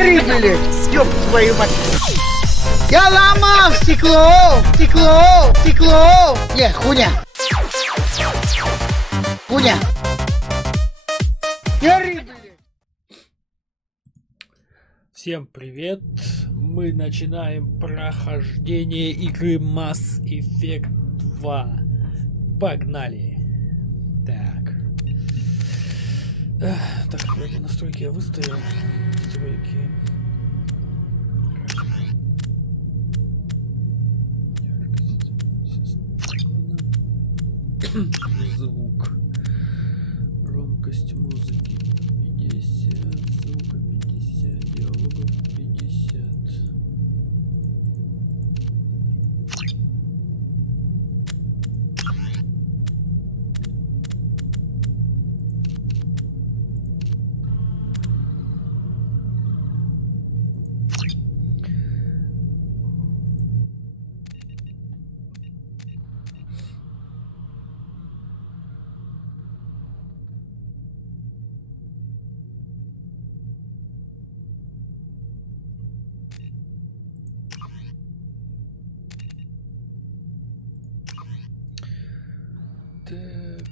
Гори, блядь! Ёб твою мать! Я ломал стекло! Стекло! Стекло! Не, хуйня! Хуйня! Гори, блядь! Всем привет! Мы начинаем прохождение игры Mass Effect 2. Погнали! Так. Так, вроде настройки я выставил. Настройки. Звук. Громкость музыки 50, звука 50, диалогов 50. Так.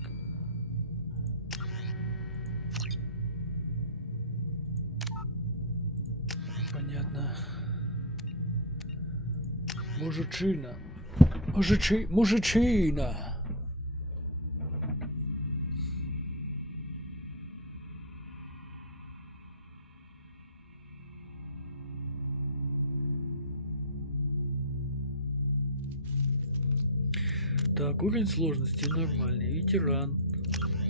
Понятно. Мужичина. Мужичина. Так, уровень сложности нормальный. Ветеран.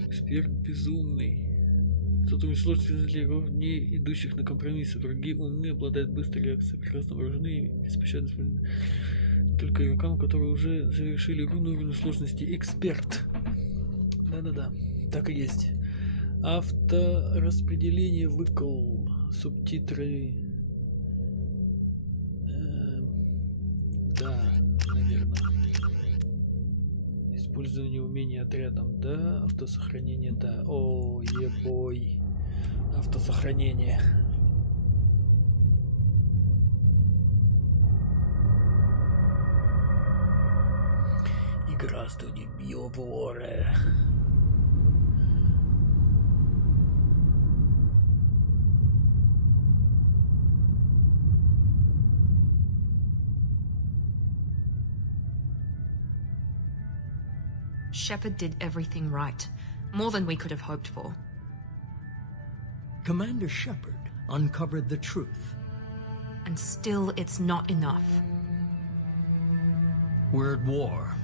Эксперт безумный. Уровень сложности для игроков, не идущих на компромиссы. Враги умные, обладают быстрой реакцией, прекрасно вооружены и беспощадны только игрокам, которые уже завершили игру на уровне сложности эксперт. Да-да-да, так и есть. Автораспределение выкл. Субтитры. Да, наверное. Использование умений отрядом, да. Автосохранение, да. О, ебой. Автосохранение. Игра студии Биоворе. Shepard did everything right. More than we could have hoped for. Commander Shepard uncovered the truth. And still, it's not enough. We're at war.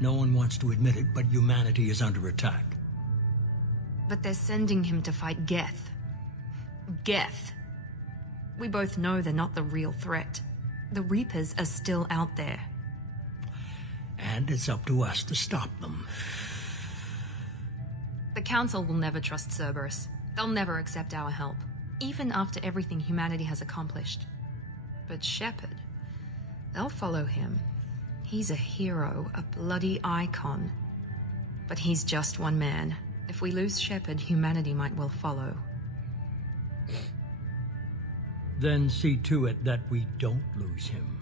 No one wants to admit it, but humanity is under attack. But they're sending him to fight Geth. Geth. We both know they're not the real threat. The Reapers are still out there. And it's up to us to stop them. The Council will never trust Cerberus. They'll never accept our help, even after everything humanity has accomplished. But Shepard, they'll follow him. He's a hero, a bloody icon. But he's just one man. If we lose Shepard, humanity might well follow. Then see to it that we don't lose him.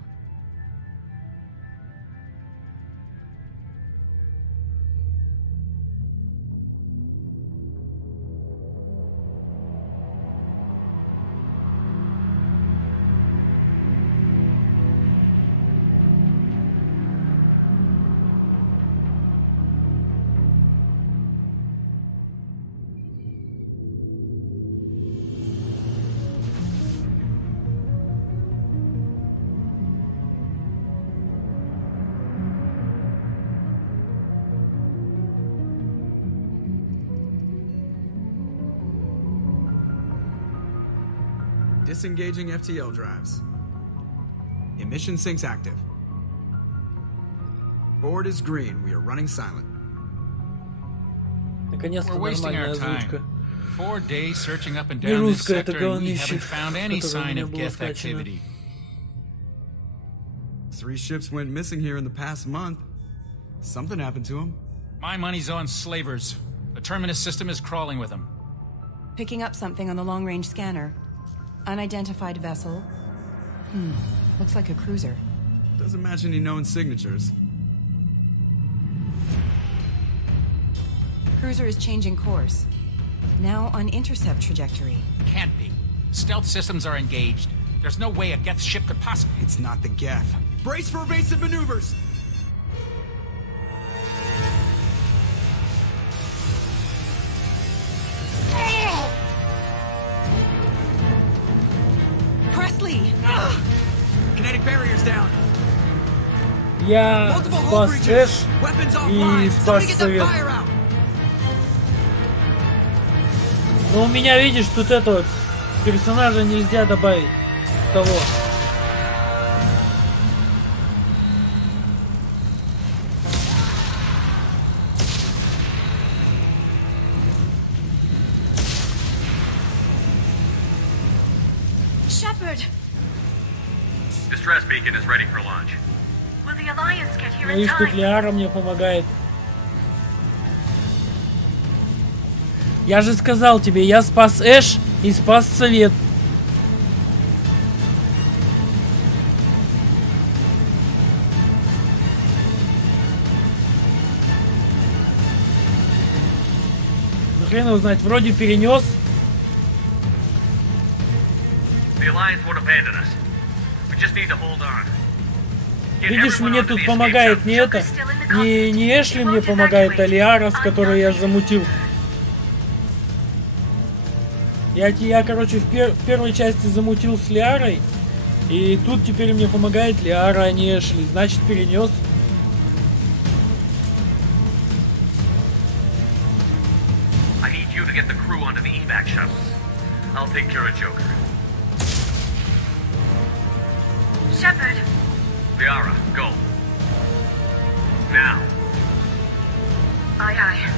Disengaging FTL drives. Emission sinks active. Board is green. We are running silent. Наконец-то нормальная озвучка. 4 days searching up and down this sector, and we haven't found any sign of Geth activity. 3 ships went missing here in the past month. Something happened to them. My money's on slavers. The Terminus system is crawling with them. Picking up something on the long-range scanner. Unidentified vessel. Looks like a cruiser. Doesn't match any known signatures. Cruiser is changing course. Now on intercept trajectory. Can't be. Stealth systems are engaged. There's no way a Geth ship could possibly... It's not the Geth. Brace for evasive maneuvers! Presley! Kinetic barriers down. Я спас Эш и спас Совет. Но у меня, видишь, тут этого персонажа нельзя добавить. Того. Distress beacon is ready for launch. Will the Alliance get here in Видишь, тут time? Лиара мне помогает. Я же сказал тебе, я спас Эш и спас Совет. Хрен узнать, вроде перенес. The Alliance won't abandon us. We just need to hold on. Видишь, мне тут помогает не это, не Эшли мне помогает, а Лиара, с которой я замутил. Я короче, в первой части замутил с Лиарой, и тут теперь мне помогает Лиара, а не Эшли. Значит, перенес. I need you to get the crew onto the evac shuttles. I'll take care of Joker. Shepard. Liara, go. Now. Aye, aye.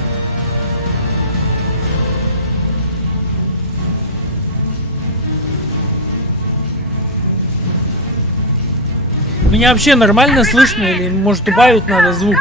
Меня вообще нормально слышно или может убавить надо звук?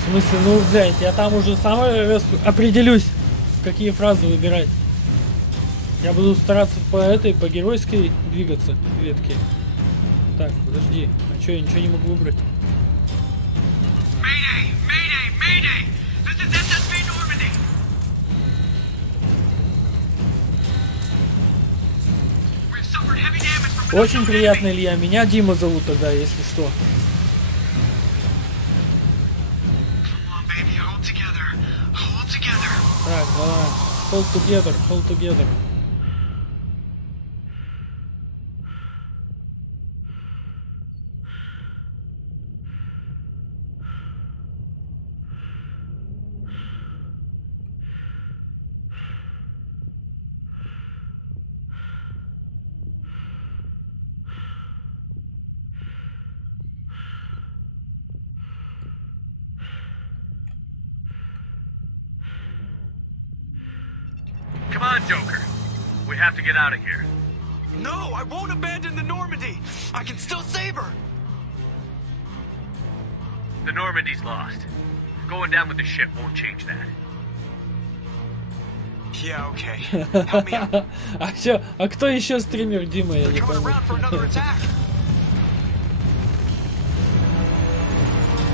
В смысле, ну, блядь, я там уже сам определюсь, какие фразы выбирать. Я буду стараться по геройской двигаться ветке. Так, подожди, а что, я ничего не могу выбрать? Очень приятно, Илья. Меня Дима зовут тогда, если что. Так, давай. Hold together, hold together. Come on, Joker. We have to get out of here. No, I won't abandon the Normandy. I can still save her. The Normandy's lost. Going down with the ship won't change that. Yeah, okay. Help me out. А кто еще стример, Дима, я не пойму.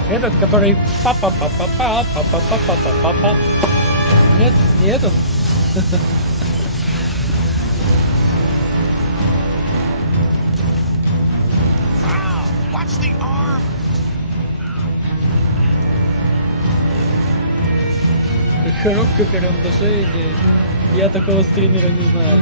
Этот, который папа. Нет, не этот. Коробка карандашей, я такого стримера не знаю.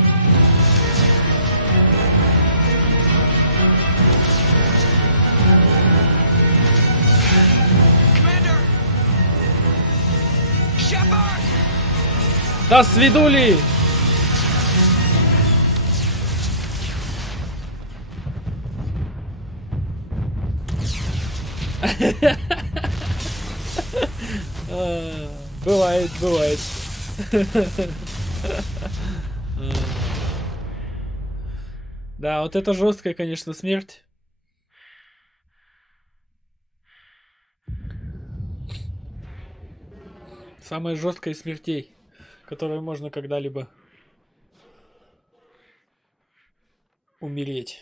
Да свидули! Бывает, бывает. Да, вот это жесткая, конечно, смерть. Самая жесткая из смертей, которую можно когда-либо умереть.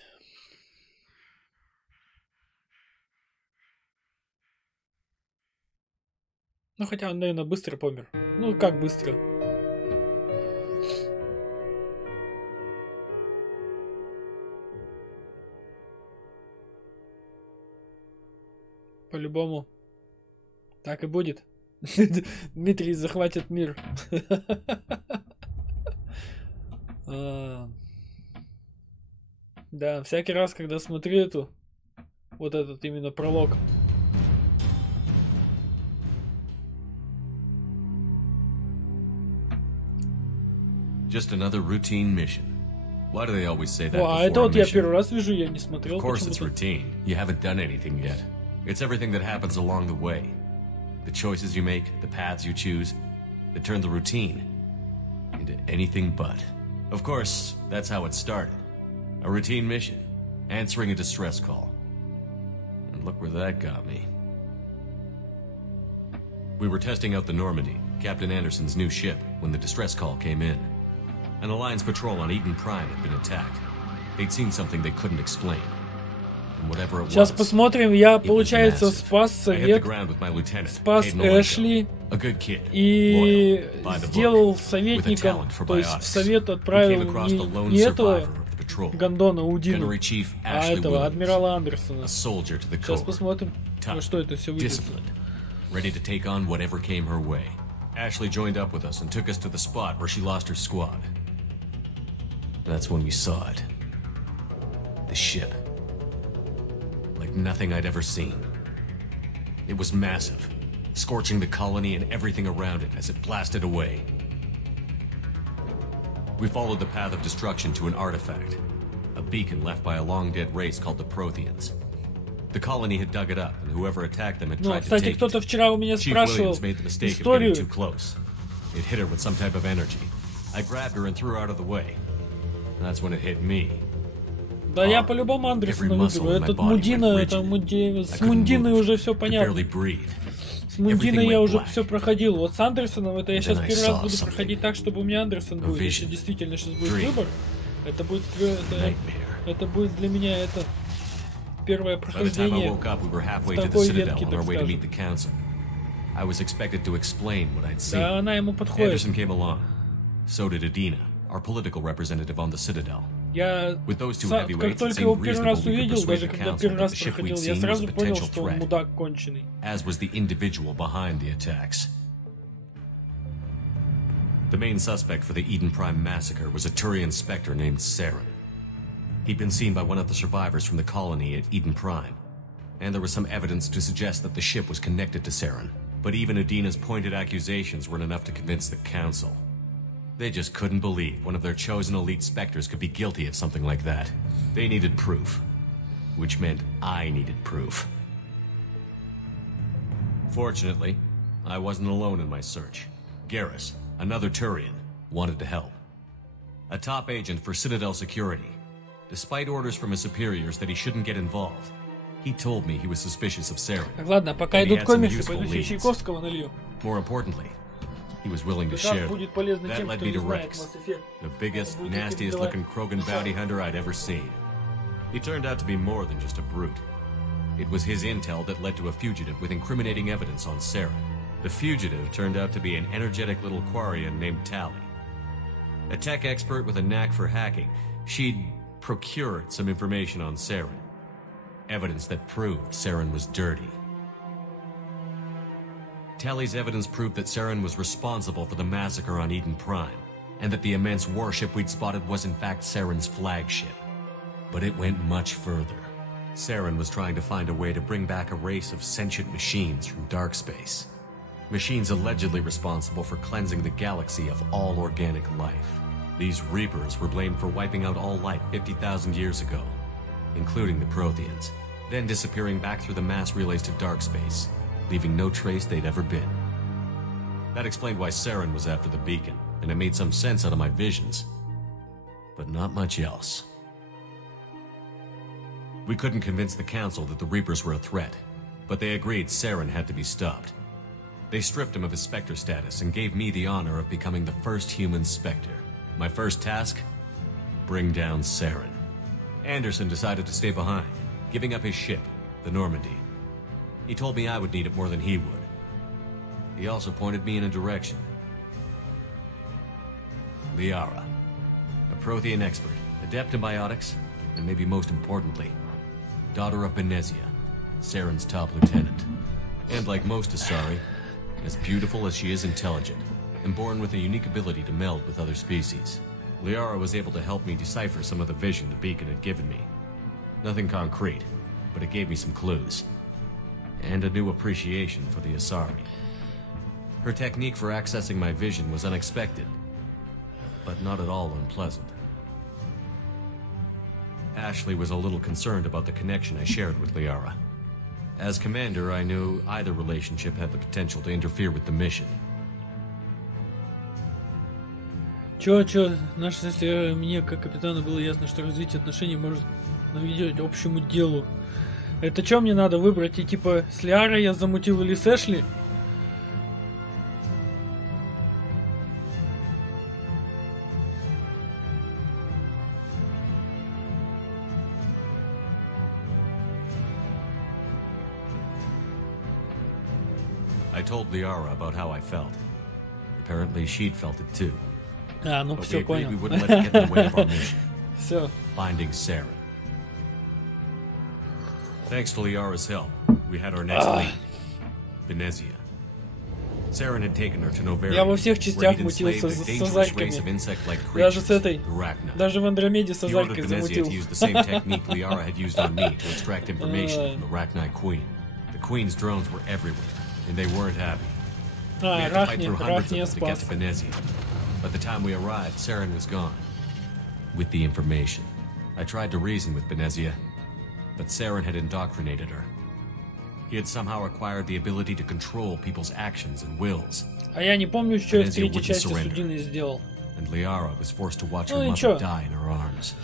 Ну, хотя он, наверное, быстро помер. Ну, как быстро? По-любому. Так и будет. Дмитрий захватит мир. Да, всякий раз, когда смотрю эту, вот этот именно пролог, Just another routine mission. Why do they always say that а before это a вот я mission? первый раз вижу, я не смотрел. Of course it's routine. You haven't done anything yet. It's everything that happens along the way. The choices you make, the paths you choose, that turn the routine into anything but. Of course, that's how it started. A routine mission, answering a distress call. And look where that got me. We were testing out the Normandy, Captain Anderson's new ship, when the distress call came in. An Alliance patrol on Eden Prime had been attacked. They'd seen something they couldn't explain. And whatever it was, сейчас посмотрим, я, получается, спас совет, спас Эшли и сделал советником, то есть в совет отправил не этого Гондона Удину, а этого адмирала Андерсона. Сейчас посмотрим, во что это все выйдет. Ready to take on whatever came her way. Ashley joined up with us and took us to the spot where she lost her squad. That's when we saw it. The ship. Like nothing I'd ever seen. It was massive, scorching the colony and everything around it as it blasted away. We followed the path of destruction to an artifact, a beacon left by a long-dead race called the Protheans. The colony had dug it up, and whoever attacked them had tried to take it. кто-то вчера у меня спрашивал историю. It hit her with some type of energy. I grabbed her and threw her out of the way. That's when it hit me. Да, я по-любому Андерсона люблю. Этот Мудина, это с Мундиной уже все понятно. С Мундиной я уже все проходил. Вот с Андерсоном это я сейчас первый раз буду проходить так, чтобы у меня Андерсон будет. Если действительно сейчас будет выбор, это будет для меня это первое прохождение в такой ветке, так скажем. Да, она ему подходит. So did Adina, our political representative on the Citadel. Я как только его первый раз увидел, даже когда первый раз проходил, я сразу понял, что он мудак конченый. As was the individual behind the attacks. The main suspect for the Eden Prime massacre was a Turian Spectre named Saren. He'd been seen by one of the survivors from the colony at Eden Prime, and there was some evidence to suggest that the ship was connected to Saren. But even Adina's pointed accusations weren't enough to convince the Council. They just couldn't believe one of their chosen elite Spectres could be guilty of something like that. They needed proof, which meant I needed proof. Fortunately, I wasn't alone in my search. Garrus, another Turian, wanted to help. A top agent for Citadel Security. Despite orders from his superiors that he shouldn't get involved, he told me he was suspicious of Saren. Ладно, пока идут комиксы, пойду себе Чайковского налью. More importantly, he was willing to share them. That led me to Rex, the biggest, nastiest looking Krogan bounty hunter I'd ever seen. He turned out to be more than just a brute. It was his intel that led to a fugitive with incriminating evidence on Saren. The fugitive turned out to be an energetic little Quarian named Tally. A tech expert with a knack for hacking, she'd procured some information on Saren. Evidence that proved Saren was dirty. Tally's evidence proved that Saren was responsible for the massacre on Eden Prime, and that the immense warship we'd spotted was in fact Saren's flagship. But it went much further. Saren was trying to find a way to bring back a race of sentient machines from dark space. Machines allegedly responsible for cleansing the galaxy of all organic life. These Reapers were blamed for wiping out all life 50,000 years ago, including the Protheans. then disappearing back through the mass relays to dark space, leaving no trace they'd ever been. That explained why Saren was after the beacon, and it made some sense out of my visions. But not much else. We couldn't convince the Council that the Reapers were a threat, but they agreed Saren had to be stopped. They stripped him of his Spectre status and gave me the honor of becoming the first human Spectre. My first task? Bring down Saren. Anderson decided to stay behind, giving up his ship, the Normandy. He told me I would need it more than he would. He also pointed me in a direction. Liara, a Prothean expert, adept in biotics, and maybe most importantly, daughter of Benezia, Saren's top lieutenant. And like most Asari, as beautiful as she is intelligent, and born with a unique ability to meld with other species. Liara was able to help me decipher some of the vision the beacon had given me. Nothing concrete, but it gave me some clues. And a new appreciation for the Asari. Her technique for accessing my vision was unexpected, but not at all unpleasant. Ashley was a little concerned about the connection I shared with Liara. As commander, I knew either relationship had the potential to interfere with the mission. Если мне, как капитану, было ясно, что развитие отношений может наведет общему делу. Это что мне надо выбрать? И типа с Лиарой я замутил или с Эшли? I told Liara about how I felt. Apparently she'd felt it too. Ну but все we agreed понял. we wouldn't let it get in the way of our mission. Все. Finding Saren. Thanks to Liara's help, we had our next lead, Benezia. Saren had taken her to Novaria. Я во всех частях мутился с азарьками. Даже с этой. Даже в Андромеде с азарькой замутил. He used the same technique Liara had used on me to extract information from the Rachni Queen. The Queen's drones were everywhere, and they weren't happy. We had to fight through hundreds of them to get to Benezia. By the time we arrived, Saren was gone. With the information. I tried to reason with Benezia, but Saren had indoctrinated her. He had somehow acquired the ability to control people's actions and wills. А я не помню, что я в третьей части Судины сделал. And Liara was forced to watch her mother die in her arms.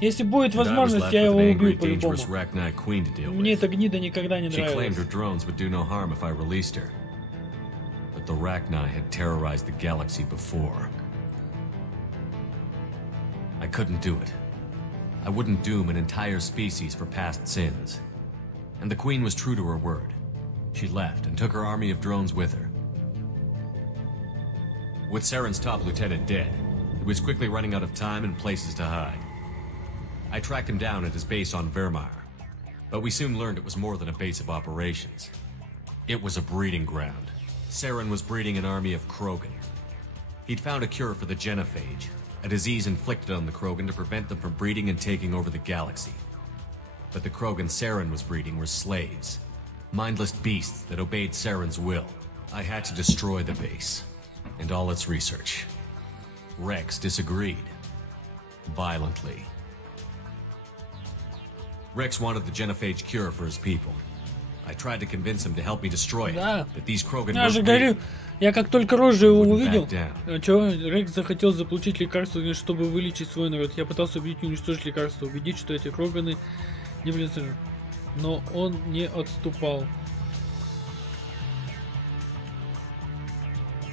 Если будет возможность, я его убью по-любому. Мне эта гнида никогда не нравилась. She claimed her drones would do no harm if I released her. But the Rachni had terrorized the galaxy before. I couldn't do it. I wouldn't doom an entire species for past sins. And the Queen was true to her word. She left and took her army of drones with her. With Saren's top lieutenant dead, he was quickly running out of time and places to hide. I tracked him down at his base on Vermeer, but we soon learned it was more than a base of operations. It was a breeding ground. Saren was breeding an army of Krogan. He'd found a cure for the genophage, a disease inflicted on the Krogan to prevent them from breeding and taking over the galaxy. But the Krogan Saren was breeding were slaves, mindless beasts that obeyed Saren's will. I had to destroy the base, and all its research. Rex disagreed. Violently. Rex wanted the genophage cure for his people. I tried to convince him to help me destroy it, but these Krogan Я же говорю, я как только рожу его увидел, Рекс захотел заполучить лекарство, чтобы вылечить свой народ. Я пытался убедить и уничтожить лекарство, убедить, что эти Кроганы не являются... Но он не отступал.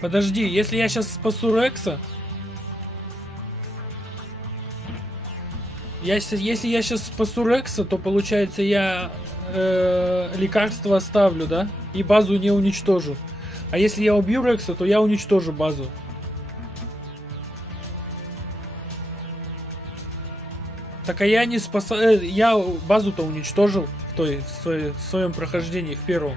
Подожди, если я сейчас спасу Рекса... Если я сейчас спасу Рекса, то получается я лекарство оставлю, да? И базу не уничтожу. А если я убью Рекса, то я уничтожу базу. Так а я не спасаю... Я базу-то уничтожил в своем прохождении, в первом.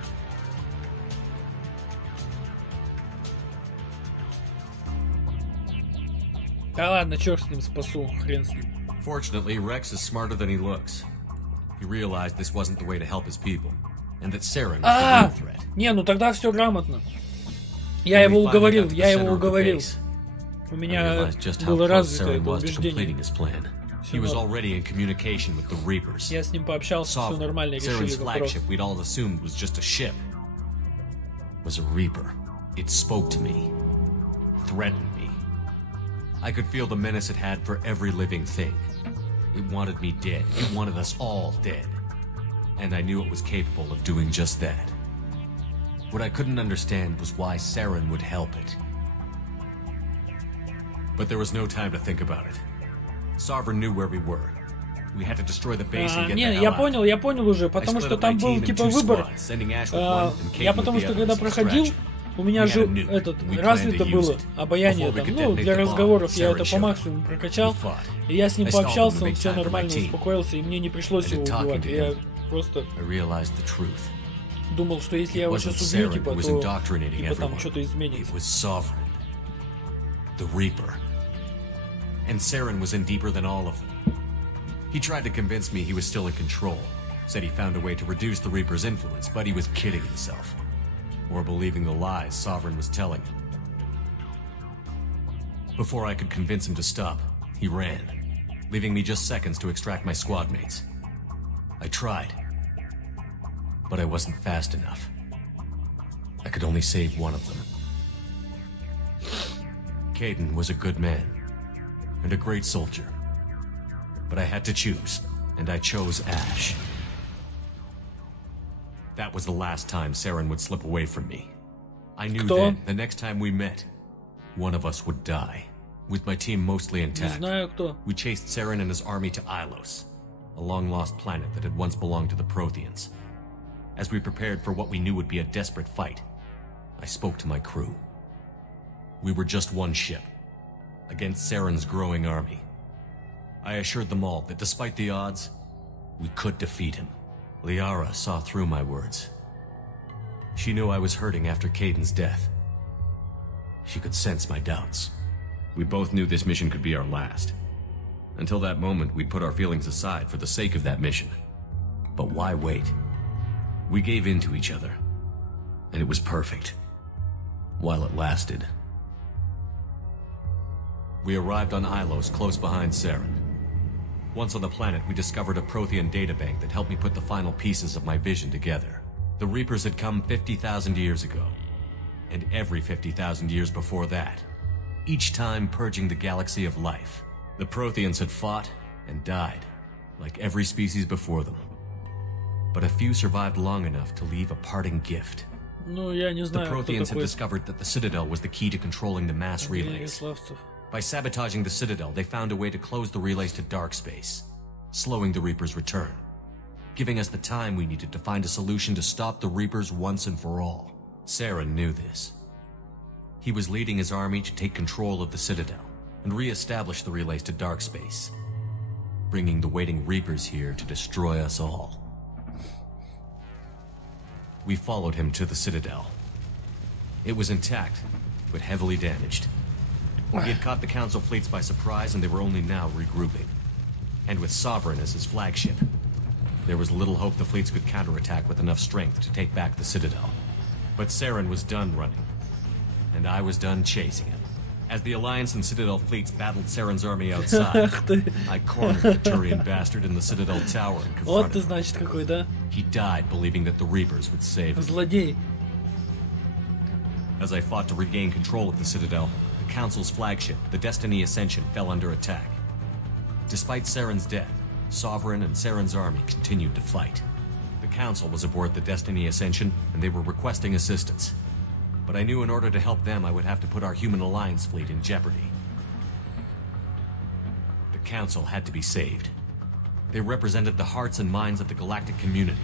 Да ладно, черт с ним, спасу, хрен с ним. Fortunately, Rex is smarter than he looks. He realized this wasn't the way to help his people, and that Saren was the real threat. Не, ну тогда все грамотно. Я его уговорил. У меня было развито это убеждение. He was already in communication with the Reapers. Я с ним пообщался, все нормально, решили Saren's flagship we'd all assumed was just a ship was a Reaper. It spoke to me, threatened me. I could feel the menace it had for every living thing. It wanted me dead. It wanted us all dead. And I knew it was capable of doing just that. What I couldn't understand was why Saren would help it. But there was no time to think about it. Sovereign knew where we were. We had to destroy the base and get the hell out. Я понял уже, потому что там был типа выбор. Я потому что когда проходил, у меня же развито было обаяние там, ну, для разговоров я это по максимуму прокачал, и я с ним пообщался, он все нормально успокоился, и мне не пришлось его убивать. Я просто думал, что если я его сейчас убью, типа, то там что-то изменится. And Saren was in deeper than all of them. He tried to convince me he was still in control. Said he found a way to reduce the Reaper's influence, but he was kidding himself. Or believing the lies Sovereign was telling him. Before I could convince him to stop, he ran, leaving me just seconds to extract my squad mates. I tried, but I wasn't fast enough. I could only save one of them. Caden was a good man. And a great soldier. But I had to choose, and I chose Ash. That was the last time Saren would slip away from me. I knew then, the next time we met, one of us would die. With my team mostly intact, we chased Saren and his army to Ilos, a long-lost planet that had once belonged to the Protheans. As we prepared for what we knew would be a desperate fight, I spoke to my crew. We were just one ship, against Saren's growing army. I assured them all that despite the odds, we could defeat him. Liara saw through my words. She knew I was hurting after Caden's death. She could sense my doubts. We both knew this mission could be our last. Until that moment, we'd put our feelings aside for the sake of that mission. But why wait? We gave in to each other, and it was perfect. While it lasted. We arrived on Ilos, close behind Saren. Once on the planet, we discovered a Prothean databank that helped me put the final pieces of my vision together. The Reapers had come 50,000 years ago, and every 50,000 years before that, each time purging the galaxy of life. The Protheans had fought and died, like every species before them. But a few survived long enough to leave a parting gift. The Protheans had discovered that the Citadel was the key to controlling the mass relays. By sabotaging the Citadel, they found a way to close the relays to dark space, slowing the Reapers' return, giving us the time we needed to find a solution to stop the Reapers once and for all. Saren knew this. He was leading his army to take control of the Citadel and re-establish the relays to dark space, bringing the waiting Reapers here to destroy us all. We followed him to the Citadel. It was intact, but heavily damaged. He had caught the Council fleets by surprise, and they were only now regrouping. And with Sovereign as his flagship, there was little hope the fleets could counterattack with enough strength to take back the Citadel. But Saren was done running, and I was done chasing him. As the Alliance and Citadel fleets battled Saren's army outside, I cornered the Turian bastard in the Citadel tower and confronted him. He died believing that the Reapers would save him. As I fought to regain control of the Citadel, the Council's flagship, the Destiny Ascension, fell under attack. Despite Saren's death, Sovereign and Saren's army continued to fight. The Council was aboard the Destiny Ascension, and they were requesting assistance. But I knew in order to help them, I would have to put our Human Alliance fleet in jeopardy. The Council had to be saved. They represented the hearts and minds of the galactic community.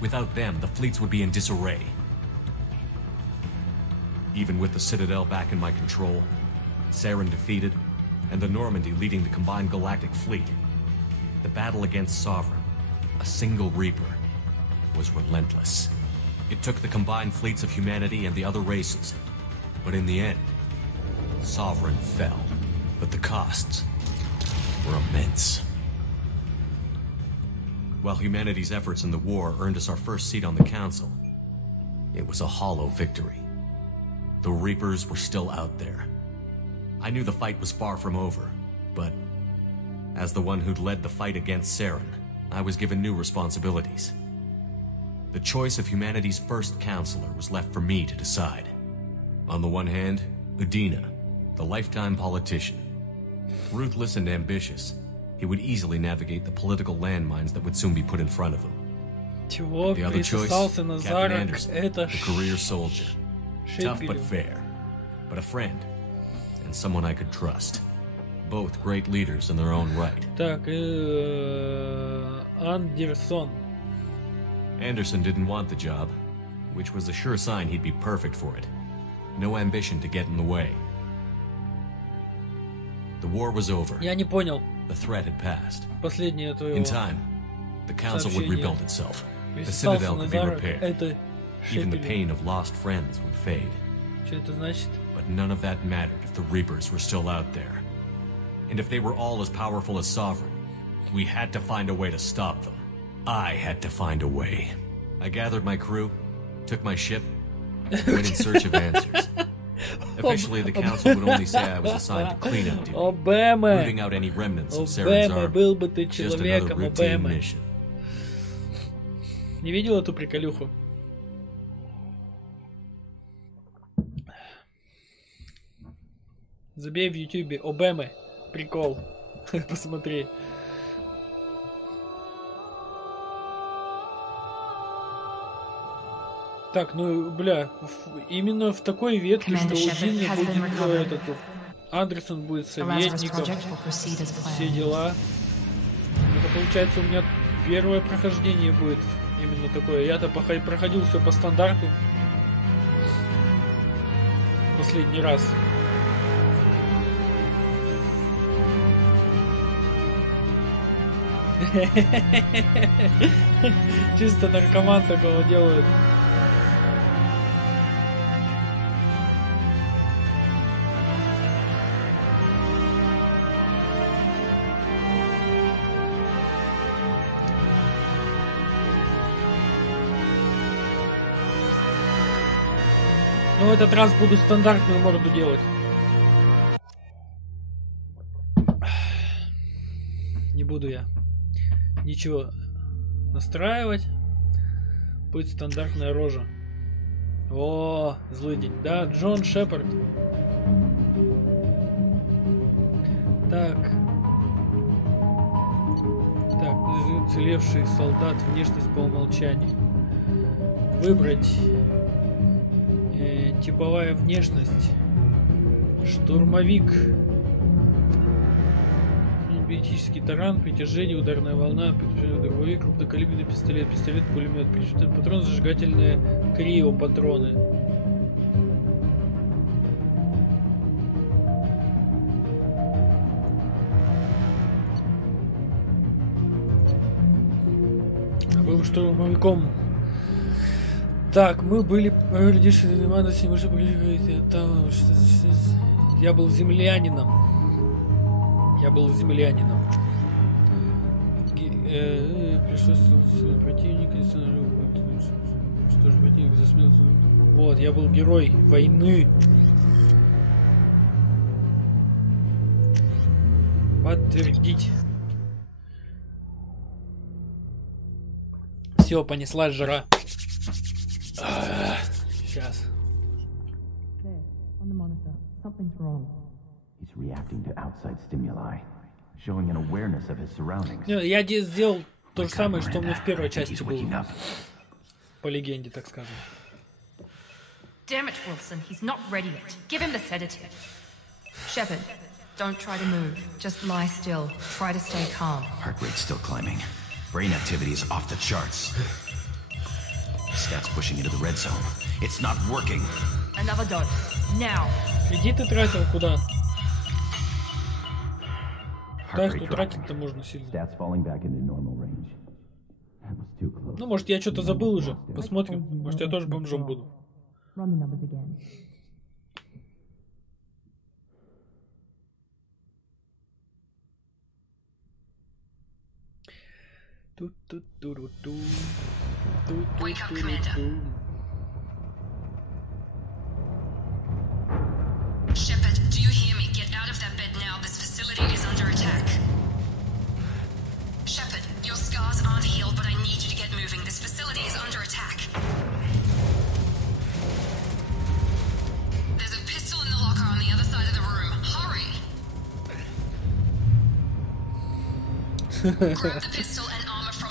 Without them, the fleets would be in disarray. Even with the Citadel back in my control, Saren defeated, and the Normandy leading the combined galactic fleet, the battle against Sovereign, a single Reaper, was relentless. It took the combined fleets of humanity and the other races, but in the end, Sovereign fell. But the costs were immense. While humanity's efforts in the war earned us our first seat on the Council, it was a hollow victory. The Reapers were still out there. I knew the fight was far from over, but As the one who'd led the fight against Saren, I was given new responsibilities. The choice of humanity's first counselor was left for me to decide. On the one hand, Udina, the lifetime politician. Ruthless and ambitious, he would easily navigate the political landmines that would soon be put in front of him. The other choice, Captain Anderson, the career soldier. Tough but fair, but a friend, and someone I could trust. Both great leaders in their own right. Так, Андерсон. Anderson didn't want the job, which was a sure sign he'd be perfect for it. No ambition to get in the way. The war was over. Я не понял. The threat had passed. Последнее твое. In time, the council would rebuild itself. The citadel could be repaired. Even the pain of lost friends would fade. Что это значит? But none of that mattered if the Reapers were still out there. And if they were all as powerful as Sovereign, we had to find a way to stop them. I had to find a way. I gathered my crew, took my ship, and went in search of answers. Officially, the council would only say I was assigned to cleanup duty, rooting out any remnants of Saren's army. Just another routine mission. Не видел эту приколюху? Забей в ютубе Обэмы. Прикол. Посмотри. Так, ну, бля, именно в такой ветке, что Удина будет этот... Андерсон будет советником. Все дела. Это получается у меня первое прохождение будет именно такое. Я-то проходил все по стандарту. Последний раз. Чисто наркоман такого делает. Ну, в этот раз буду стандартную морду делать. Не буду я ничего настраивать. Будет стандартная рожа. О, злый день. Да, Джон Шепард. Так. Так, уцелевший солдат, внешность по умолчанию. Выбрать типовая внешность. Штурмовик. Энергетический таран, притяжение, ударная волна, дробовик, крупнокалиберный пистолет, пистолет-пулемет, причудный патрон, зажигательные крио-патроны. Был штурмовиком. Так, мы были... Я был землянином. Пришлось противника. Что же противник засмел? Вот, я был герой войны. Подтвердить. Все, понеслась жара. Сейчас. On the monitor, something's wrong. He's reacting to outside stimuli, showing an awareness of his surroundings. Я сделал то же самое, что у меня в первой части было. По легенде, так скажем. Damn it, Wilson, he's not ready yet. Give him the sedative. Shepard, don't try to move. Just lie still. Try to stay calm. Heart rate's still climbing. Brain activity is off the charts. Stats pushing into the red zone. It's not working. Another dose. Now. Иди ты тратил куда? Так, что тратить-то можно сильно. Ну, может, я что-то забыл уже. Посмотрим. Может, я тоже бомжом буду. Wake up, Commander. Shepard, do you hear me? Get out of that bed now. This facility is under attack.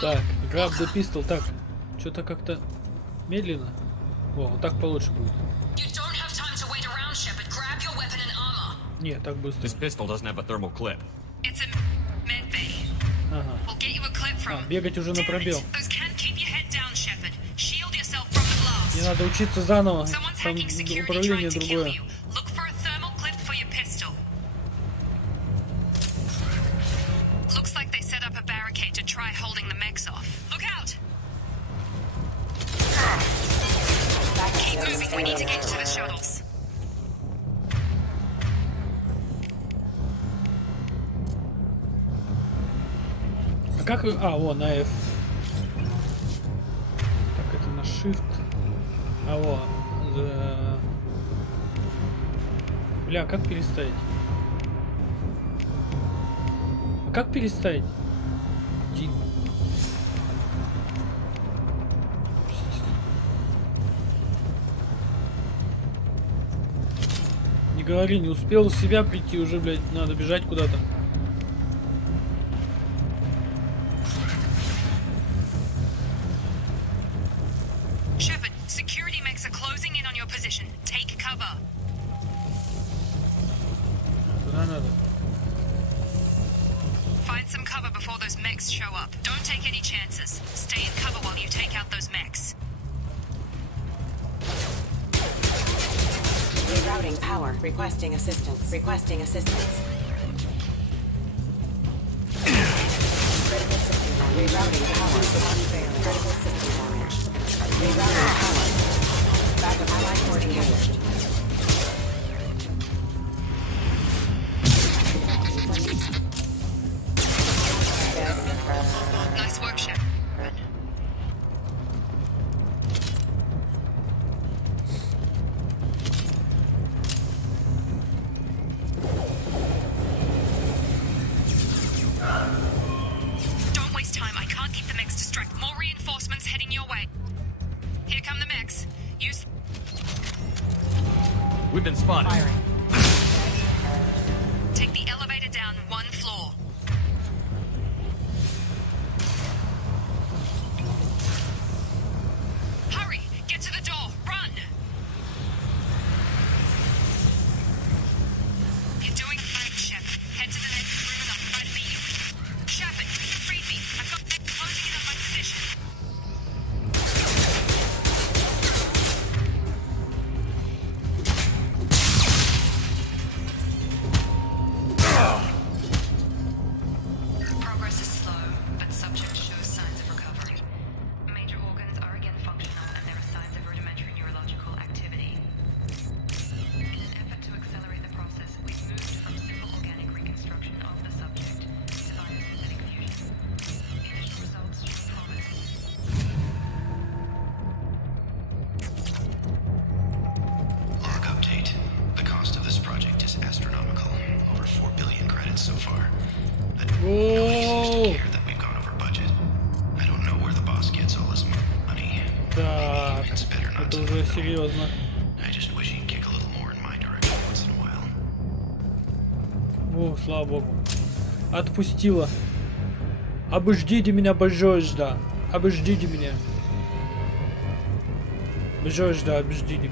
Так, grab the pistol. Так, что-то как-то медленно. О, вот так получше будет. Нет, так быстро. This pistol doesn't have a thermal clip. Ага. Бегать уже на пробел. Не надо учиться заново. Там управление другое. А как... А, вон, на F. Так, это на Shift. А, вот. Бля, как переставить? А как переставить? Не говори, не успел в себя прийти, уже, блядь, надо бежать куда-то. Куда надо? Find some cover before those mechs show up. Don't take any chances. Stay in cover while you take out those mechs. Rerouting power. Requesting assistance. Requesting assistance. Rerouting power. Critical system damage. Rerouting power. Backup ally port engaged. Nice work, Shep. Don't waste time. I can't keep the mechs distracted. More reinforcements heading your way. Here come the mechs. Use. We've been spotted. Firing. Take the elevator down one floor. Hurry! Get to the door! Run! You're doing fine, Shep. Head to the next room and I'll try to beat you. Shep it! Read me! I've got mechs closing in on my position. Progress is slow, but subject shows signs of recovery. Major organs are again functional, and there are signs of rudimentary neurological activity. In an effort to accelerate the process, we've moved from simple organic reconstruction of the subject to biosynthetic fusion. Initial results show promise. Log update. The cost of this project is astronomical. Over 4 billion credits so far. Nobody seems to care that we've gone over budget. I don't know where the boss gets all this money. Так, It's better not это to уже know. серьезно. I just wish he'd kick a little more in my direction once in a while. О, слава богу. Отпустила. Обождите меня, пожалуйста. Обождите меня. Пожалуйста, обождите.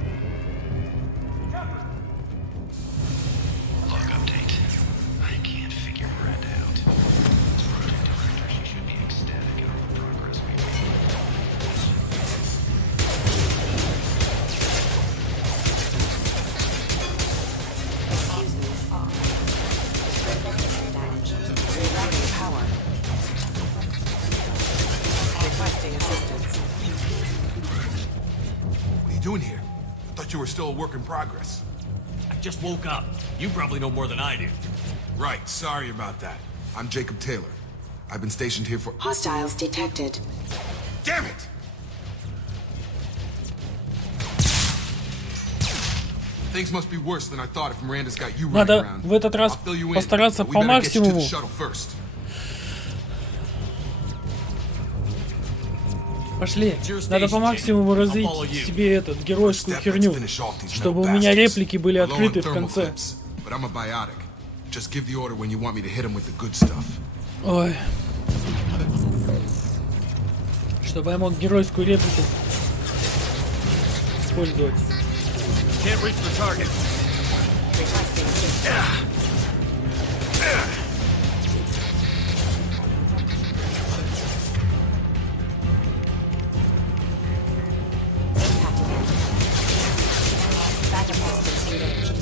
Log update. I can't figure Brenda out. As project director, she should be ecstatic at all the progress we've Fusing off. Critical system damage. Rerouting power. Requesting assistance. What are you doing here? I thought you were still a work in progress. I just woke up. You probably know more than I do. Right, sorry about that. I'm Jacob Taylor. I've been stationed here for... Hostiles detected. Damn it! Things must be worse than I thought if Miranda's got you running Надо around. в этот раз I'll fill you in, постараться but we по better get you to the максимуму. shuttle first. Пошли. Надо по максимуму развить себе эту геройскую херню, чтобы у меня реплики были открыты в конце. But I'm a biotic. Just give the order when you want me to hit him with the good stuff. Ой. Чтобы я мог геройскую реплику использовать. Can't reach the target.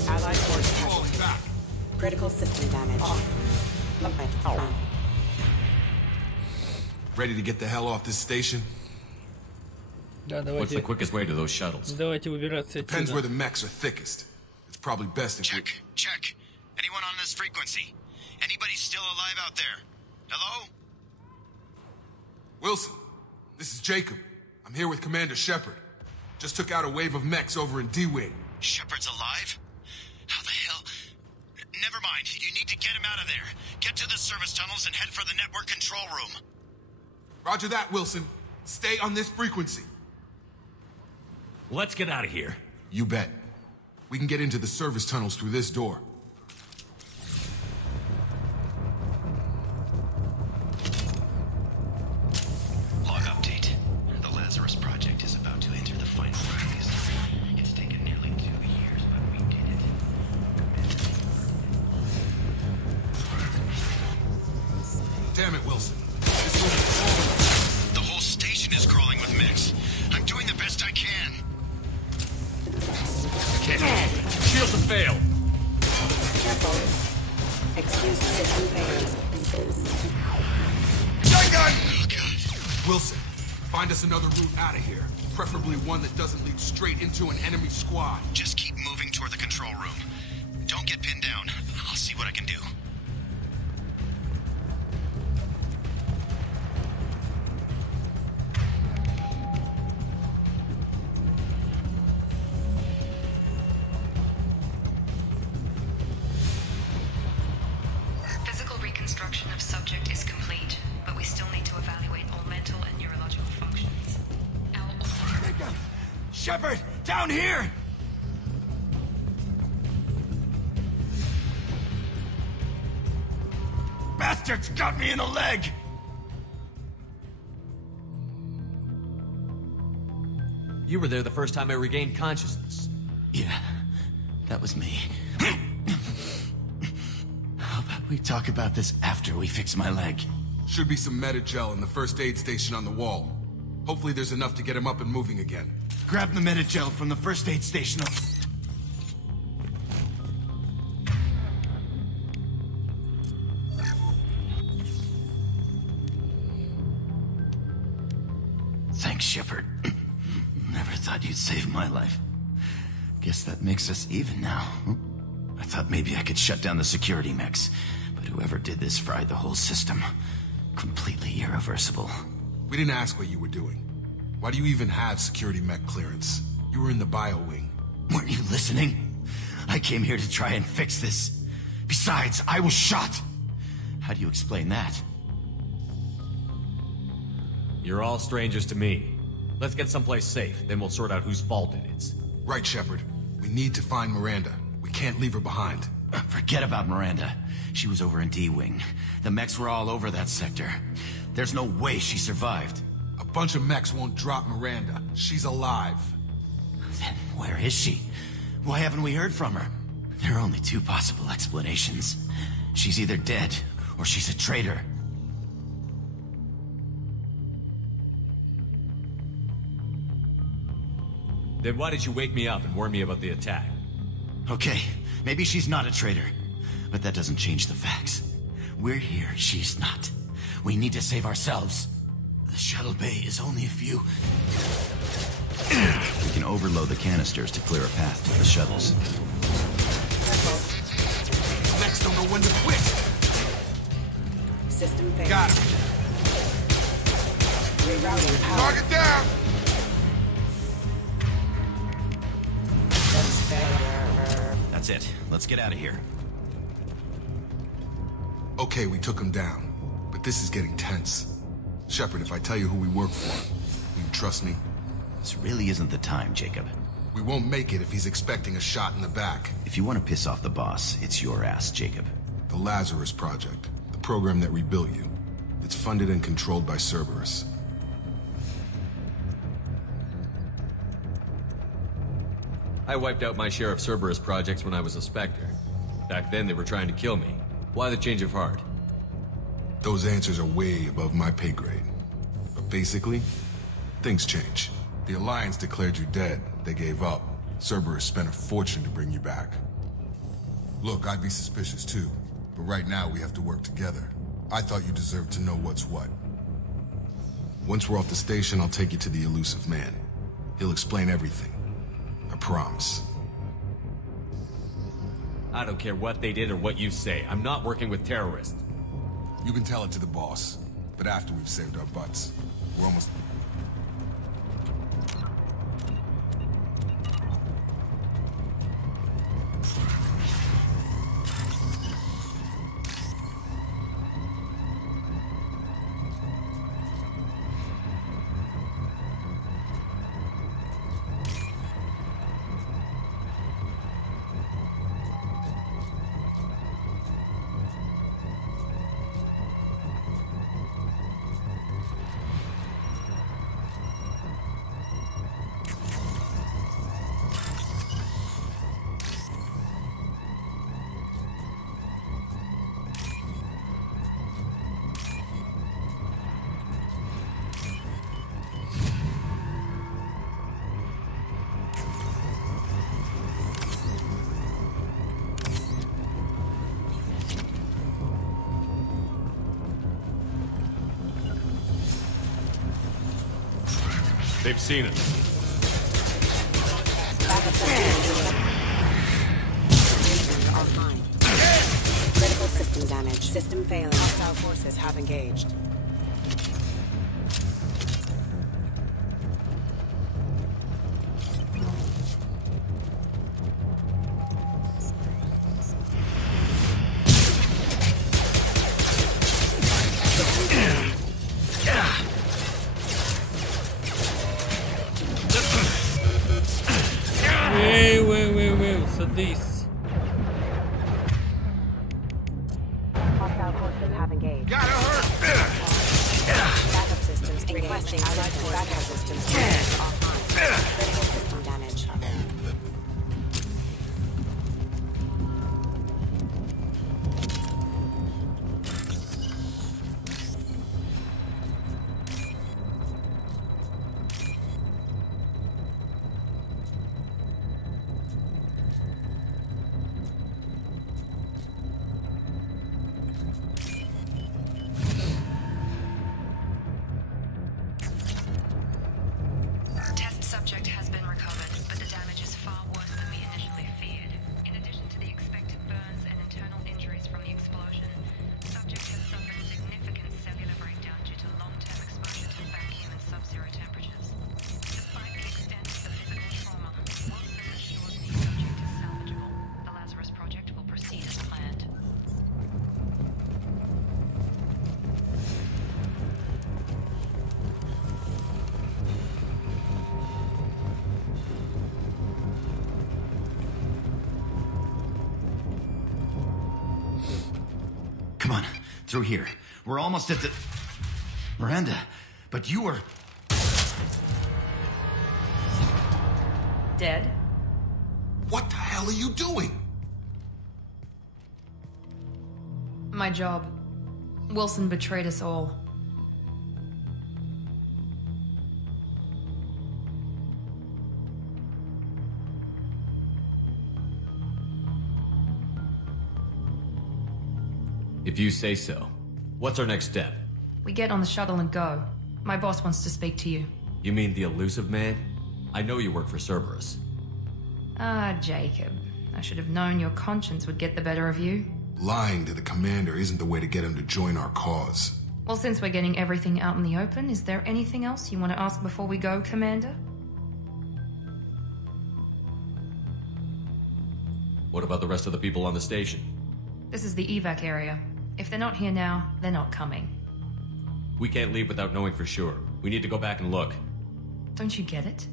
Allied force casualty. Critical system damage. Ready to get the hell off this station? Да, давайте. What's the quickest way to those shuttles? Давайте выбираться Depends where отсюда. the mechs are thickest. It's probably best if Check. Check. Anyone on this frequency? Anybody still alive out there? Hello? Wilson, this is Jacob. I'm here with Commander Shepard. Just took out a wave of mechs over in D-Wing. Shepard's alive? How the hell? Never mind. You need to get him out of there. Get to the service tunnels and head for the network control room. Roger that, Wilson. Stay on this frequency. Let's get out of here. You bet. We can get into the service tunnels through this door. Log update. The Lazarus Project is about to enter the final phase. It's taken nearly 2 years, but we did it. Damn it, Wilson. The whole station is crawling with mechs. I'm doing the best I can. Shields have failed. Careful. Excuse system failure. Shotgun! Oh, God. Wilson, find us another route out of here. Preferably one that doesn't lead straight into an enemy squad. Just keep moving toward the control room. Don't get pinned down. I'll see what I can do. Physical reconstruction of subject is complete, but we still need to evaluate all mental and neurological functions. Shepard! Down here! Bastards got me in the leg! You were there the first time I regained consciousness. Yeah, that was me. How about we talk about this after we fix my leg? Should be some Metagel in the first aid station on the wall. Hopefully there's enough to get him up and moving again. Grab the Metagel from the first aid station. Thanks, Shepard. Never thought you'd save my life. Guess that makes us even now. I thought maybe I could shut down the security mechs, but whoever did this fried the whole system. Completely irreversible. We didn't ask what you were doing. Why do you even have security mech clearance? You were in the bio wing. Weren't you listening? I came here to try and fix this. Besides, I was shot. How do you explain that? You're all strangers to me. Let's get someplace safe, then we'll sort out whose fault it is. Right, Shepard. We need to find Miranda. We can't leave her behind. Forget about Miranda. She was over in D-Wing. The mechs were all over that sector. There's no way she survived. A bunch of mechs won't drop Miranda. She's alive. Then where is she? Why haven't we heard from her? There are only two possible explanations. She's either dead, or she's a traitor. Then why did you wake me up and warn me about the attack? Okay, maybe she's not a traitor, but that doesn't change the facts. We're here, she's not. We need to save ourselves. The shuttle bay is only a few... We can overload the canisters to clear a path to the shuttles. Mechs don't know when to quit. System failure. Got him. Rerouting power. Target down. That's it. Let's get out of here. Okay, we took him down. But this is getting tense. Shepard, if I tell you who we work for, will you trust me? This really isn't the time, Jacob. We won't make it if he's expecting a shot in the back. If you want to piss off the boss, it's your ass, Jacob. The Lazarus Project, the program that rebuilt you. It's funded and controlled by Cerberus. I wiped out my share of Cerberus projects when I was a Spectre. Back then, they were trying to kill me. Why the change of heart? Those answers are way above my pay grade. But basically, things change. The Alliance declared you dead. They gave up. Cerberus spent a fortune to bring you back. Look, I'd be suspicious too. But right now, we have to work together. I thought you deserved to know what's what. Once we're off the station, I'll take you to the elusive man. He'll explain everything. I promise. I don't care what they did or what you say. I'm not working with terrorists. You can tell it to the boss. But after we've saved our butts. We're almost... They've seen us. Offline. Critical system damage. System failing. Hostile forces have engaged. This. Hostile forces have engaged. Gotta hurt! Backup systems engaged. Requesting allied forces. Backup systems offline. Critical system damage. Subject has been recovered, but the damage is far worse than we initially feared. In addition to the expected burns and internal injuries from the explosion, subject has suffered significant cellular breakdown due to long-term exposure to vacuum and sub-zero temperatures. Despite the extent of the physical trauma, Wilson assures the subject is salvageable. The Lazarus project will proceed as planned. Come on, through here. We're almost at the... Miranda, but you were... Dead? What the hell are you doing? My job. Wilson betrayed us all. If you say so. What's our next step? We get on the shuttle and go. My boss wants to speak to you. You mean the elusive man? I know you work for Cerberus. Ah, Jacob. I should have known your conscience would get the better of you. Lying to the commander isn't the way to get him to join our cause. Well, since we're getting everything out in the open, is there anything else you want to ask before we go, Commander? What about the rest of the people on the station? This is the evac area. If they're not here now, they're not coming. We can't leave without knowing for sure. We need to go back and look. Don't you get it?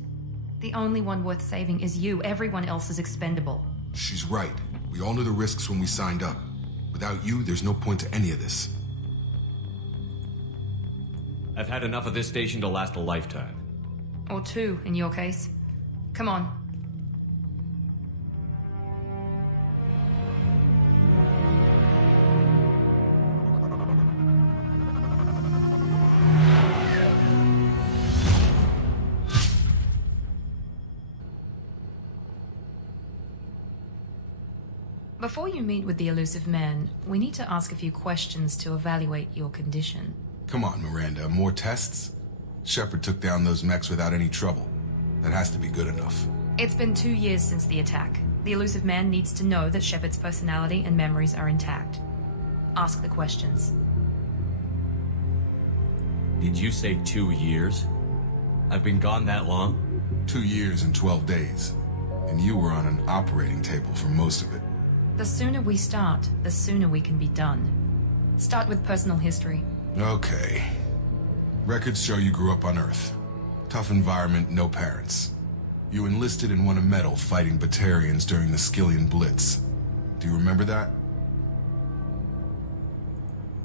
The only one worth saving is you. Everyone else is expendable. She's right. We all knew the risks when we signed up. Without you, there's no point to any of this. I've had enough of this station to last a lifetime. Or two, in your case. Come on. Before you meet with the elusive man, we need to ask a few questions to evaluate your condition. Come on, Miranda, more tests? Shepard took down those mechs without any trouble. That has to be good enough. It's been 2 years since the attack. The elusive man needs to know that Shepard's personality and memories are intact. Ask the questions. Did you say 2 years? I've been gone that long? 2 years and 12 days. And you were on an operating table for most of it. The sooner we start, the sooner we can be done. Start with personal history. Okay. Records show you grew up on Earth. Tough environment, no parents. You enlisted and won a medal fighting Batarians during the Skillian Blitz. Do you remember that?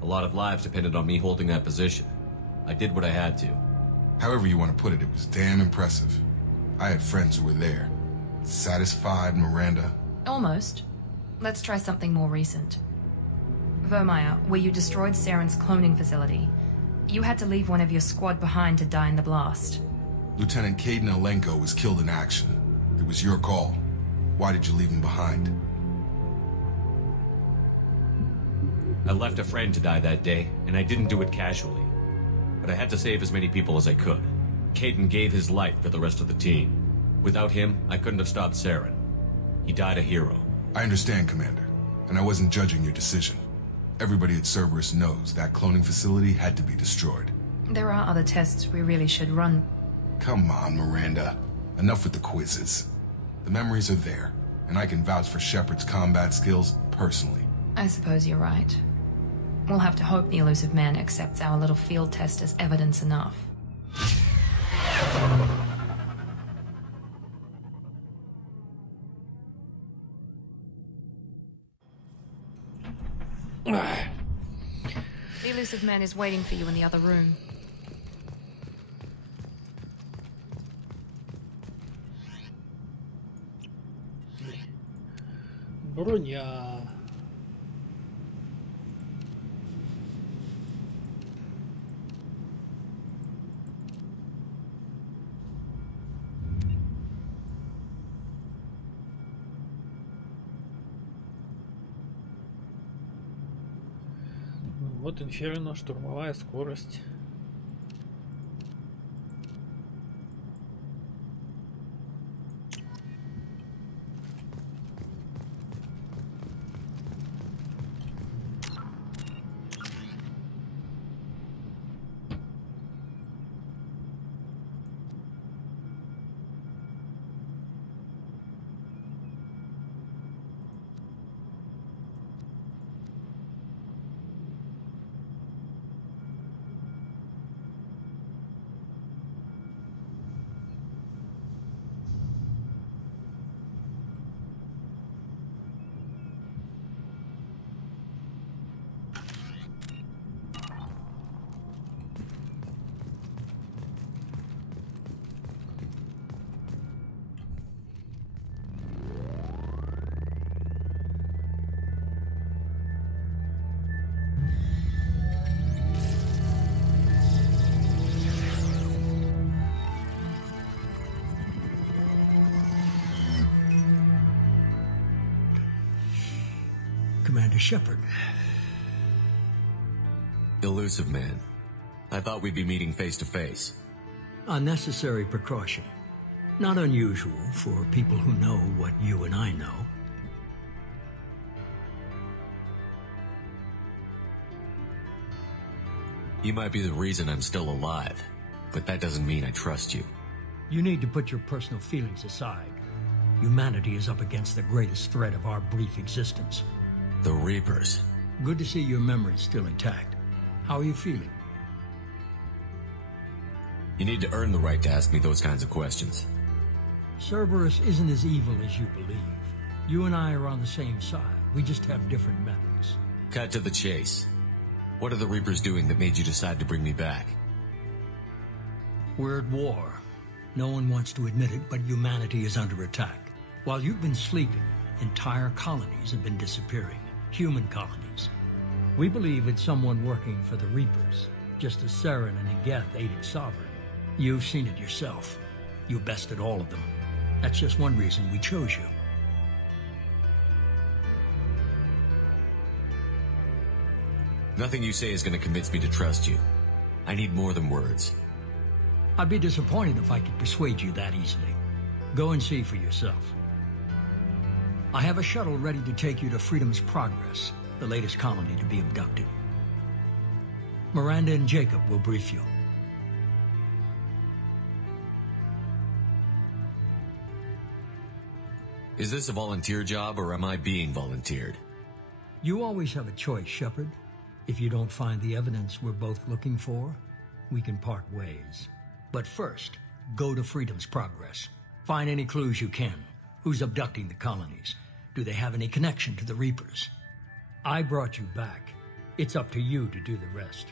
A lot of lives depended on me holding that position. I did what I had to. However you want to put it, it was damn impressive. I had friends who were there. Satisfied, Miranda? Almost. Let's try something more recent. Vermeer, where you destroyed Saren's cloning facility. You had to leave one of your squad behind to die in the blast. Lieutenant Caden Alenko was killed in action. It was your call. Why did you leave him behind? I left a friend to die that day, and I didn't do it casually. But I had to save as many people as I could. Caden gave his life for the rest of the team. Without him, I couldn't have stopped Saren. He died a hero. I understand, Commander, and I wasn't judging your decision. Everybody at Cerberus knows that cloning facility had to be destroyed. There are other tests we really should run. Come on, Miranda. Enough with the quizzes. The memories are there, and I can vouch for Shepard's combat skills personally. I suppose you're right. We'll have to hope the elusive man accepts our little field test as evidence enough. The elusive man is waiting for you in the other room. Броня. Вот Инферно, штурмовая скорость. Commander Shepard. Elusive man. I thought we'd be meeting face to face. Unnecessary precaution. Not unusual for people who know what you and I know. You might be the reason I'm still alive, but that doesn't mean I trust you. You need to put your personal feelings aside. Humanity is up against the greatest threat of our brief existence. The Reapers. Good to see your memory's still intact. How are you feeling? You need to earn the right to ask me those kinds of questions. Cerberus isn't as evil as you believe. You and I are on the same side. We just have different methods. Cut to the chase. What are the Reapers doing that made you decide to bring me back? We're at war. No one wants to admit it, but humanity is under attack. While you've been sleeping, entire colonies have been disappearing. Human colonies. We believe it's someone working for the Reapers, just as Saren and Igeth aided Sovereign. You've seen it yourself. You bested all of them. That's just one reason we chose you. Nothing you say is going to convince me to trust you. I need more than words. I'd be disappointed if I could persuade you that easily. Go and see for yourself. I have a shuttle ready to take you to Freedom's Progress, the latest colony to be abducted. Miranda and Jacob will brief you. Is this a volunteer job, or am I being volunteered? You always have a choice, Shepard. If you don't find the evidence we're both looking for, we can part ways. But first, go to Freedom's Progress. Find any clues you can. Who's abducting the colonies? Do they have any connection to the Reapers? I brought you back. It's up to you to do the rest.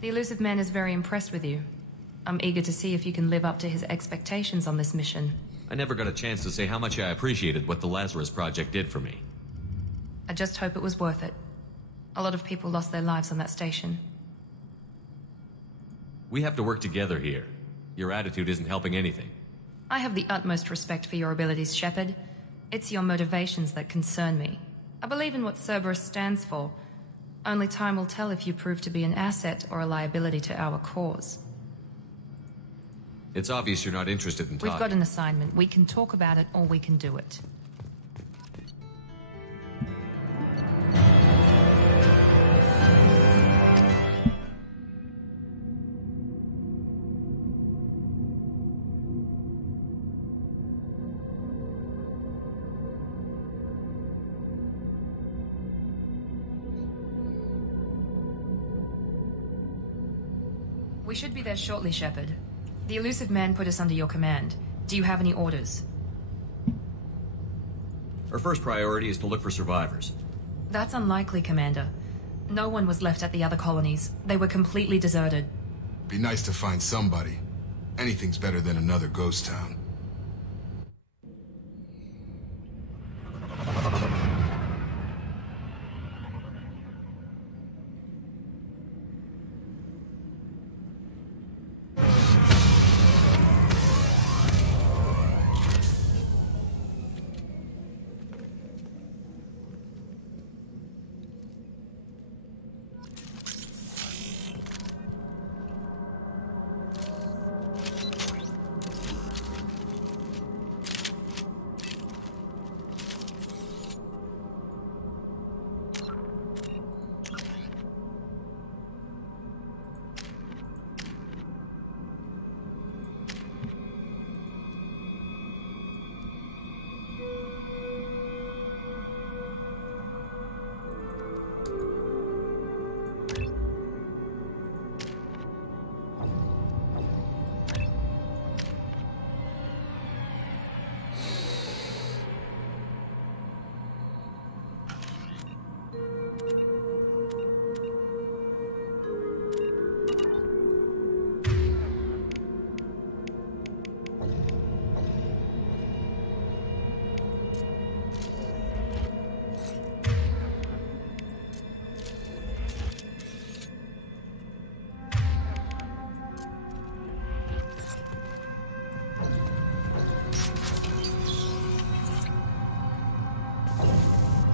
The elusive man is very impressed with you. I'm eager to see if you can live up to his expectations on this mission. I never got a chance to say how much I appreciated what the Lazarus Project did for me. I just hope it was worth it. A lot of people lost their lives on that station. We have to work together here. Your attitude isn't helping anything. I have the utmost respect for your abilities, Shepard. It's your motivations that concern me. I believe in what Cerberus stands for. Only time will tell if you prove to be an asset or a liability to our cause. It's obvious you're not interested in talking. We've got an assignment. We can talk about it or we can do it. We should be there shortly, Shepard. The elusive man put us under your command. Do you have any orders? Our first priority is to look for survivors. That's unlikely, Commander. No one was left at the other colonies. They were completely deserted. Be nice to find somebody. Anything's better than another ghost town.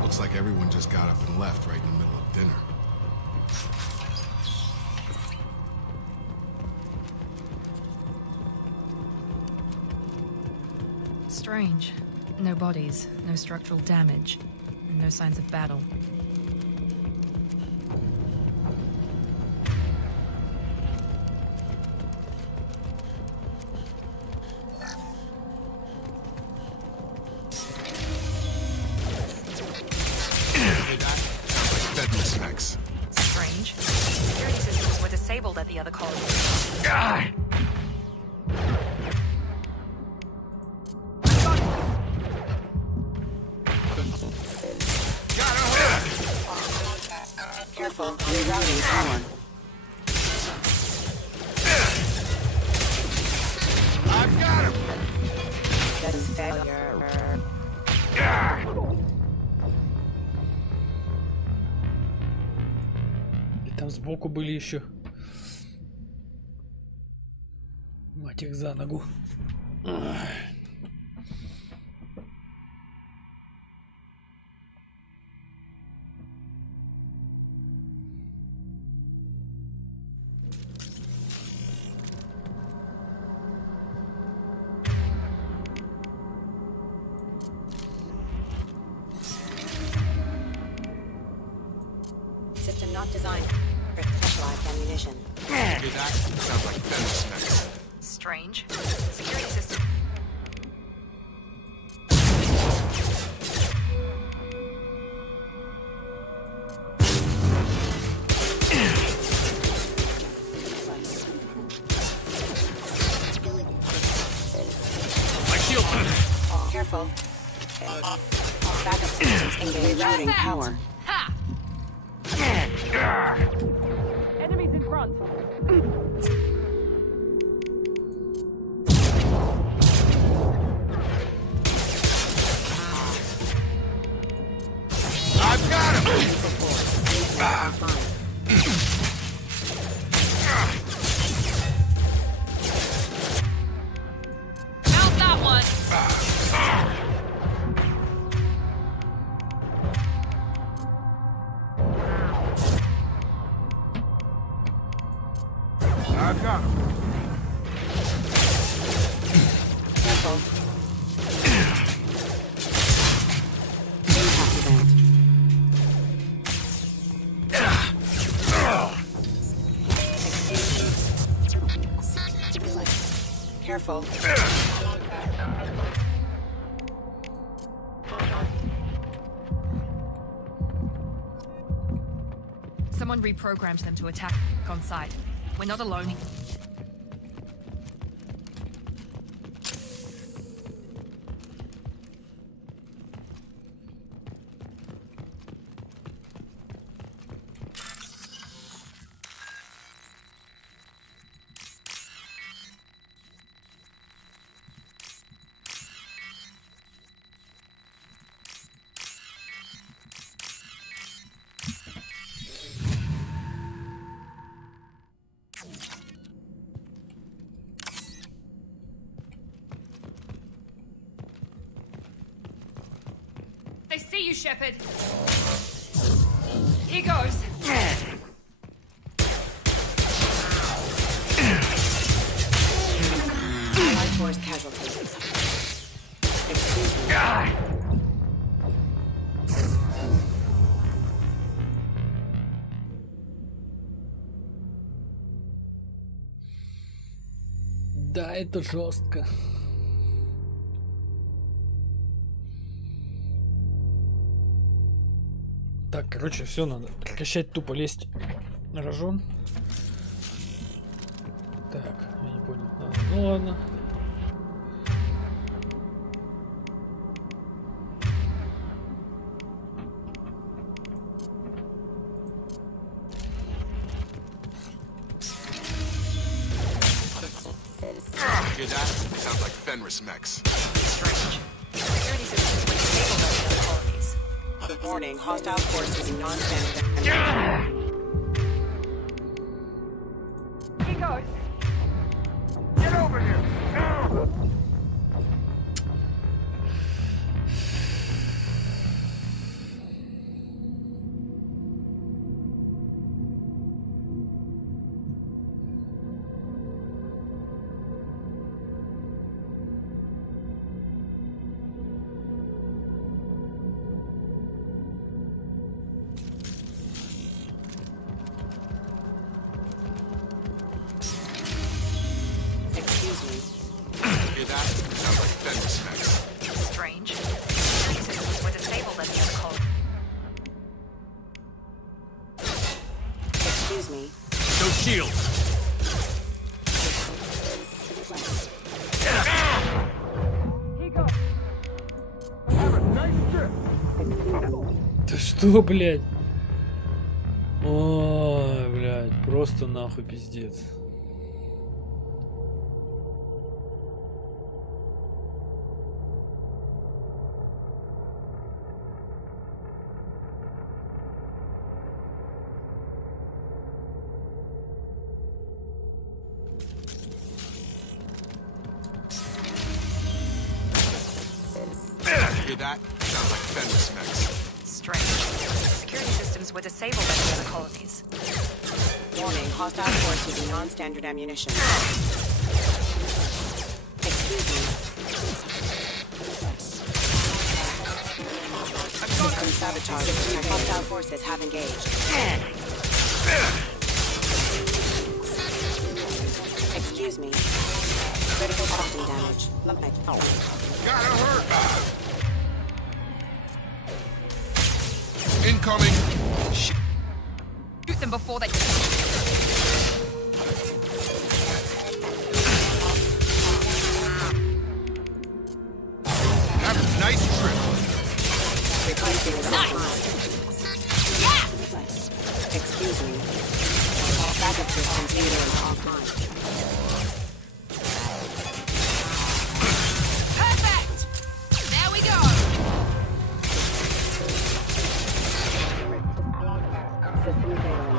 Looks like everyone just got up and left right in the middle of dinner. Strange. No bodies, no structural damage, and no signs of battle. Strange. Security systems were disabled at the other colony. Careful, rerouting someone. I've got him! That is failure. Там сбоку были еще. Мать их за ногу. System not designed for specialized ammunition. Hear that? Sounds like fender smacks. Strange. Security system. My shield. Careful. Backup systems engaged. Routing power. Enemies in front. I've got him! I've got him. Careful. Someone reprogrammed them to attack on site. We're not alone. They see you, Shepard. Here goes. Allied force casualties. Excuse me. Да, это жестко. Так, короче, все надо прекращать тупо лезть на рожон. Так, я не понял. Ну ладно. Hear that? Sounds like Fenris mechs. Strange. Security systems were disabled by the colonies. Warning, hostile forces non-standard. He goes. Get over here. Now. Strange. Security systems were disabled at the other colony. Excuse me. No shield. Да что, блядь? Ой, блядь, просто нахуй пиздец. Hear that? Sounds like Fenris mechs. Strange. Security systems were disabled at the other colonies. Warning, hostile force using non-standard ammunition. Excuse me. System sabotage. Hostile forces have engaged. Excuse me. Critical prompting damage. Gotta hurt! Incoming! Shoot them before they... Have a nice trip! Nice! Yeah! Excuse me. Backup systems needed offline. Perfect! There we go!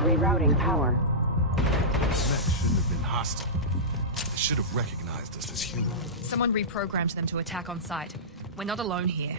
Rerouting power. This mech shouldn't have been hostile. They should have recognized us as human. Someone reprogrammed them to attack on site. We're not alone here.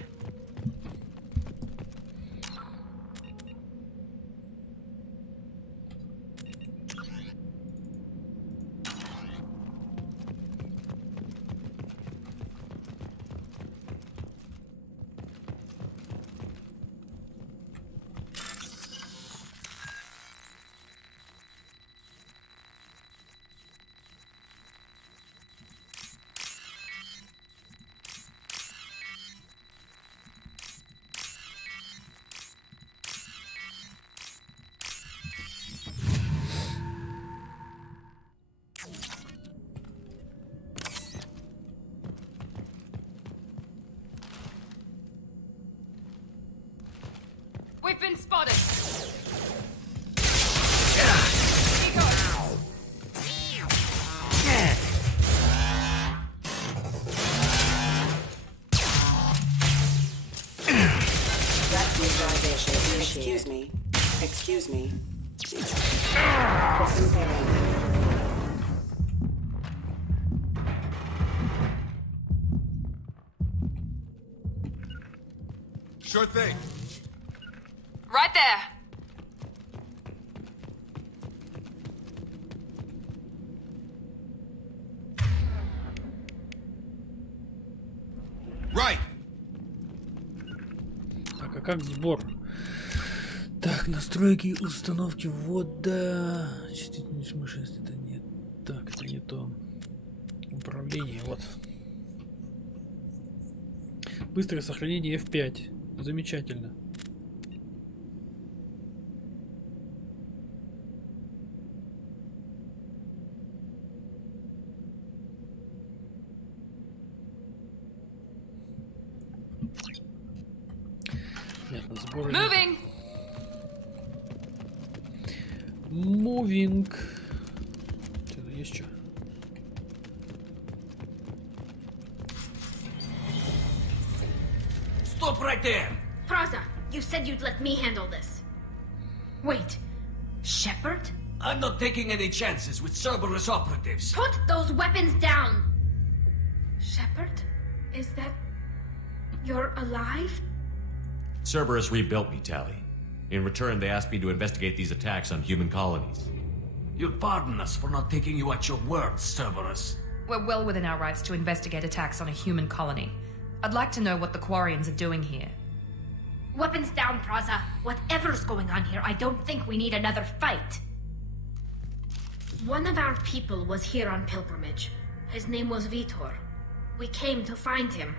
We've been spotted. Excuse me. Excuse me. Sure thing. Right there. Right. Так, а как сбор? Так, настройки установки ввода. Чувствительность мыши, это не так, это не то. Управление, вот. Быстрое сохранение F5. Замечательно. Moving. Moving. Что-то есть что? Stop right there! Praza, you said you'd let me handle this. Wait, Shepard? I'm not taking any chances with Cerberus operatives. Put those weapons down! Shepard? Is that... you're alive? Cerberus rebuilt me, Tally. In return, they asked me to investigate these attacks on human colonies. You'll pardon us for not taking you at your word, Cerberus. We're well within our rights to investigate attacks on a human colony. I'd like to know what the Quarians are doing here. Weapons down, Praza. Whatever's going on here, I don't think we need another fight. One of our people was here on pilgrimage. His name was Vitor. We came to find him.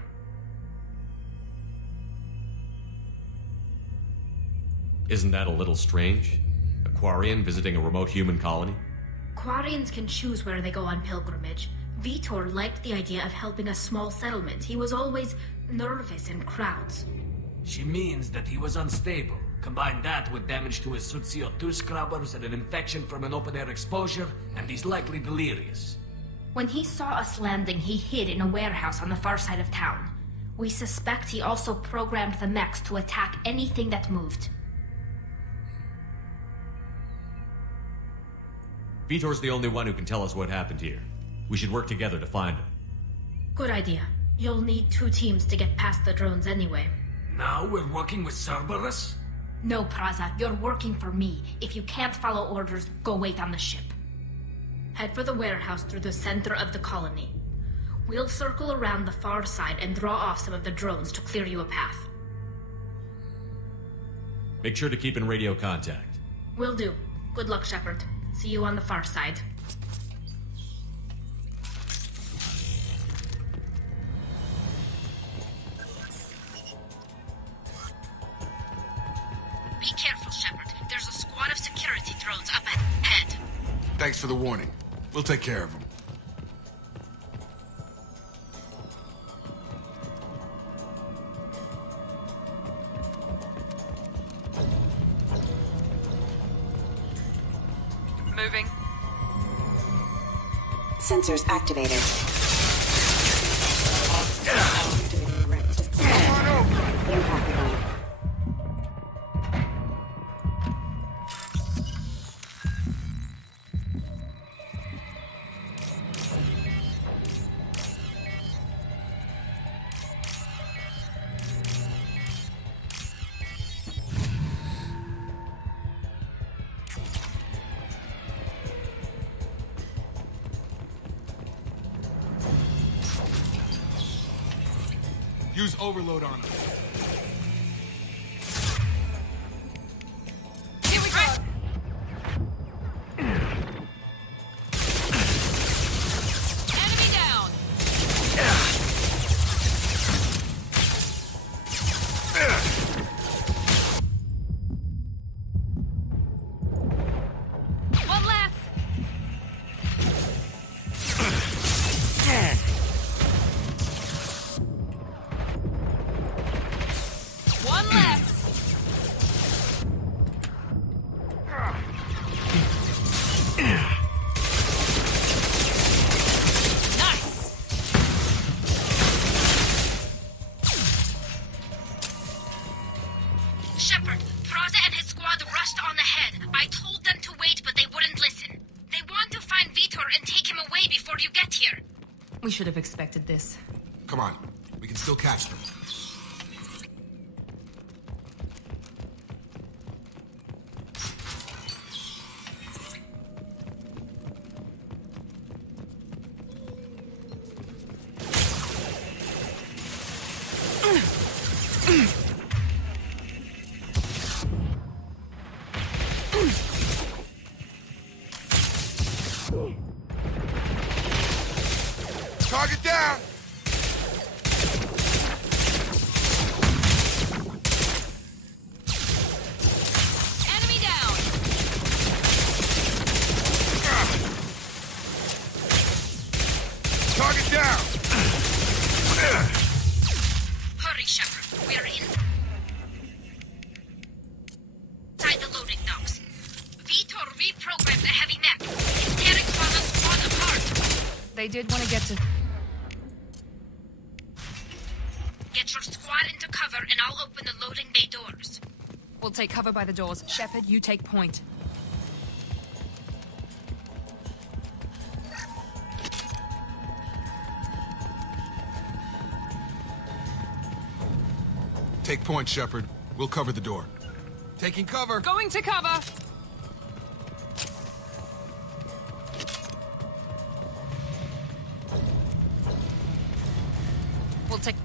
Isn't that a little strange? A Quarian visiting a remote human colony? Quarians can choose where they go on pilgrimage. Vitor liked the idea of helping a small settlement. He was always nervous in crowds. She means that he was unstable. Combine that with damage to his CO2 scrubbers and an infection from an open-air exposure, and he's likely delirious. When he saw us landing, he hid in a warehouse on the far side of town. We suspect he also programmed the mechs to attack anything that moved. Vitor's the only one who can tell us what happened here. We should work together to find him. Good idea. You'll need 2 teams to get past the drones anyway. Now we're working with Cerberus? No, Praza, you're working for me. If you can't follow orders, go wait on the ship. Head for the warehouse through the center of the colony. We'll circle around the far side and draw off some of the drones to clear you a path. Make sure to keep in radio contact. Will do. Good luck, Shepard. See you on the far side. Be careful, Shepard. There's a squad of security drones up ahead. Thanks for the warning. We'll take care of them. Moving. Sensors activated. Use overload on them. Here we go. Enemy down. One left. We should have expected this. Come on, we can still catch them. Target down! Enemy down! Target down! Hurry, Shepard. We are inside the loading docks. Vitor reprogrammed the heavy mech. Tearing Father's squad apart. They did want to get to... Get your squad into cover and I'll open the loading bay doors. We'll take cover by the doors. Shepard, you take point. Take point, Shepard. We'll cover the door. Taking cover. Going to cover! We'll take...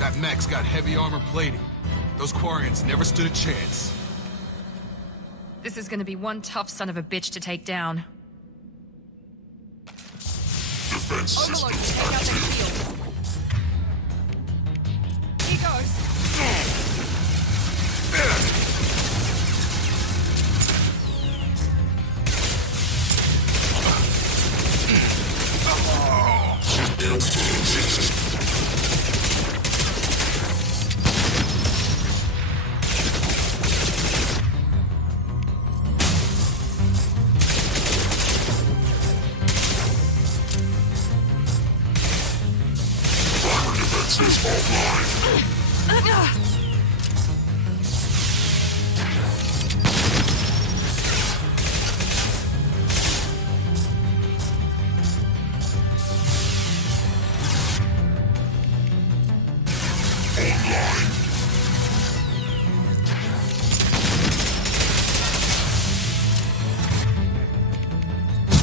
That mech's got heavy armor plating. Those Quarians never stood a chance. This is gonna be one tough son of a bitch to take down. Defense Overlord, take out their shields. He goes.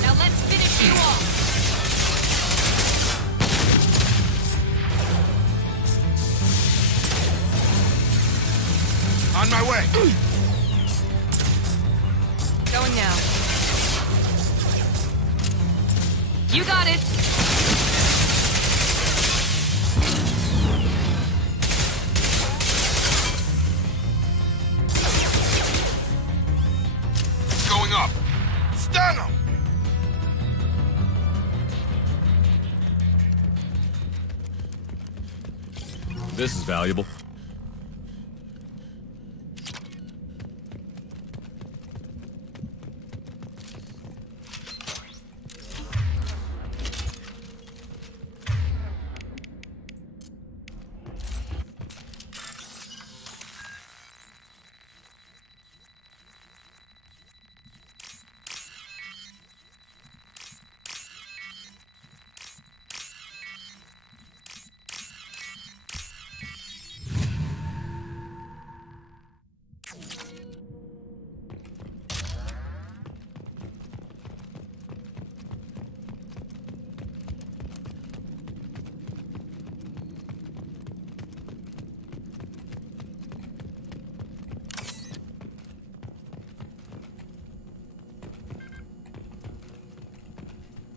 Now let's finish you off. On my way. Going now. You got it. Going up. Stun him. This is valuable.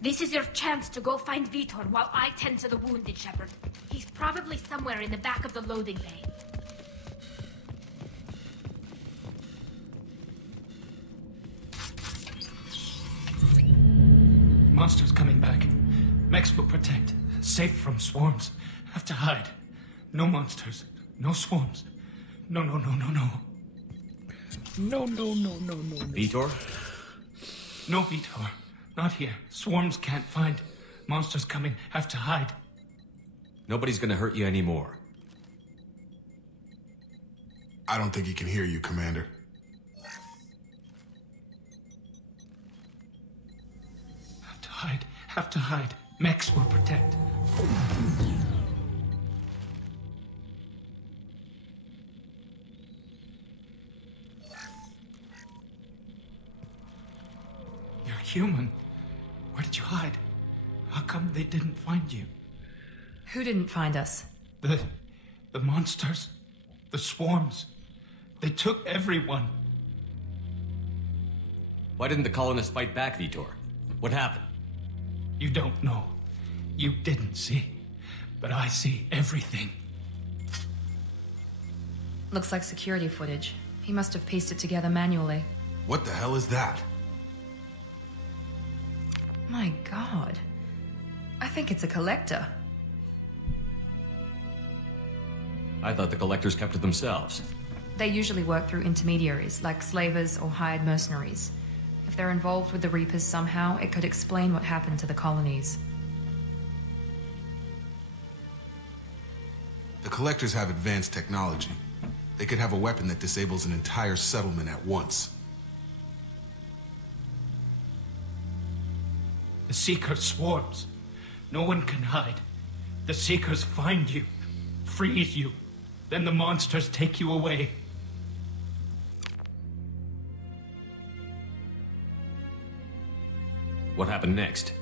This is your chance to go find Vitor while I tend to the wounded, Shepard. He's probably somewhere in the back of the loading bay. Monsters coming back. Mechs will protect. Safe from swarms. have to hide. No monsters. No swarms. No. No. Vitor? No, Vitor. Not here. Swarms can't find. Monsters coming. Have to hide. Nobody's gonna hurt you anymore. I don't think he can hear you, Commander. Have to hide. Have to hide. Mechs will protect. You're human. Where did you hide? How come they didn't find you? Who didn't find us? The monsters. The swarms. They took everyone. Why didn't the colonists fight back, Vitor? What happened? You don't know. You didn't see. But I see everything. Looks like security footage. He must have pieced it together manually. What the hell is that? My God. I think it's a collector. I thought the collectors kept to themselves. They usually work through intermediaries, like slavers or hired mercenaries. If they're involved with the Reapers somehow, it could explain what happened to the colonies. The collectors have advanced technology. They could have a weapon that disables an entire settlement at once. The Seeker swarms. No one can hide. The Seekers find you, freeze you. Then the monsters take you away. What happened next?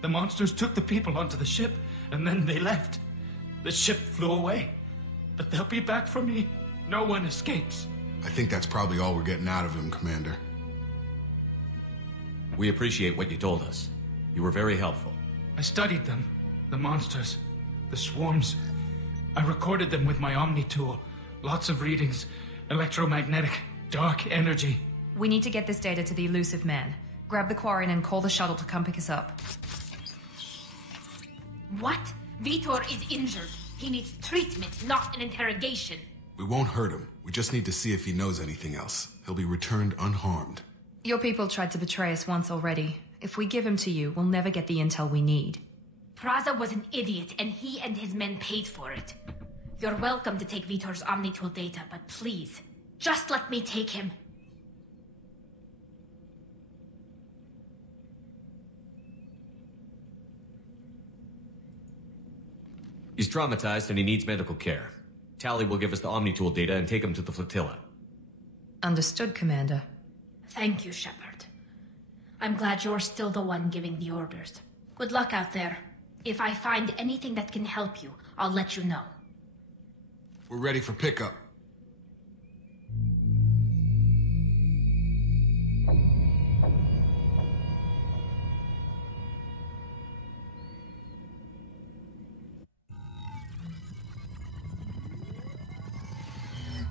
The monsters took the people onto the ship, and then they left. The ship flew away. But they'll be back for me. No one escapes. I think that's probably all we're getting out of him, Commander. We appreciate what you told us. You were very helpful. I studied them. The monsters. The swarms. I recorded them with my Omni tool. Lots of readings. Electromagnetic. Dark energy. We need to get this data to the elusive man. Grab the Quarian and call the shuttle to come pick us up. What? Vitor is injured. He needs treatment, not an interrogation. We won't hurt him. We just need to see if he knows anything else. He'll be returned unharmed. Your people tried to betray us once already. If we give him to you, we'll never get the intel we need. Praza was an idiot, and he and his men paid for it. You're welcome to take Vitor's Omnitool data, but please, just let me take him. He's traumatized and he needs medical care. Tally will give us the Omnitool data and take him to the flotilla. Understood, Commander. Thank you, Shepard. I'm glad you're still the one giving the orders. Good luck out there. If I find anything that can help you, I'll let you know. We're ready for pickup.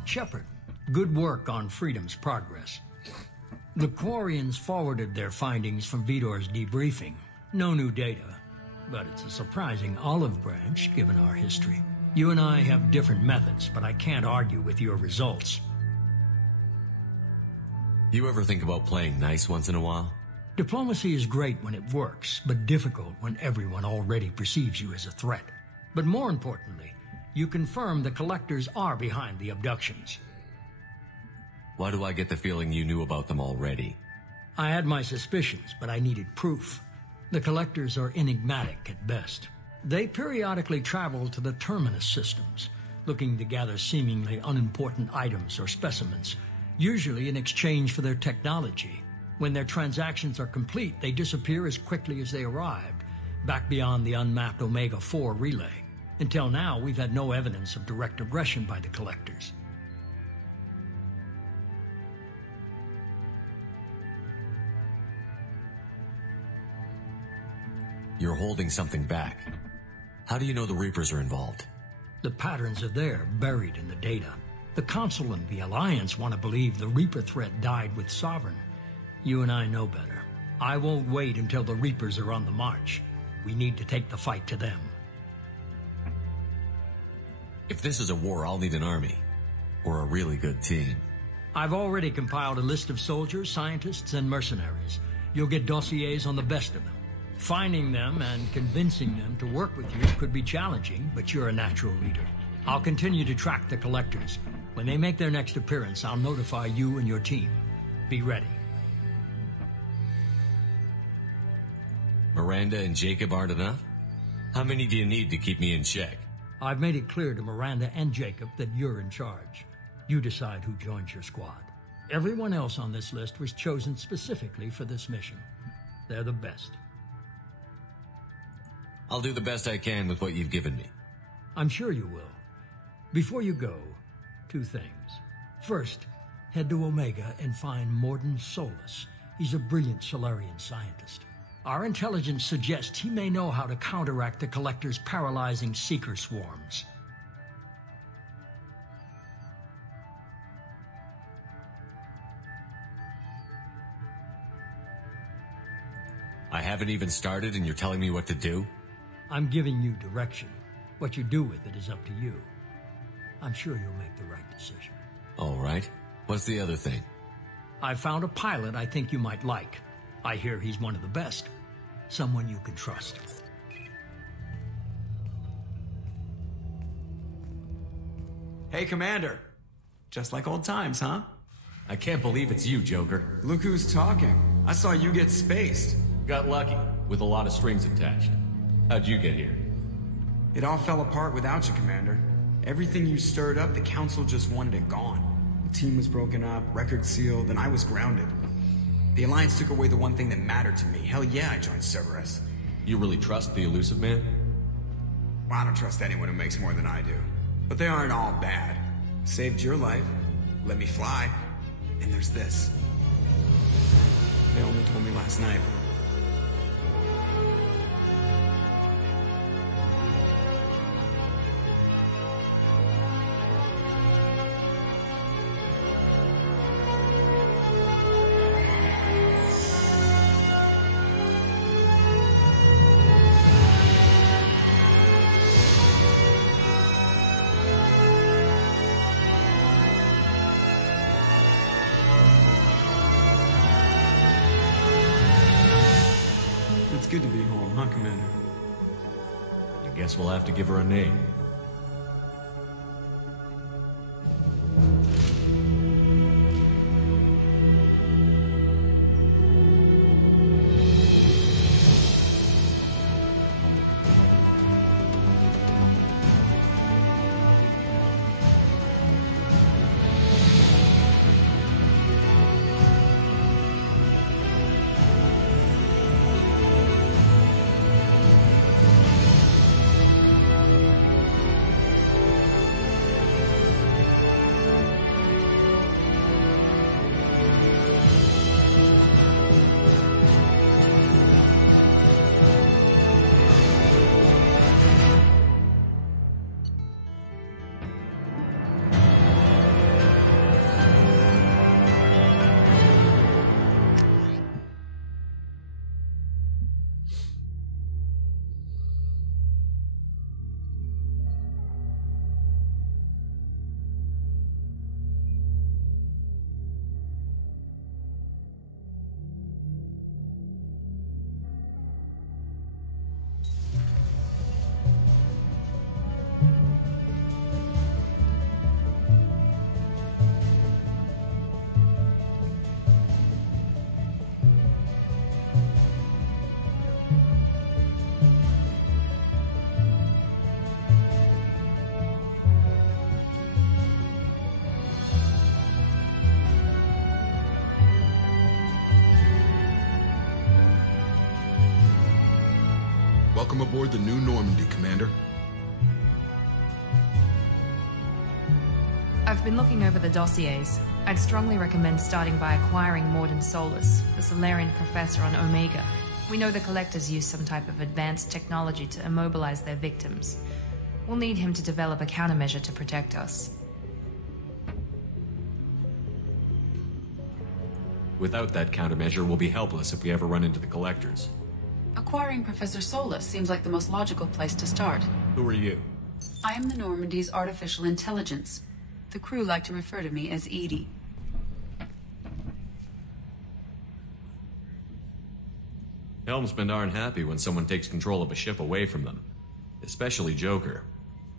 Shepard, good work on Freedom's progress. The Quarians forwarded their findings from Vitor's debriefing. No new data, but it's a surprising olive branch given our history. You and I have different methods, but I can't argue with your results. You ever think about playing nice once in a while? Diplomacy is great when it works, but difficult when everyone already perceives you as a threat. But more importantly, you confirm the collectors are behind the abductions. Why do I get the feeling you knew about them already? I had my suspicions, but I needed proof. The collectors are enigmatic at best. They periodically travel to the terminus systems, looking to gather seemingly unimportant items or specimens, usually in exchange for their technology. When their transactions are complete, they disappear as quickly as they arrived, back beyond the unmapped Omega-4 relay. Until now, we've had no evidence of direct aggression by the collectors. You're holding something back. How do you know the Reapers are involved? The patterns are there, buried in the data. The Council and the Alliance want to believe the Reaper threat died with Sovereign. You and I know better. I won't wait until the Reapers are on the march. We need to take the fight to them. If this is a war, I'll need an army. Or a really good team. I've already compiled a list of soldiers, scientists, and mercenaries. You'll get dossiers on the best of them. Finding them and convincing them to work with you could be challenging, but you're a natural leader. I'll continue to track the collectors. When they make their next appearance, I'll notify you and your team. Be ready. Miranda and Jacob aren't enough? How many do you need to keep me in check? I've made it clear to Miranda and Jacob that you're in charge. You decide who joins your squad. Everyone else on this list was chosen specifically for this mission. They're the best. I'll do the best I can with what you've given me. I'm sure you will. Before you go, 2 things. First, head to Omega and find Morden Solus. He's a brilliant Solarian scientist. Our intelligence suggests he may know how to counteract the Collector's paralyzing Seeker swarms. I haven't even started and you're telling me what to do? I'm giving you direction. What you do with it is up to you. I'm sure you'll make the right decision. All right. What's the other thing? I found a pilot I think you might like. I hear he's one of the best. Someone you can trust. Hey, Commander. Just like old times, huh? I can't believe it's you, Joker. Look who's talking. I saw you get spaced. Got lucky, with a lot of strings attached. How'd you get here? It all fell apart without you, Commander. Everything you stirred up, the Council just wanted it gone. The team was broken up, record sealed, and I was grounded. The Alliance took away the one thing that mattered to me. Hell yeah, I joined Cerberus. You really trust the Elusive Man? Well, I don't trust anyone who makes more than I do. But they aren't all bad. Saved your life, let me fly, and there's this. They only told me last night. It's good to be home, huh, Commander? I guess we'll have to give her a name. Welcome aboard the New Normandy, Commander. I've been looking over the dossiers. I'd strongly recommend starting by acquiring Morden Solus, the Solarian professor on Omega. We know the Collectors use some type of advanced technology to immobilize their victims. We'll need him to develop a countermeasure to protect us. Without that countermeasure, we'll be helpless if we ever run into the Collectors. Acquiring Professor Solus seems like the most logical place to start. Who are you? I am the Normandy's artificial intelligence. The crew like to refer to me as Edie. Helmsmen aren't happy when someone takes control of a ship away from them. Especially Joker.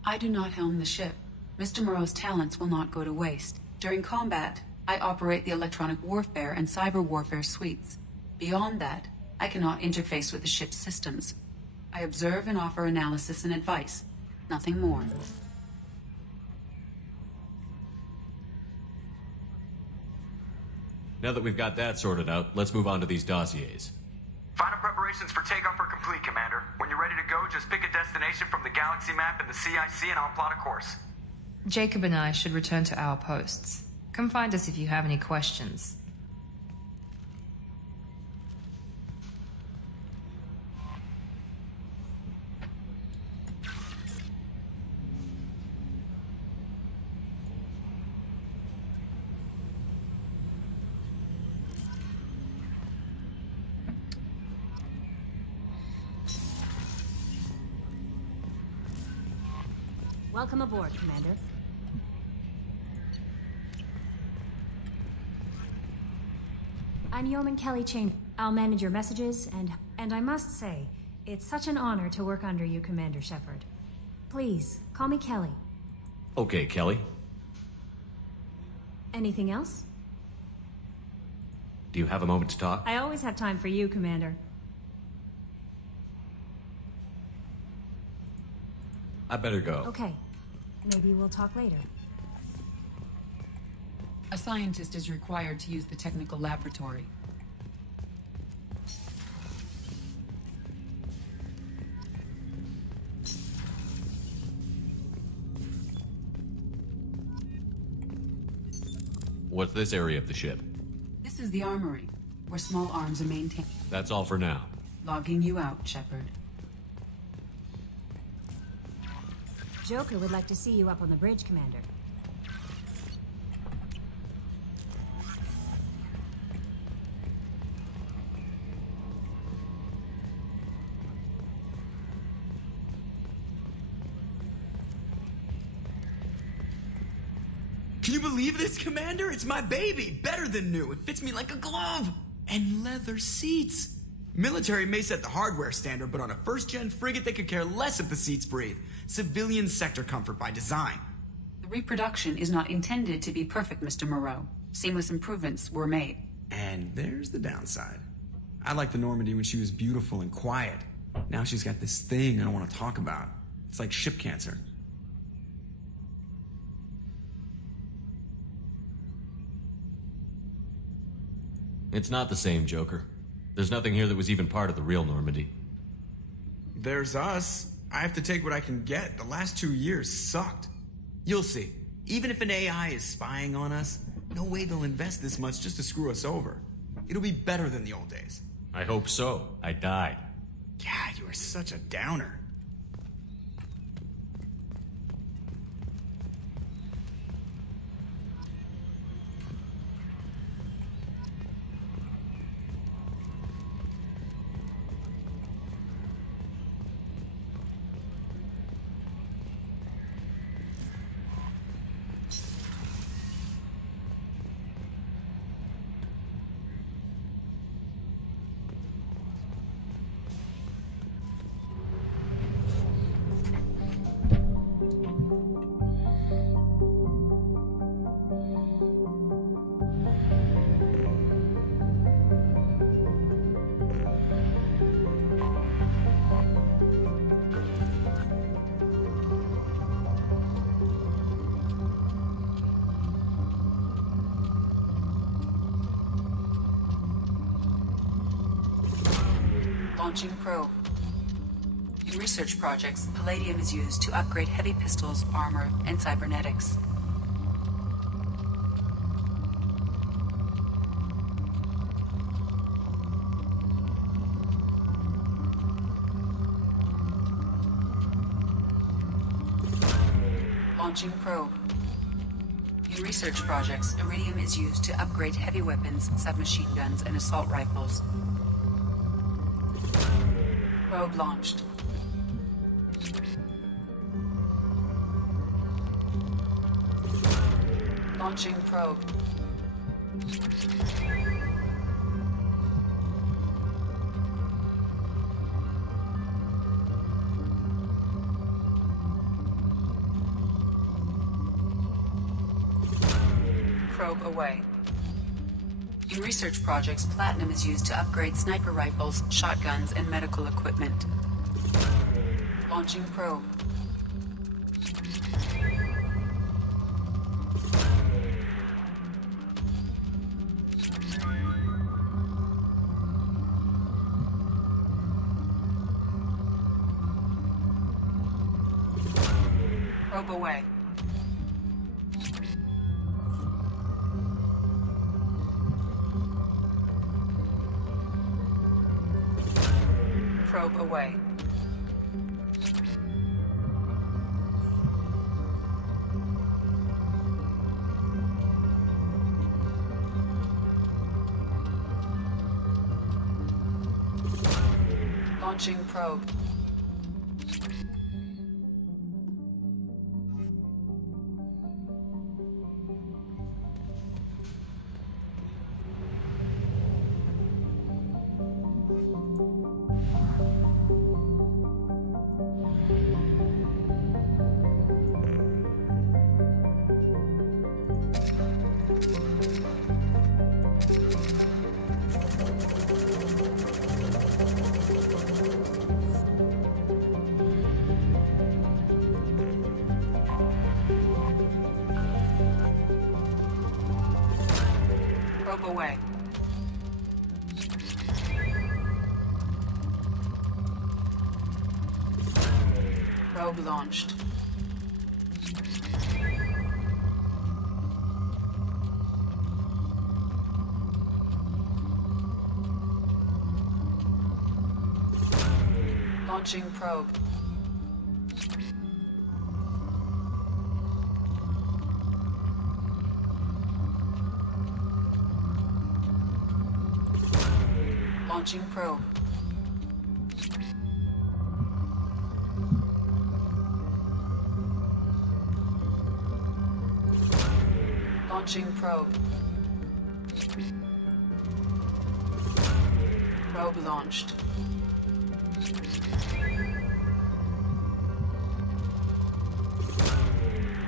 I do not helm the ship. Mr. Moreau's talents will not go to waste. During combat, I operate the electronic warfare and cyber warfare suites. Beyond that, I cannot interface with the ship's systems. I observe and offer analysis and advice. Nothing more. Now that we've got that sorted out, let's move on to these dossiers. Final preparations for takeoff are complete, Commander. When you're ready to go, just pick a destination from the galaxy map and the CIC and I'll plot a course. Jacob and I should return to our posts. Come find us if you have any questions. Welcome aboard, Commander. I'm Yeoman Kelly Chambers. I'll manage your messages, and I must say, it's such an honor to work under you, Commander Shepard. Please, call me Kelly. Okay, Kelly. Anything else? Do you have a moment to talk? I always have time for you, Commander. I better go. Okay. Maybe we'll talk later. A scientist is required to use the technical laboratory. What's this area of the ship? This is the armory, where small arms are maintained. That's all for now. Logging you out, Shepard. Joker would like to see you up on the bridge, Commander. Can you believe this, Commander? It's my baby! Better than new. It fits me like a glove! And leather seats! Military may set the hardware standard, but on a first-gen frigate, they could care less if the seats breathe. Civilian sector comfort by design. The reproduction is not intended to be perfect, Mr. Moreau. Seamless improvements were made. And there's the downside. I liked the Normandy when she was beautiful and quiet. Now she's got this thing I don't want to talk about. It's like ship cancer. It's not the same, Joker. There's nothing here that was even part of the real Normandy. There's us. I have to take what I can get. The last 2 years sucked. You'll see. Even if an AI is spying on us, no way they'll invest this much just to screw us over. It'll be better than the old days. I hope so. I died. God, you are such a downer. Launching probe. In research projects, palladium is used to upgrade heavy pistols, armor, and cybernetics. Launching probe. In research projects, iridium is used to upgrade heavy weapons, submachine guns, and assault rifles. Probe launched. Launching probe. Probe away. In research projects, platinum is used to upgrade sniper rifles, shotguns, and medical equipment. Launching probe. Probe away. Probe away. Launching probe. Probe away. Probe launched. Launching probe. Launching probe. Launching probe. Probe launched.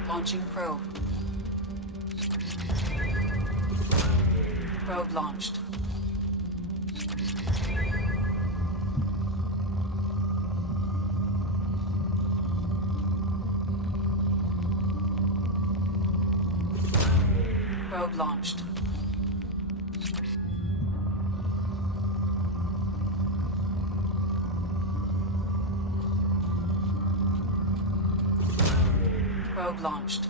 Launching probe. Probe launched. Probe launched. Probe launched.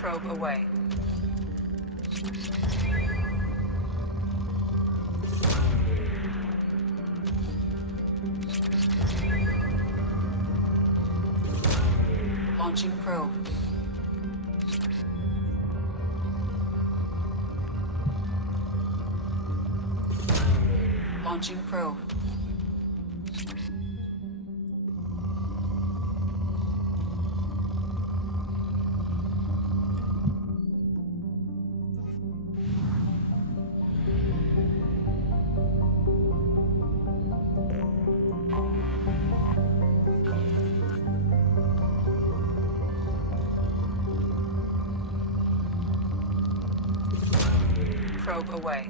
Probe away. Launching probe. Launching probe. Probe away.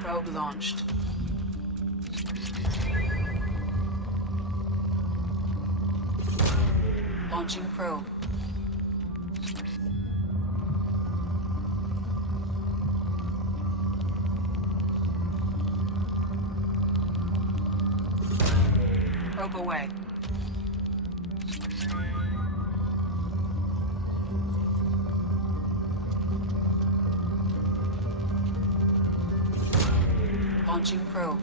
Probe launched. Launching probe. Probe away. Launching probe.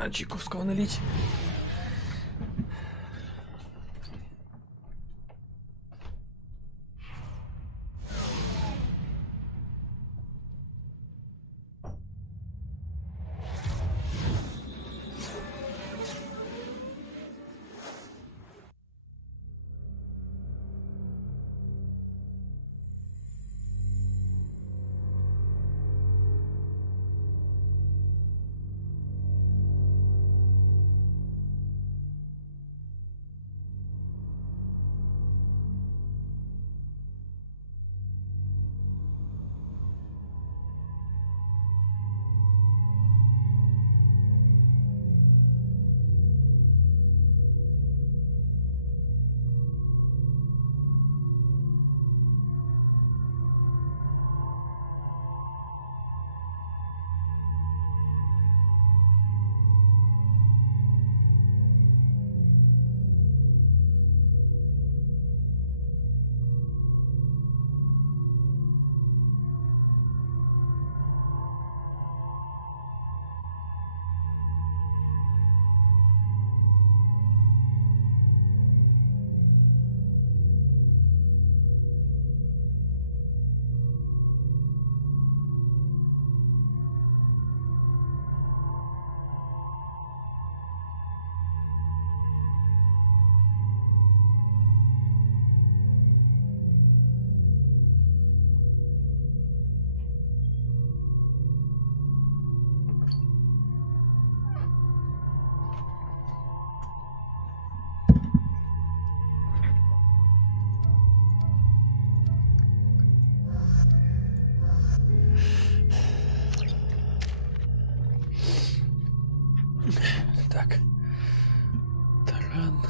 А Чайковского налить. Так. Таран.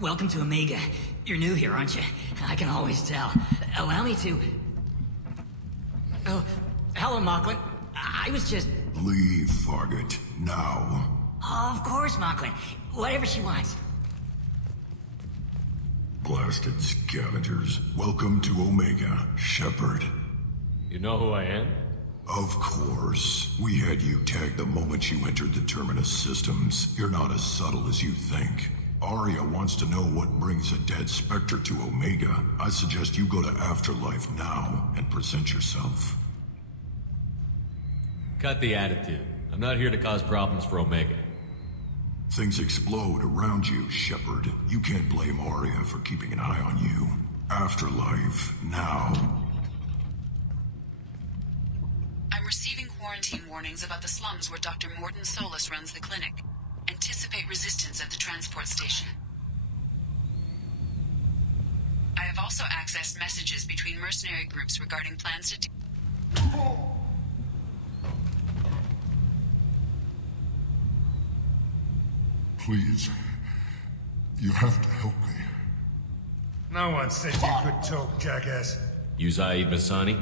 Welcome to Omega. You're new here, aren't you? I can always tell. Allow me to... Oh, hello, Mocklin. I was just... Leave, Fargate. Now. Oh, of course, Mocklin. Whatever she wants. Blasted scavengers. Welcome to Omega, Shepard. You know who I am? Of course. We had you tagged the moment you entered the Terminus systems. You're not as subtle as you think. Arya wants to know what brings a dead Spectre to Omega. I suggest you go to Afterlife now and present yourself. Cut the attitude. I'm not here to cause problems for Omega. Things explode around you, Shepard. You can't blame Arya for keeping an eye on you. Afterlife now. I'm receiving quarantine warnings about the slums where Dr. Morden Solus runs the clinic. Anticipate resistance at the transport station. I have also accessed messages between mercenary groups regarding plans to... Please. You have to help me. No one said you could talk, jackass. You Zaid Masani?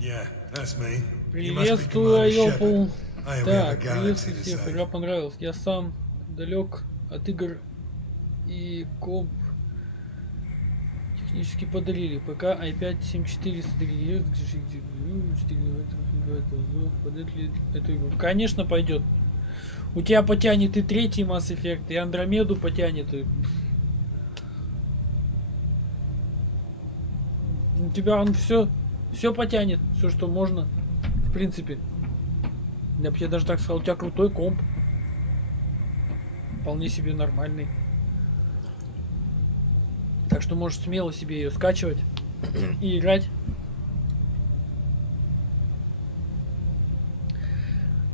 Yeah, that's me. Приветствую, Айопл. Так, приветствую всех. Игра понравилась. Я сам далек от игр и комп технически подарили. ПК i5 7400 подойдет ли эту игру? Конечно, пойдет. У тебя потянет и третий Mass Effect, и Андромеду потянет, и... У тебя он все потянет, все, что можно, в принципе. Я бы тебе даже так сказал, у тебя крутой комп. Вполне себе нормальный. Так что можешь смело себе ее скачивать и играть.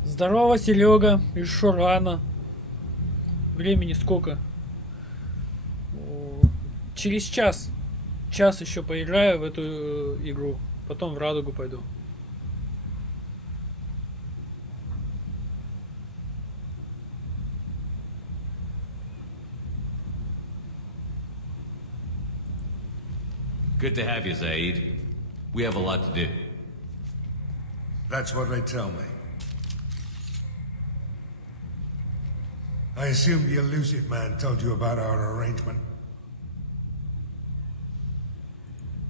Здорово, Серега. Еще рано. Времени сколько? Через час. Час еще поиграю в эту игру. Потом в радугу пойду. Good to have you, Zaid. We have a lot to do. That's what they tell me. I assume the elusive man told you about our arrangement?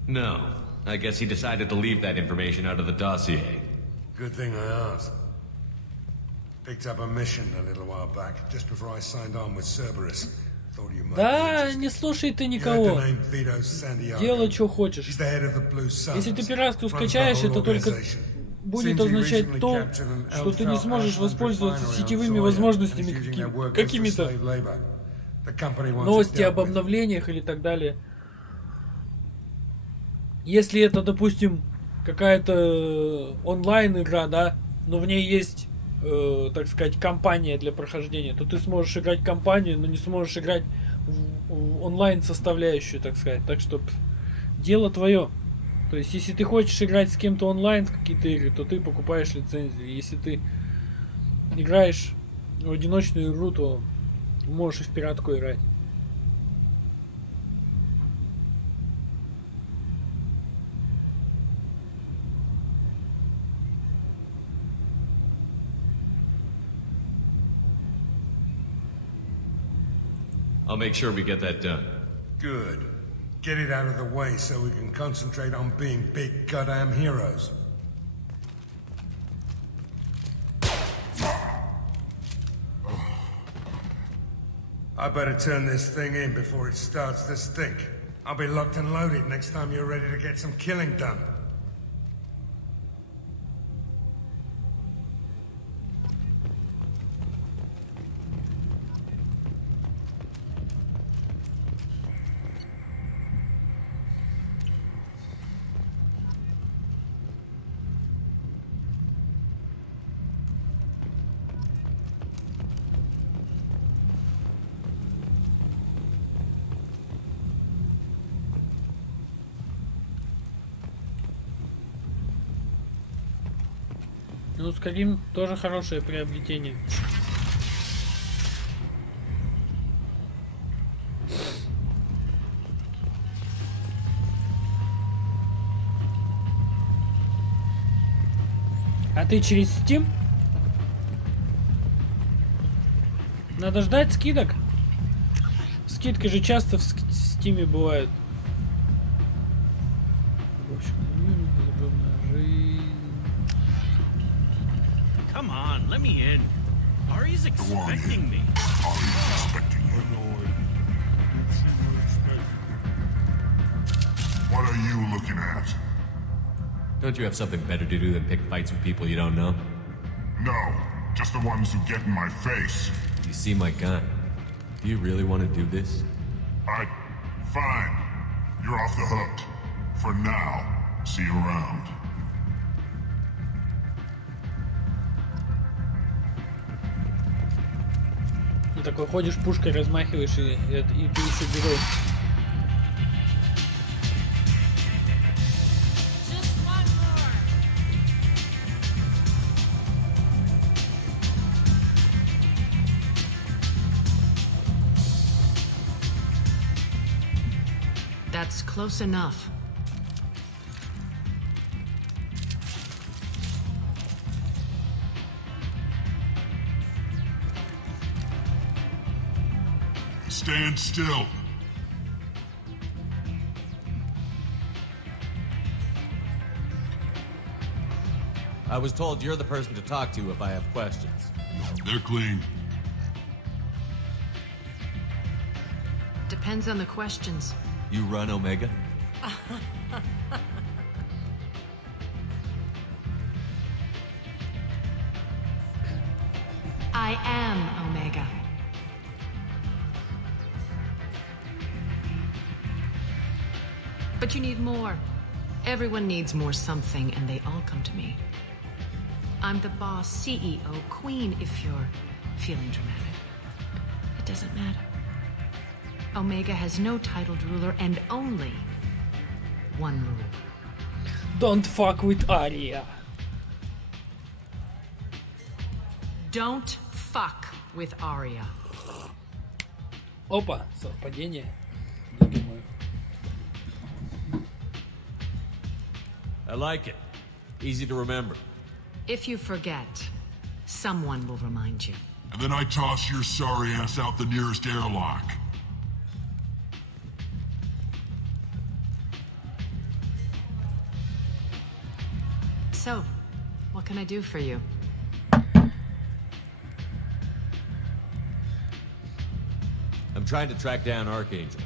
No. I guess he decided to leave that information out of the dossier. Good thing I asked. Picked up a mission a little while back, just before I signed on with Cerberus. Да, не слушай ты никого. Делай, что хочешь. Если ты пиратку скачаешь, это только будет означать то, что ты не сможешь воспользоваться сетевыми возможностями какими-то. Новости об обновлениях или так далее. Если это, допустим, какая-то онлайн-игра, да, но в ней есть... так сказать, кампания для прохождения, то ты сможешь играть кампанию, но не сможешь играть в онлайн составляющую, так сказать. Так что дело твое. То есть, если ты хочешь играть с кем-то онлайн в какие-то игры, то ты покупаешь лицензию. Если ты играешь в одиночную игру, то можешь и в пиратку играть. I'll make sure we get that done. Good. Get it out of the way so we can concentrate on being big goddamn heroes. I better turn this thing in before it starts to stink. I'll be locked and loaded next time you're ready to get some killing done. Ну, Скарим тоже хорошее приобретение. А ты через Steam? Надо ждать скидок. Скидки же часто в Steam бывают. Come on, let me in. Ari's expecting me. Ari's expecting you. What are you looking at? Don't you have something better to do than pick fights with people you don't know? No, just the ones who get in my face. You see my gun. Do you really want to do this? Fine. You're off the hook. For now. See you around. И такой ходишь, пушкой размахиваешь, и ты еще герой. That's close enough. Stand still. I was told you're the person to talk to if I have questions. They're clean. Depends on the questions. You run Omega? I am Omega. But you need more. Everyone needs more something, and they all come to me. I'm the boss, CEO, queen, if you're feeling dramatic. It doesn't matter. Omega has no titled ruler and only one rule. Don't fuck with Aria. Don't fuck with Aria. Опа, совпадение. Не думаю. I like it. Easy to remember. If you forget, someone will remind you. And then I toss your sorry ass out the nearest airlock. So, what can I do for you? I'm trying to track down Archangel.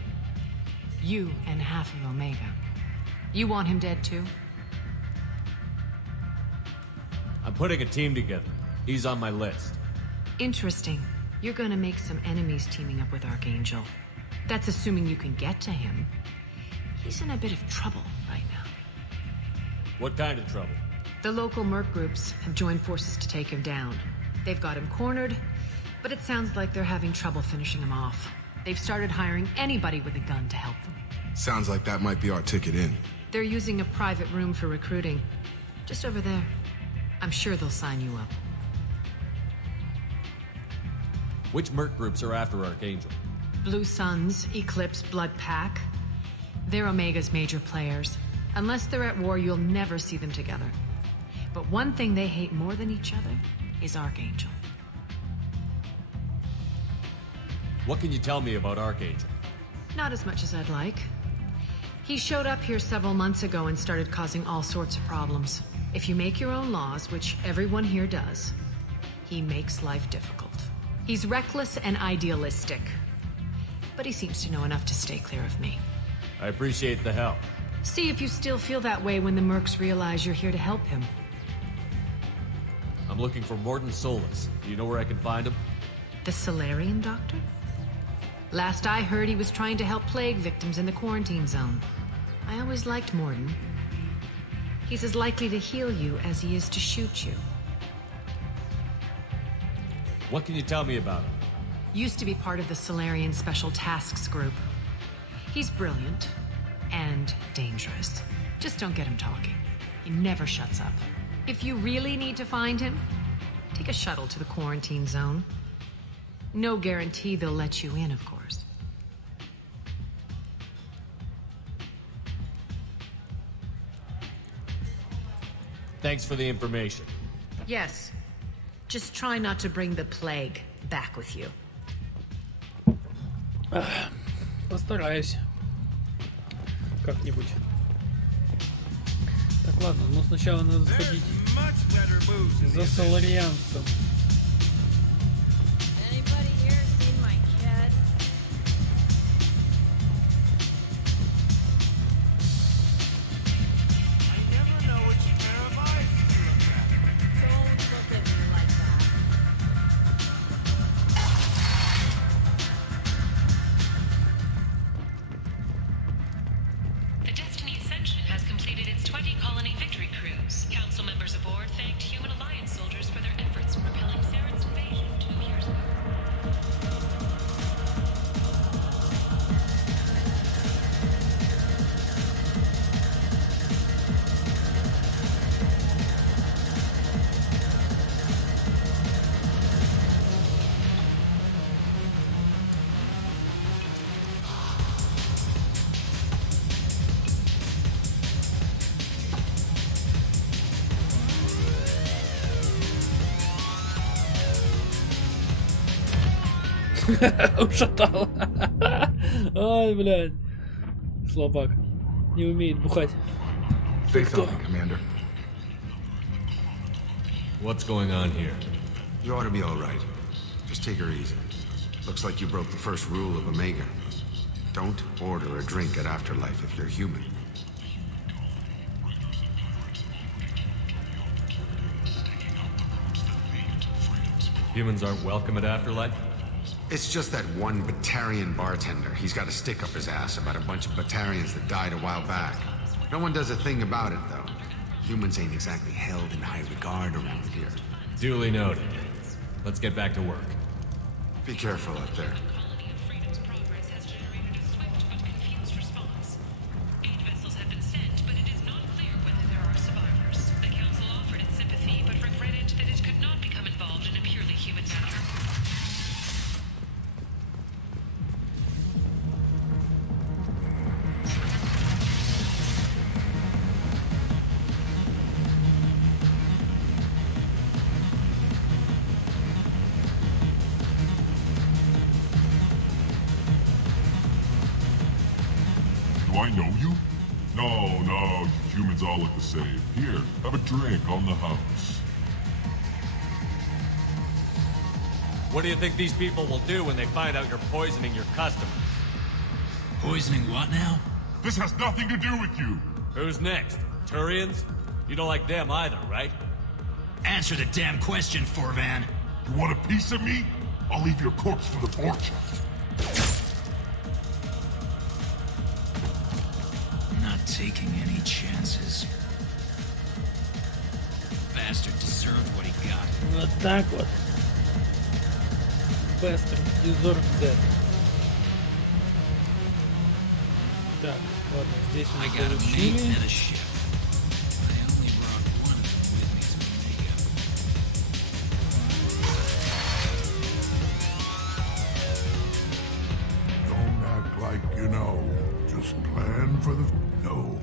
You and half of Omega. You want him dead too? I'm putting a team together. He's on my list. Interesting. You're gonna make some enemies teaming up with Archangel. That's assuming you can get to him. He's in a bit of trouble right now. What kind of trouble? The local merc groups have joined forces to take him down. They've got him cornered, but it sounds like they're having trouble finishing him off. They've started hiring anybody with a gun to help them. Sounds like that might be our ticket in. They're using a private room for recruiting. Just over there. I'm sure they'll sign you up. Which merc groups are after Archangel? Blue Suns, Eclipse, Blood Pack. They're Omega's major players. Unless they're at war, you'll never see them together. But one thing they hate more than each other is Archangel. What can you tell me about Archangel? Not as much as I'd like. He showed up here several months ago and started causing all sorts of problems. If you make your own laws, which everyone here does, he makes life difficult. He's reckless and idealistic. But he seems to know enough to stay clear of me. I appreciate the help. See if you still feel that way when the mercs realize you're here to help him. I'm looking for Morton Solus. Do you know where I can find him? The Solarian doctor? Last I heard, he was trying to help plague victims in the quarantine zone. I always liked Morton. He's as likely to heal you as he is to shoot you. What can you tell me about him? Used to be part of the Solarian Special Tasks Group. He's brilliant and dangerous. Just don't get him talking. He never shuts up. If you really need to find him, take a shuttle to the quarantine zone. No guarantee they'll let you in, of course. Thanks for the information. Yes. Just try not to bring the plague back with you. Постараюсь. Как-нибудь. Так, ладно, но сначала надо сходить за соларианцем. Ушатал. Ай, блядь. Слабак. Не умеет бухать. Stay calm, Commander. What's going on here? You ought to be all right. Just take her easy. Looks like you broke the first rule of Omega. Don't order a drink at Afterlife if you're human. Humans aren't welcome at Afterlife? It's just that one Batarian bartender. He's got a stick up his ass about a bunch of Batarians that died a while back. No one does a thing about it, though. Humans ain't exactly held in high regard around here. Duly noted. Let's get back to work. Be careful out there. Freedom's progress has generated a swift but confused response. 8 vessels have been sent, but it is not clear whether there are survivors. The Council offered its sympathy, but regretted that it could not become involved in a purely human matter. Do I know you? No, you humans all look the same. Here, have a drink on the house. What do you think these people will do when they find out you're poisoning your customers? Poisoning what now? This has nothing to do with you. Who's next? Turians? You don't like them either, right? Answer the damn question, Forvan. You want a piece of me? I'll leave your corpse for the fortune. Not taking any chances. Bastard deserved what he got. Вот так вот. Bastard deserved that. Так, ладно, здесь мы получили. Don't act like you know. Just plan for the... No.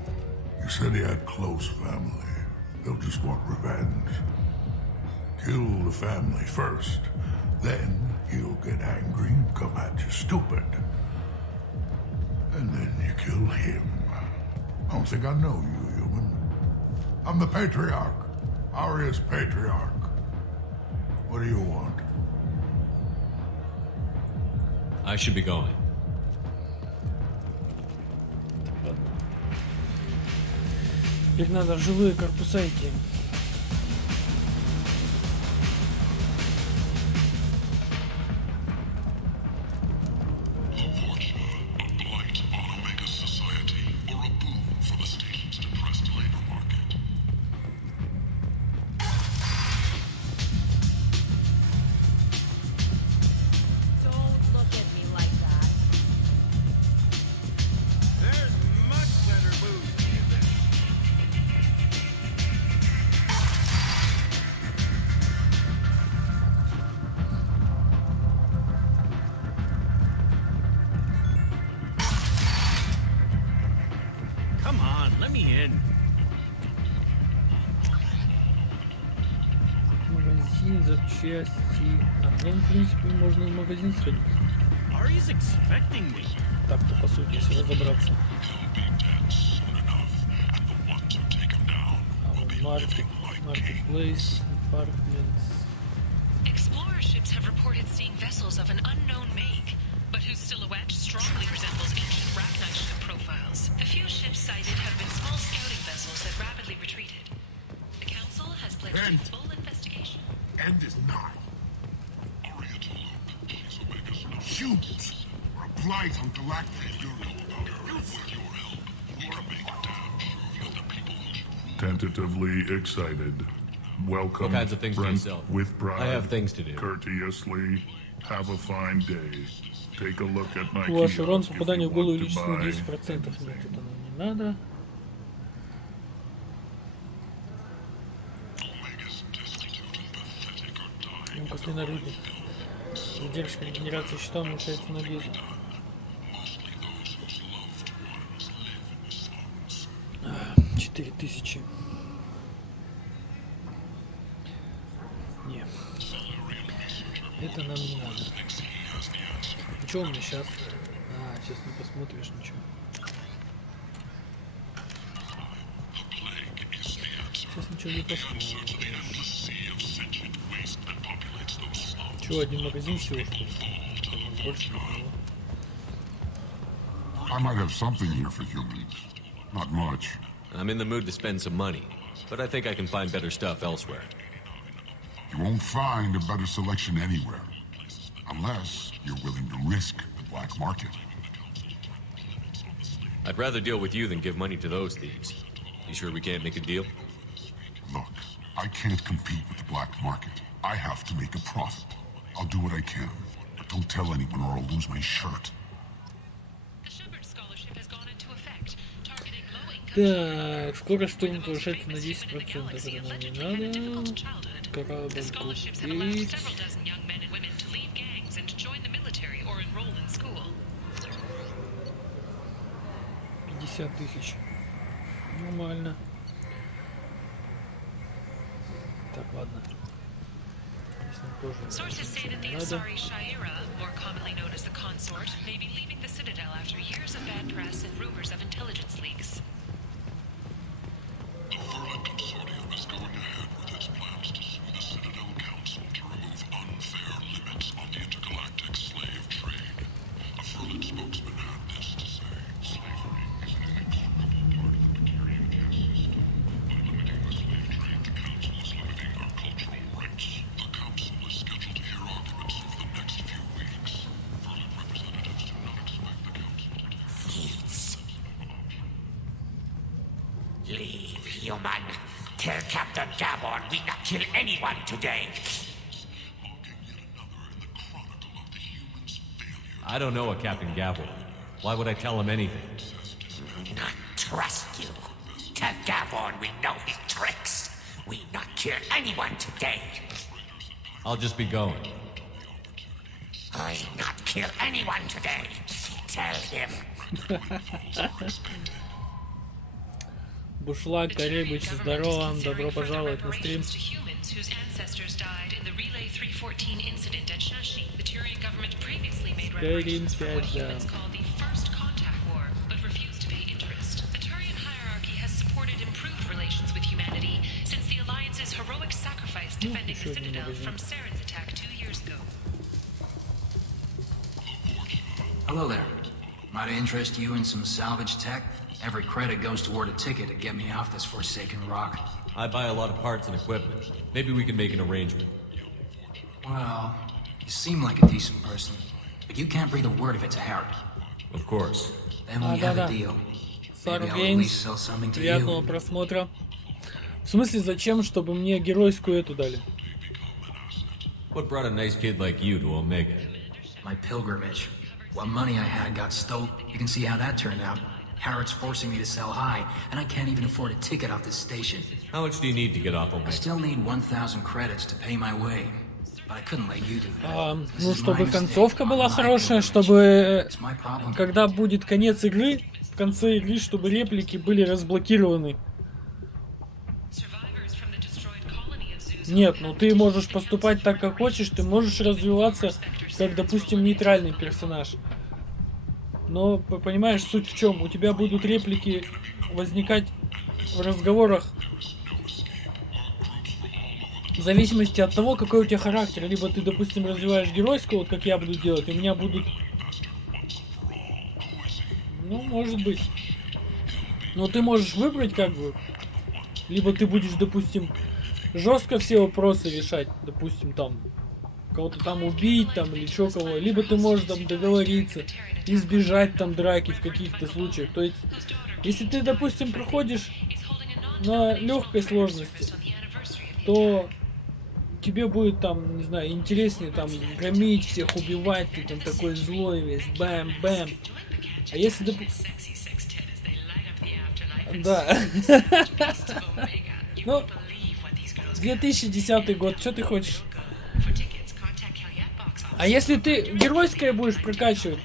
You said he had close family. They'll just want revenge. Kill the family first. Then he'll get angry and come at you stupid. And then you kill him. I don't think I know you, human. I'm the Patriarch. Arius Patriarch. What do you want? I should be going. Теперь надо в жилые корпуса идти. Запчасти. Ну, в принципе, можно в магазин сходить. Так-то, по сути, если разобраться. Marketplace, apartments. Explorer ships have reported seeing vessels of an unknown make, but whose silhouette strongly resembles ancient Rachni ship profiles. The few ships sighted have been small scouting vessels that rapidly retreated. The Council has pledged a full investigation. End is nigh. Humans are a blight on galactic Europe. Tentatively excited. Welcome. What kinds of things do you sell? With pride. I have things to do. Courteously. Have a fine day. Take a look at my Ваш kiosk урон if попадания you в голову want to увеличится на buy 10%. Нет, это нам не надо. После нарыва. Задержка регенерации щита уменьшается на 10. — 4000. Не. Это нам не надо. Ну что у меня сейчас? Сейчас не посмотришь ничего. Сейчас ничего не посмотришь. Еще один магазин всего. Больше никого. I might have something here for humans. Not much. I'm in the mood to spend some money, but I think I can find better stuff elsewhere. You won't find a better selection anywhere. Unless you're willing to risk the black market. I'd rather deal with you than give money to those thieves. You sure we can't make a deal? Look, I can't compete with the black market. I have to make a profit. I'll do what I can, but don't tell anyone or I'll lose my shirt. Так, скорость штурма повышается на 10%. Это нам не надо. Корабль купить. 50 тысяч. Нормально. Так, ладно. Здесь нам тоже не надо. Human, tell Captain Gavon we not kill anyone today. I don't know a Captain Gavon. Why would I tell him anything? Not trust you. Tell Gavon we know his tricks. We not kill anyone today. I'll just be going. I not kill anyone today. Tell him. Бушлак, Корей, здорово, добро пожаловать на стрим. Скайрим 5, да. Еще один магазин. Hello there. Might I interest you in some salvage tech? Every credit goes toward a ticket to get me off this forsaken rock. I buy a lot of parts and equipment. Maybe we can make an arrangement. Well, you seem like a decent person, but you can't breathe a word of it to Harry. Of course. Then we have a deal. Maybe I'll at least sell something to you. Приятного просмотра. В смысле, зачем, чтобы мне геройскую эту дали? What brought a nice kid like you to Omega? My pilgrimage. What money I had got stole. You can see how that turned out. Harrod's forcing me to sell high, and I can't even afford a ticket off this station. How much do you need to get off Omega? I still need 1,000 credits to pay my way, but I couldn't let you do that. Ну, чтобы концовка была хорошая, чтобы когда будет конец игры, в конце игры, чтобы реплики были разблокированы. Нет, ну ты можешь поступать так, как хочешь, ты можешь развиваться, как, допустим, нейтральный персонаж. Но, понимаешь, суть в чем? У тебя будут реплики возникать в разговорах в зависимости от того, какой у тебя характер. Либо ты, допустим, развиваешь геройскую, вот как я буду делать, у меня будут... Ну, может быть. Но ты можешь выбрать, как бы... Либо ты будешь, допустим, жестко все вопросы решать, допустим, там... Кого-то там убить, там, или что кого. Либо ты можешь там договориться, избежать там драки в каких-то случаях. То есть, если ты, допустим, проходишь на легкой сложности, то тебе будет там, не знаю, интереснее там громить всех, убивать, ты там такой злой весь, бэм-бэм. А если, допустим... Да. Ну, 2010 год, что ты хочешь? А если ты геройское будешь прокачивать,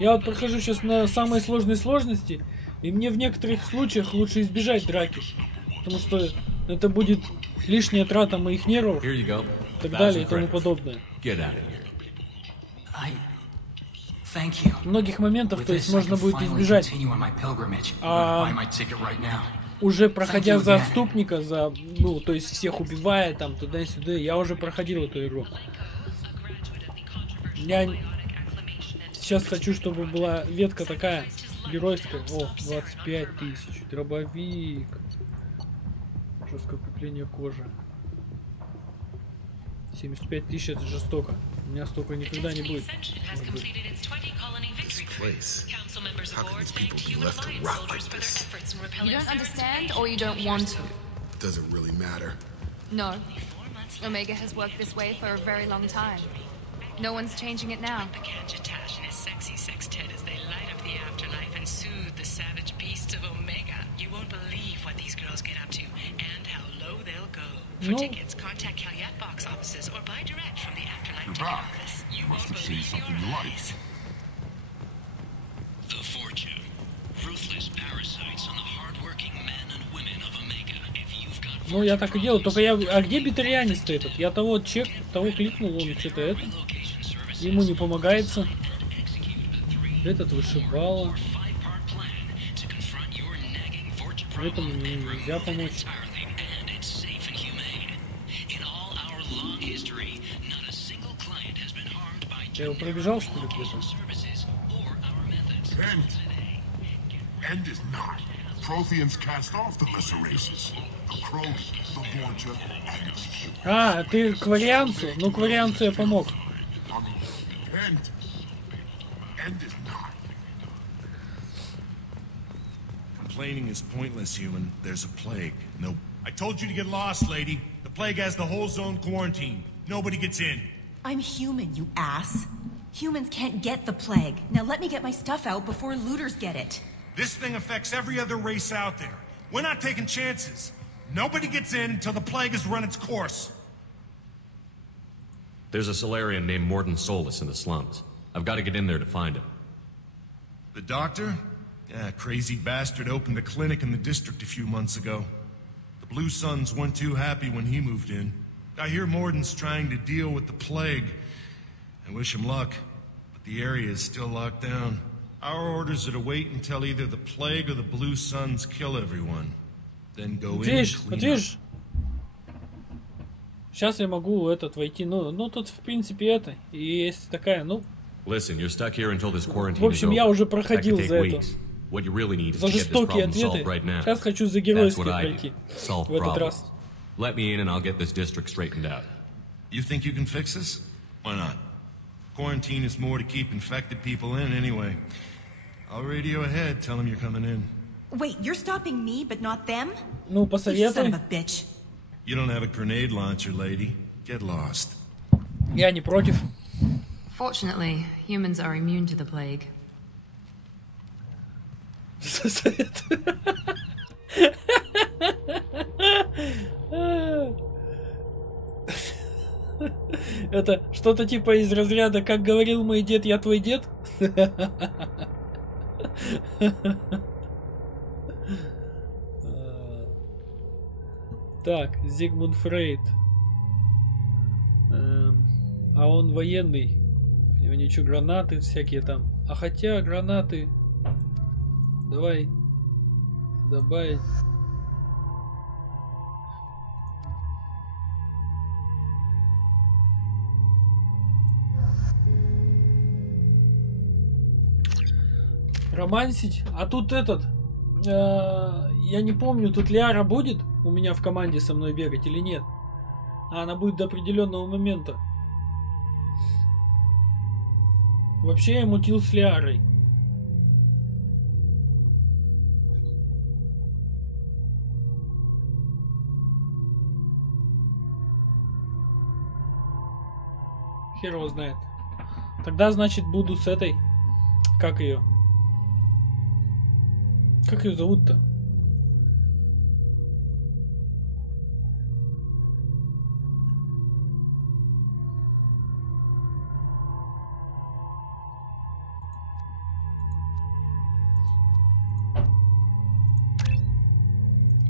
я вот прохожу сейчас на самой сложной сложности, и мне в некоторых случаях лучше избежать драки, потому что это будет лишняя трата моих нервов, и так далее, и тому подобное. Многих моментов, то есть, можно будет избежать. А уже проходя за отступника, за, ну, то есть всех убивая, там, туда-сюда, я уже проходил эту игру. Я сейчас хочу, чтобы была ветка такая геройская. О, 25 тысяч. Дробовик. Жесткое крепление кожи. 75 тысяч, это жестоко. У меня столько никогда не будет. How can these people be left to rot like this? You don't understand or you don't want to? Doesn't really matter. No. Omega has worked this way for a very long time. No one's changing it now. Tash and his sexy sextet as they light up the afterlife and soothe the savage beasts of Omega. You won't believe what these girls get up to and how low they'll go. For tickets, contact Calyat box offices or buy direct from the afterlife ticket office. You won't believe your eyes. The fortune. Ruthless parasites on the hardworking men and women of Omega. If you've got... Ну, я так и делаю. Только я... А где битарианец-то этот? Я того кликнул, он что-то это... Ему не помогается. Этот вышибала. Этому нельзя помочь. Я его пробежал, что ли, где-то? End is not. Protheans cast off the lesser races. The crow, the vulture, and the sheep. А, ты к варианцу? Ну, к варианцу я помог. End is not. Complaining is pointless, human. There's a plague. No. I told you to get lost, lady. The plague has the whole zone quarantined. Nobody gets in. I'm human, you ass. Humans can't get the plague. Now let me get my stuff out before looters get it. This thing affects every other race out there. We're not taking chances. Nobody gets in until the plague has run its course. There's a Solarian named Morden Solus in the slums. I've got to get in there to find him. The doctor? Yeah, crazy bastard opened a clinic in the district a few months ago. The Blue Suns weren't too happy when he moved in. I hear Morden's trying to deal with the plague. I wish him luck, but the area is still locked down. Our orders are to wait until either the plague or the Blue Suns kill everyone. Then go in and clean up. Сейчас я могу войти, ну тут в принципе это, и есть такая, ну... Listen, you're stuck here until this quarantine В общем, я уже проходил за это. What you really need is За to get this жестокие problem solved ответы. right now. Сейчас хочу за геройские пройти. В этот раз. Let me in and I'll get this district straightened out. You think you can fix this? Why not? Quarantine is more to keep infected people in anyway. I'll radio ahead, tell them you're coming in. Wait, you're stopping me, but not them? Ну, посоветуй. You son of a bitch. You don't have a grenade launcher, lady. Get lost. Я не против. Fortunately, humans are immune to the plague. Это что-то типа из разряда «Как говорил мой дед, я твой дед». Так, Зигмунд Фрейд. А он военный. У него ничего, гранаты всякие там. А хотя гранаты... Давай добавить. Романсить. А тут этот... я не помню, тут Лиара будет у меня в команде со мной бегать или нет. А она будет до определенного момента. Вообще я мутил с Лиарой. Хер его знает. Тогда, значит, буду с этой... Как ее? Как ее зовут-то?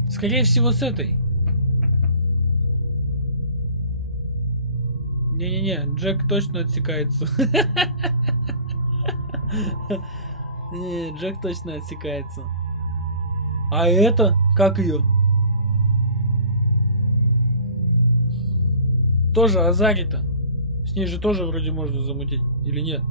Скорее всего, с этой. Не-не-не, Джек точно отсекается. Не, Джек точно отсекается. А это? Как ее? Тоже Азарита. С ней же тоже вроде можно замутить, или нет?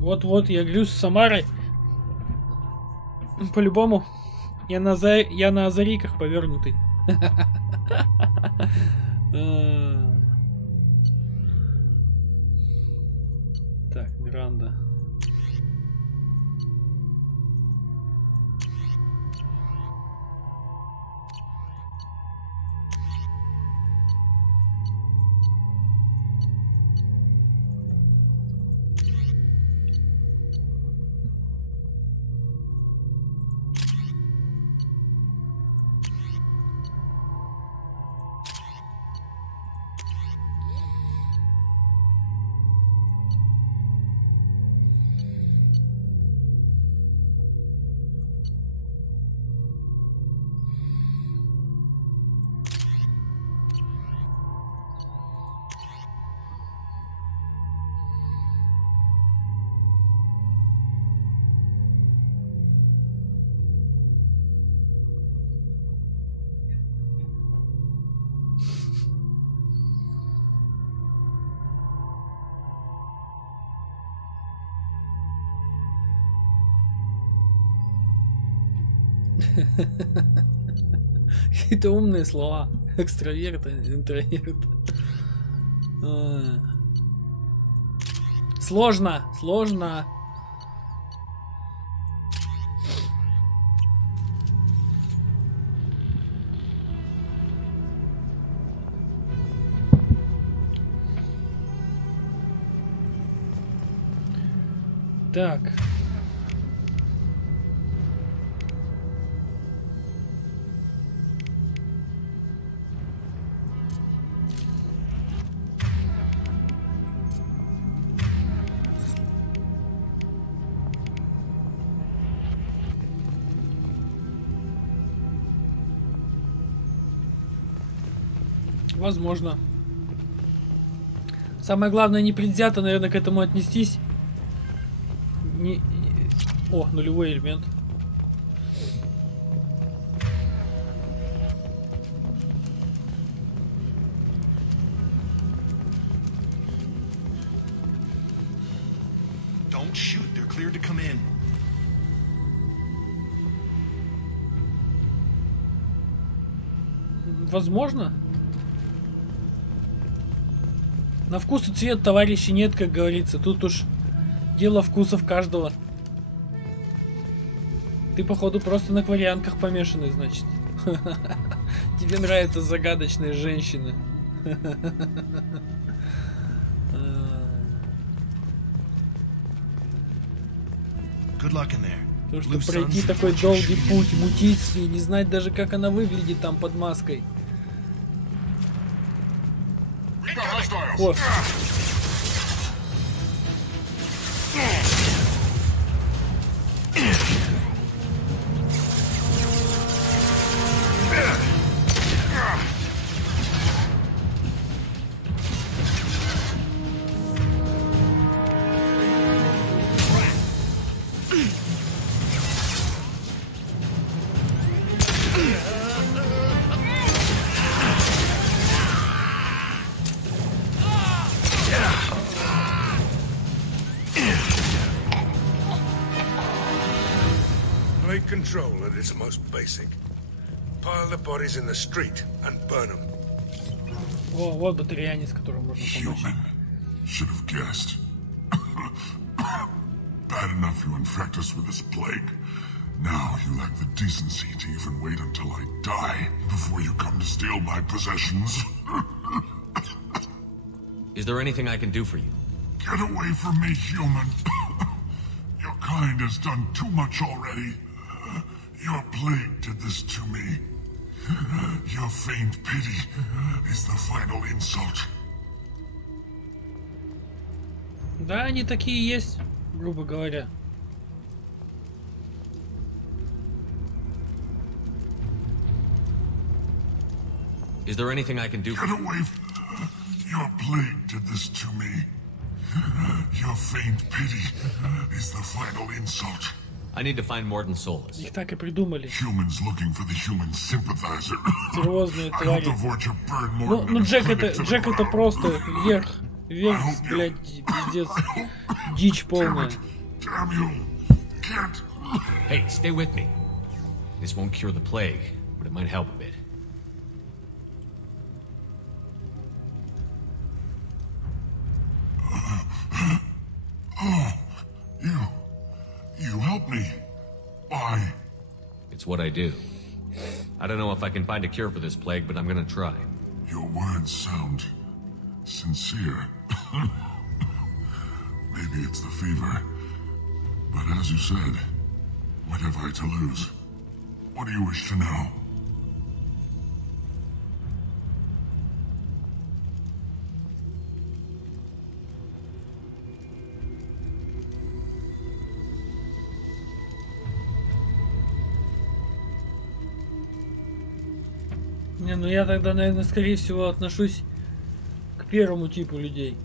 Вот-вот, я говорю, с Самарой. По-любому. Я на озариках повернутый. Так, Миранда. Какие-то умные слова. Экстраверт, интроверт. Сложно, сложно. Так. Возможно. Самое главное, непредвзято, наверное, к этому отнестись. О, нулевой элемент. Don't shoot, they're cleared to come in. Возможно. На вкус и цвет, товарищи, нет, как говорится. Тут уж дело вкусов каждого. Ты, походу, просто на кварианках помешанный, значит. Тебе нравятся загадочные женщины. То, что пройти такой долгий путь, мутить с ней, не знать даже, как она выглядит там под маской. Вот. Control at its most basic. Pile the bodies in the street and burn them. О, вот батареянец, которому можно помочь. Should have guessed. Bad enough you infect us with this plague. Now you lack the decency to even wait until I die before you come to steal my possessions. Is there anything I can do for you? Get away from me, human. Your kind has done too much already. Your plague did this to me. Your feigned pity is the final insult. Да, они такие есть, грубо говоря. Is there anything I can do? Get away! Your plague did this to me. Your faint pity is the final insult. I need to find Morton Solus. Их так и придумали. Humans looking for the human sympathizer. Серьезные твари. Ну, Джек это просто верх, блядь, пиздец, дичь полная. Hey, stay with me. This won't cure the plague, but it might help a bit. You help me. Why? It's what I do. I don't know if I can find a cure for this plague, but I'm gonna try. Your words sound sincere. Maybe it's the fever. But as you said, what have I to lose? What do you wish to know? Не, ну я тогда, наверное, скорее всего отношусь к первому типу людей.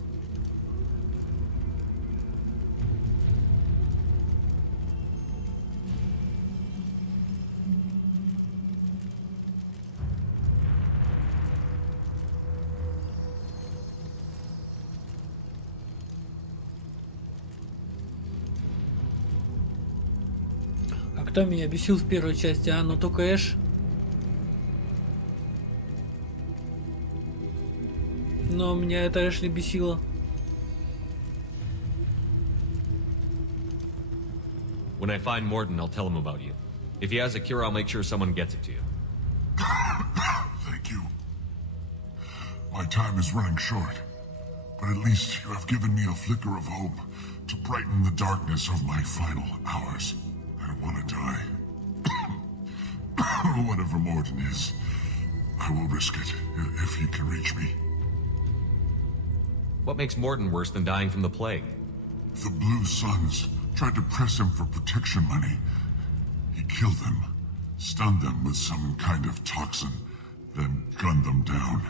А кто меня бесил в первой части? А, ну только Эш. Но меня это Эшли бесило. When I find Morton, I'll tell him about you. If he has a cure, I'll make sure someone gets it to you. Thank you. My time is running short, but at least you have given me a flicker of hope to brighten the darkness of my final hours. I don't want to die. Whatever Morton is, I will risk it if he can reach me. What makes Morton worse than dying from the plague? The Blue Suns tried to press him for protection money. He killed them, stunned them with some kind of toxin, then gunned them down.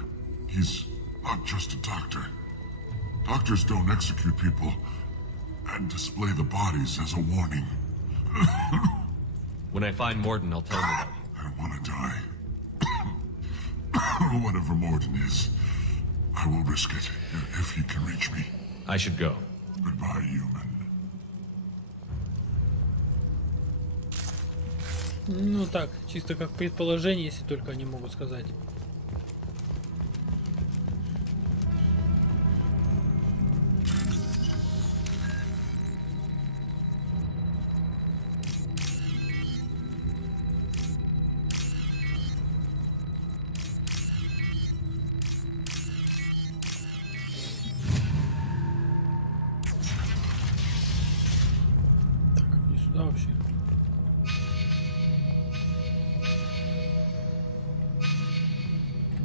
He's not just a doctor. Doctors don't execute people and display the bodies as a warning. When I find Morton, I'll tell him about you. I don't want to die. Whatever Morton is, I will risk it if he can reach me. I should go. Goodbye, human. Ну так, чисто как предположение, если только они могут сказать. Вообще.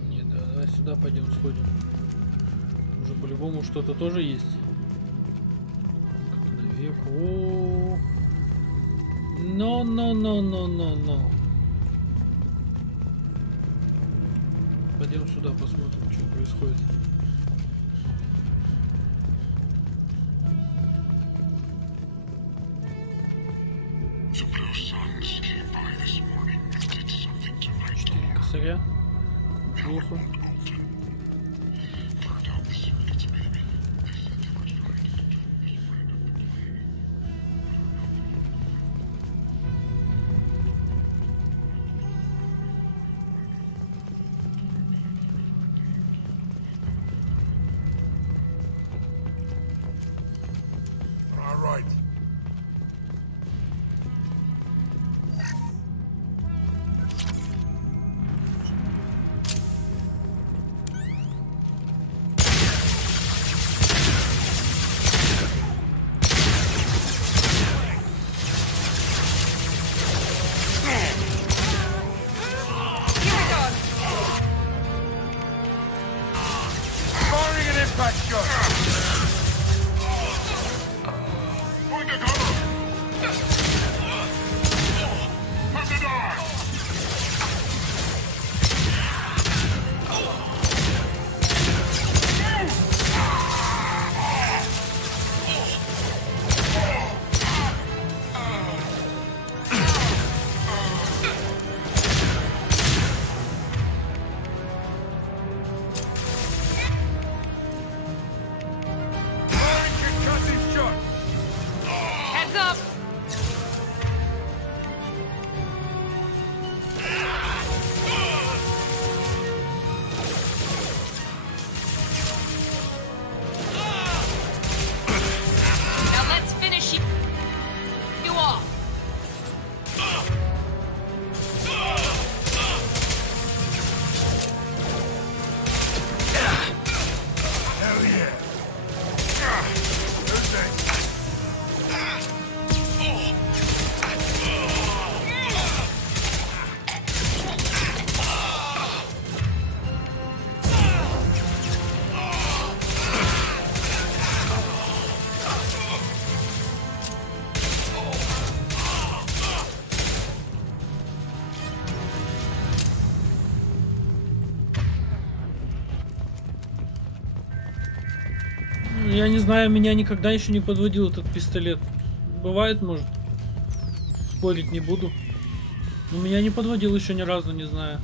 Не, да, давай сюда пойдем сходим. Уже по-любому что-то тоже есть. Как-то наверх. О, но. Пойдем сюда посмотрим, что происходит. Плохо. All right. Heads up! Now let's finish you off. Hell yeah. Я не знаю, меня никогда еще не подводил этот пистолет. Бывает, может. Спорить не буду. Но меня не подводил еще ни разу, не знаю.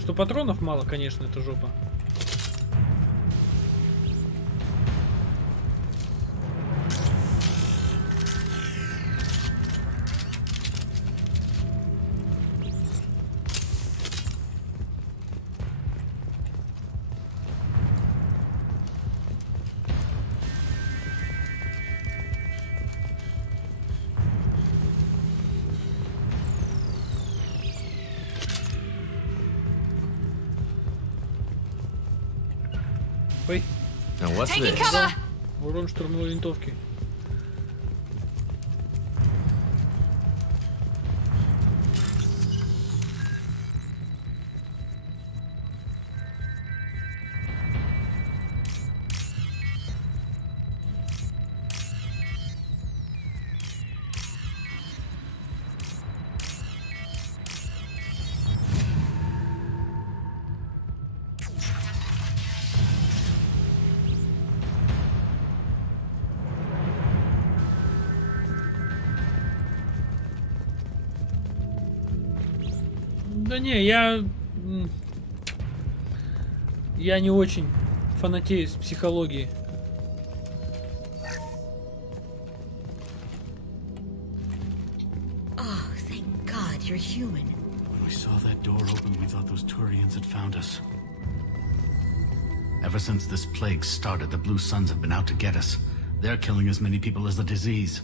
Что патронов мало, конечно, это жопа. Ой. Урон штурмовой винтовки. Да не, я не очень фанатею с психологии. Oh, thank God, you're human. When we saw that door open, we thought those Turians had found us. Ever since this plague started, the Blue Suns have been out to get us. They're killing as many people as the disease.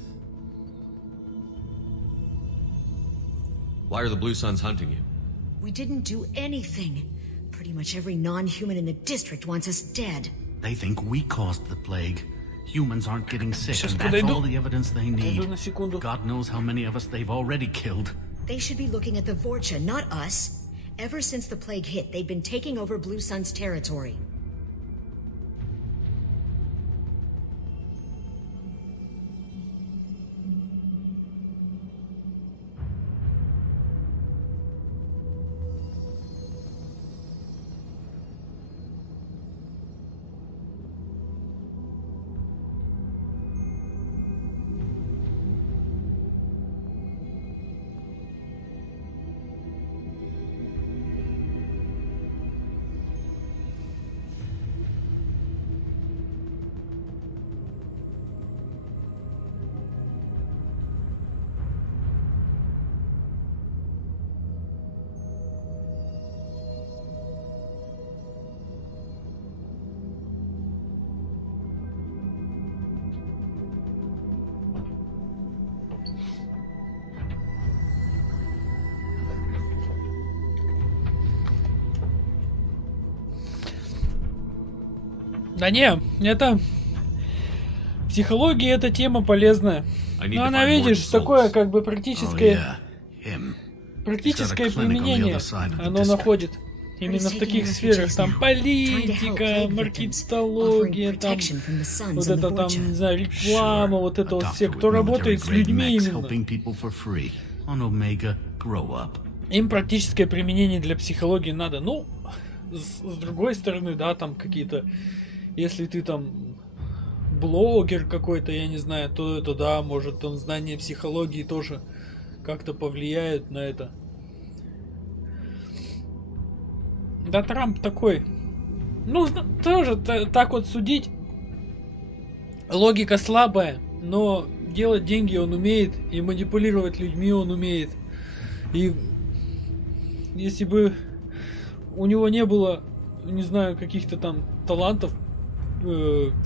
Why are the Blue Suns hunting you? We didn't do anything. Pretty much every non-human in the district wants us dead. They think we caused the plague. Humans aren't getting sick, and that's all the evidence they need. God knows how many of us they've already killed. They should be looking at the Vorcha, not us. Ever since the plague hit, they've been taking over Blue Sun's territory. Да не, это... Психология — это тема полезная. Но она, видишь, такое как бы практическое... Практическое применение оно находит. Именно в таких сферах. Там политика, маркетология, там... Вот это там, не знаю, реклама, вот это вот все, кто работает с людьми именно. Им практическое применение для психологии надо. Ну, с другой стороны, да, там какие-то... Если ты там блогер какой-то, я не знаю, то это да, может там знание психологии тоже как-то повлияет на это. Да, Трамп такой. Ну, тоже так вот судить. Логика слабая, но делать деньги он умеет, и манипулировать людьми он умеет. И если бы у него не было, не знаю, каких-то там талантов,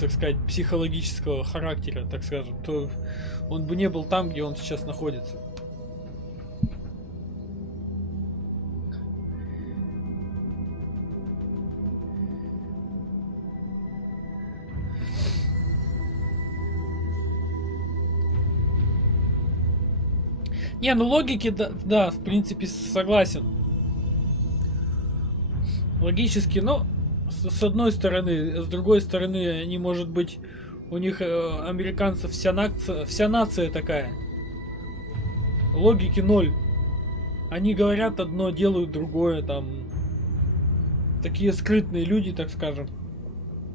так сказать, психологического характера, так скажем, то он бы не был там, где он сейчас находится. Не, ну логики, да, в принципе, согласен. Логически, но с одной стороны, с другой стороны, они, может быть, у них, американцев, вся нация такая. Логики ноль. Они говорят одно, делают другое, там. Такие скрытные люди, так скажем.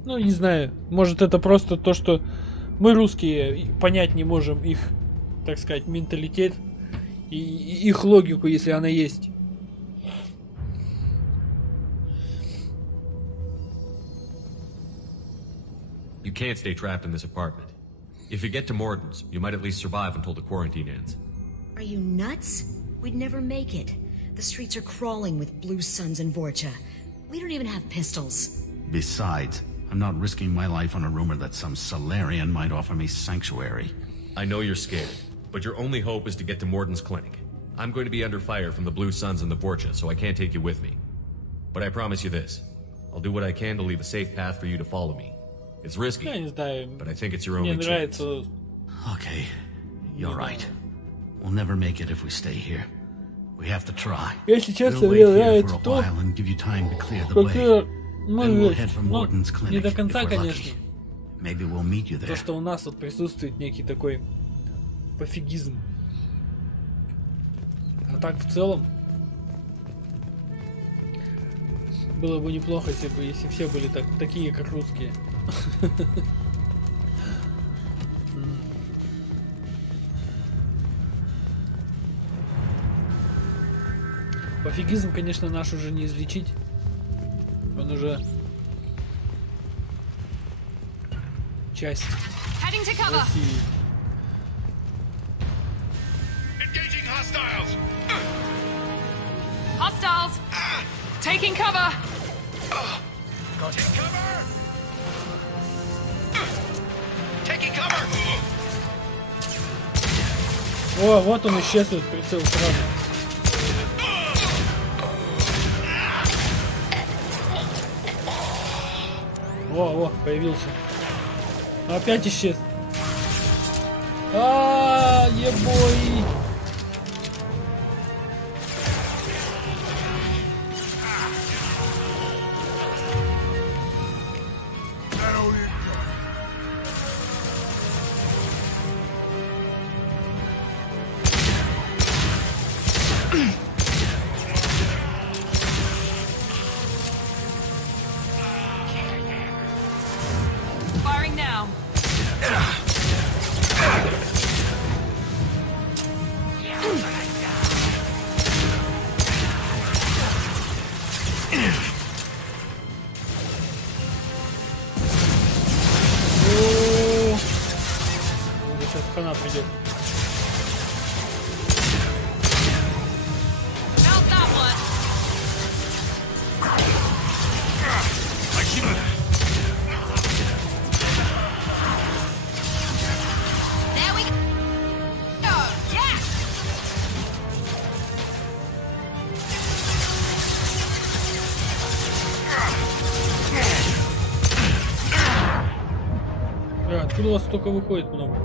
Ну, не знаю, может, это просто то, что мы, русские, понять не можем их, так сказать, менталитет. И их логику, если она есть. You can't stay trapped in this apartment. If you get to Morton's, you might at least survive until the quarantine ends. Are you nuts? We'd never make it. The streets are crawling with Blue Suns and Vorcha. We don't even have pistols. Besides, I'm not risking my life on a rumor that some Solarian might offer me sanctuary. I know you're scared. But your only hope is to get to Morton's clinic. I'm going to be under fire from the Blue Suns and the Vorcha, so I can't take you with me. But I promise you this. I'll do what I can to leave a safe path for you to follow me. It's risky, but I think it's your only chance. Okay, you're right. We'll never make it if we stay here. We have to try. We'll wait here for a while and give you time to clear the way. Then we'll head for Morton's clinic if we're lucky. Maybe we'll meet you there. То, что у нас тут присутствует некий такой пофигизм. А так в целом было бы неплохо, если все были такие, как русские. Пофигизм, конечно, наш уже не излечить. Он уже часть России. Hostiles! Taking cover! Take cover! Taking cover! О, вот он исчез, этот прицел сразу. О, появился. Опять исчез. Ебой! Firing now. Сейчас хана придет. Откуда у вас столько выходит много?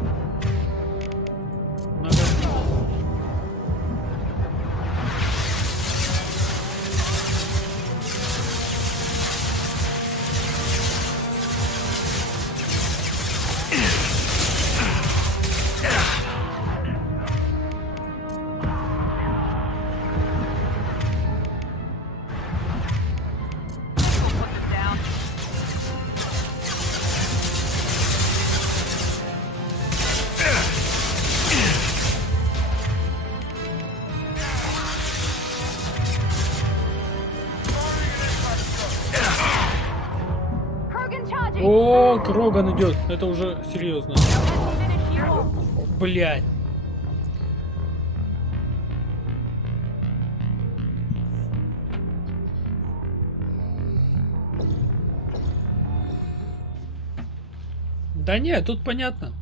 Кроган идет. Это уже серьезно. Блядь. Да нет, тут понятно.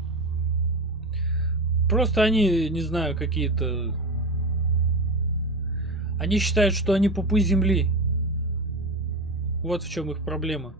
Просто они, не знаю, какие-то... Они считают, что они пупы земли. Вот в чем их проблема.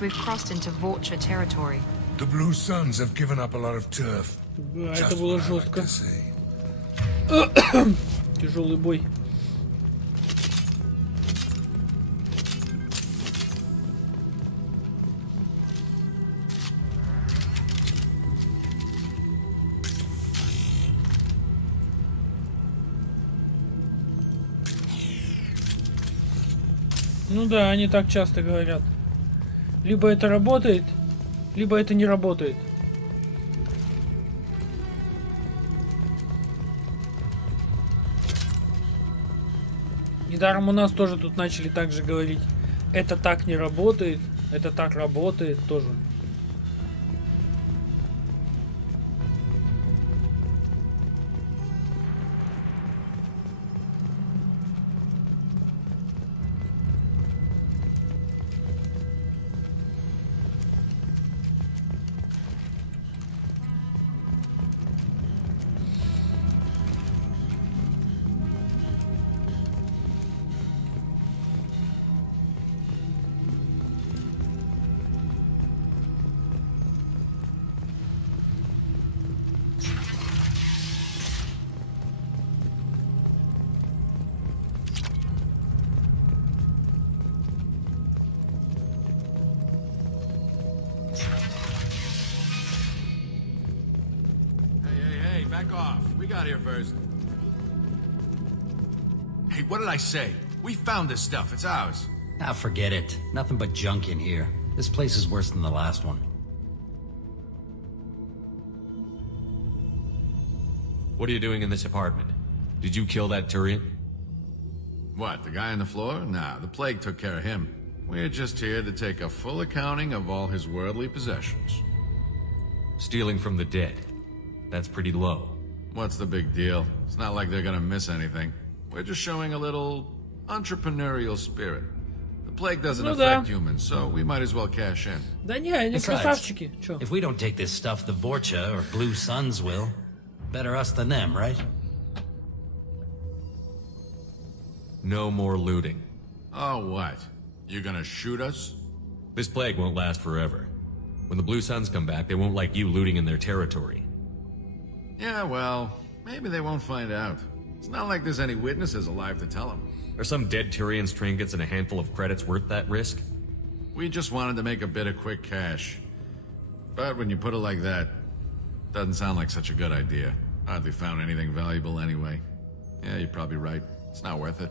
We've crossed into Vulture territory. The Blue Suns have given up a lot of turf. Да, это было жестко. Тяжелый бой. Ну да, они так часто говорят. Либо это работает, либо это не работает. Недаром у нас тоже тут начали так же говорить. Это так не работает, это так работает тоже. back off. We got here first. Hey, what did I say? We found this stuff. It's ours. Ah, forget it. Nothing but junk in here. This place is worse than the last one. What are you doing in this apartment? Did you kill that Turian? What, the guy on the floor? Nah, the plague took care of him. We're just here to take a full accounting of all his worldly possessions. Stealing from the dead. That's pretty low. What's the big deal? It's not like they're gonna miss anything. We're just showing a little entrepreneurial spirit. The plague doesn't affect humans, so we might as well cash in. Да не, они красавчики. Чё? If we don't take this stuff, the Vorcha or Blue Suns will. Better us than them, right? No more looting. Oh, what? You gonna shoot us? This plague won't last forever. When the Blue Suns come back, they won't like you looting in their territory. Yeah, well, maybe they won't find out. It's not like there's any witnesses alive to tell them. Are some dead Turian's trinkets and a handful of credits worth that risk? We just wanted to make a bit of quick cash. But when you put it like that, doesn't sound like such a good idea. Hardly found anything valuable anyway. Yeah, you're probably right. It's not worth it.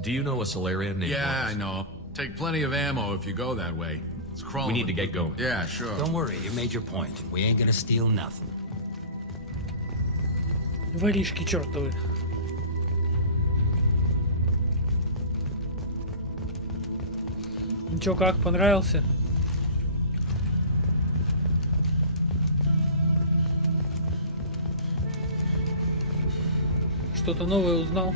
Do you know a Solarian named Yeah, Mars? I know. Take plenty of ammo if you go that way. It's crawling. We need to get going. Yeah, sure. Don't worry, you made your point. We ain't gonna steal nothing. Воришки чертовы. Ну чё, как, понравился? Что-то новое узнал?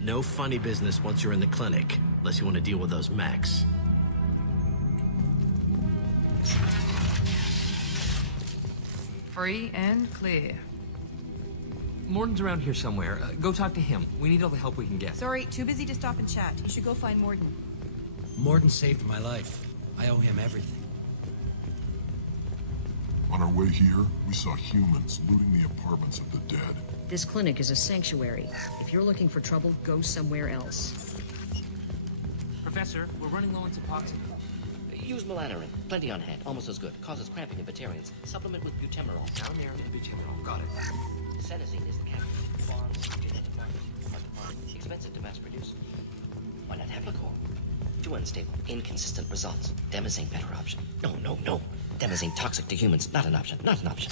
No funny business once you're in the clinic, unless you want to deal with those mechs. Free and clear. Morden's around here somewhere. Go talk to him. We need all the help we can get. Sorry, too busy to stop and chat. You should go find Morden. Morden saved my life. I owe him everything. On our way here, we saw humans looting the apartments of the dead. This clinic is a sanctuary. If you're looking for trouble, go somewhere else. Professor, we're running low on epoxy. Use melanorin. Plenty on hand. Almost as good. Causes cramping in Batarians. Supplement with butemerol. Down there in butemerol. Got it. Senesine is the captain. Bonds, genetic markers. Expensive to mass produce. Why not Heplicor? Too unstable. Inconsistent results. Demazine better option. No. Demazine toxic to humans. Not an option. Not an option.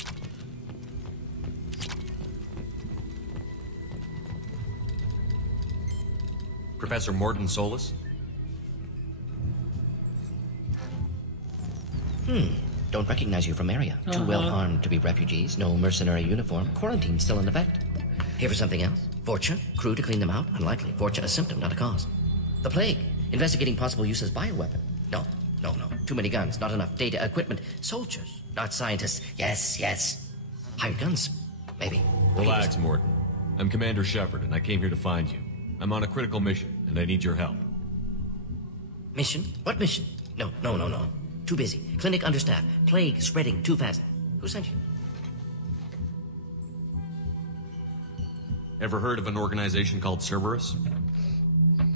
Professor Morden Solis? Don't recognize you from area. Too well armed to be refugees. No mercenary uniform. Quarantine still in effect. Here for something else? Vorcha? Crew to clean them out? Unlikely. Vorcha a symptom, not a cause. The plague? Investigating possible use as bioweapon? No. Too many guns, not enough data, equipment. Soldiers, not scientists. Yes. Hired guns, maybe. Relax, Morden. I'm Commander Shepard, and I came here to find you. I'm on a critical mission, and I need your help. Mission? What mission? No. Too busy. Clinic understaffed. Plague spreading too fast. Who sent you? Ever heard of an organization called Cerberus?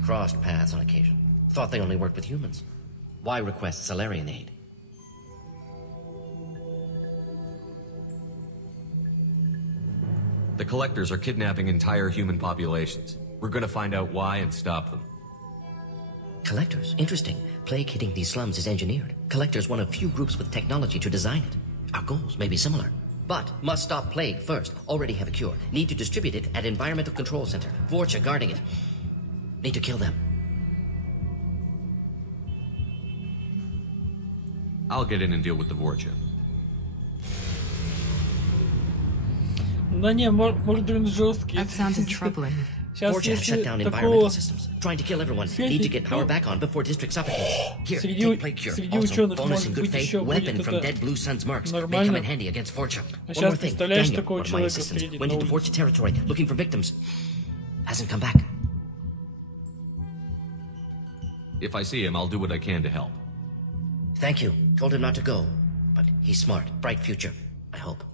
Crossed paths on occasion. Thought they only worked with humans. Why request Solarian aid? The Collectors are kidnapping entire human populations. We're gonna find out why and stop them. Collectors? Interesting. Plague hitting these slums is engineered. Collectors one of few groups with technology to design it. Our goals may be similar. But must stop plague first. Already have a cure. Need to distribute it at Environmental Control Center. Vorcha guarding it. Need to kill them. I'll get in and deal with the Vorcha. Да не, Морден жесткий. That sounded troubling. Vorcha have shut down environmental systems. Trying to kill everyone. Need to get power back on before district suffocates. Here, take plague cure. Also, bonus in good faith, weapon from dead Blue Sun's mercs. May come in handy against Vorcha. One more thing, Daniel, one of my assistants, went into Vorcha territory, looking for victims. Hasn't come back. If I see him, I'll do what I can to help. Thank you. Told him not to go. But he's smart. Bright future, I hope.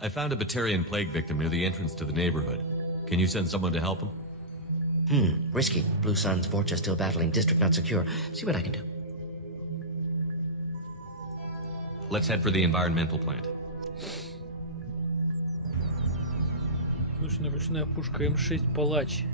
I found a Batarian plague victim near the entrance to the neighborhood. Can you send someone to help him? Risky. Blue Suns, Vorcha still battling, district not secure. See what I can do. Let's head for the environmental plant. Ручная пушка М6 палач.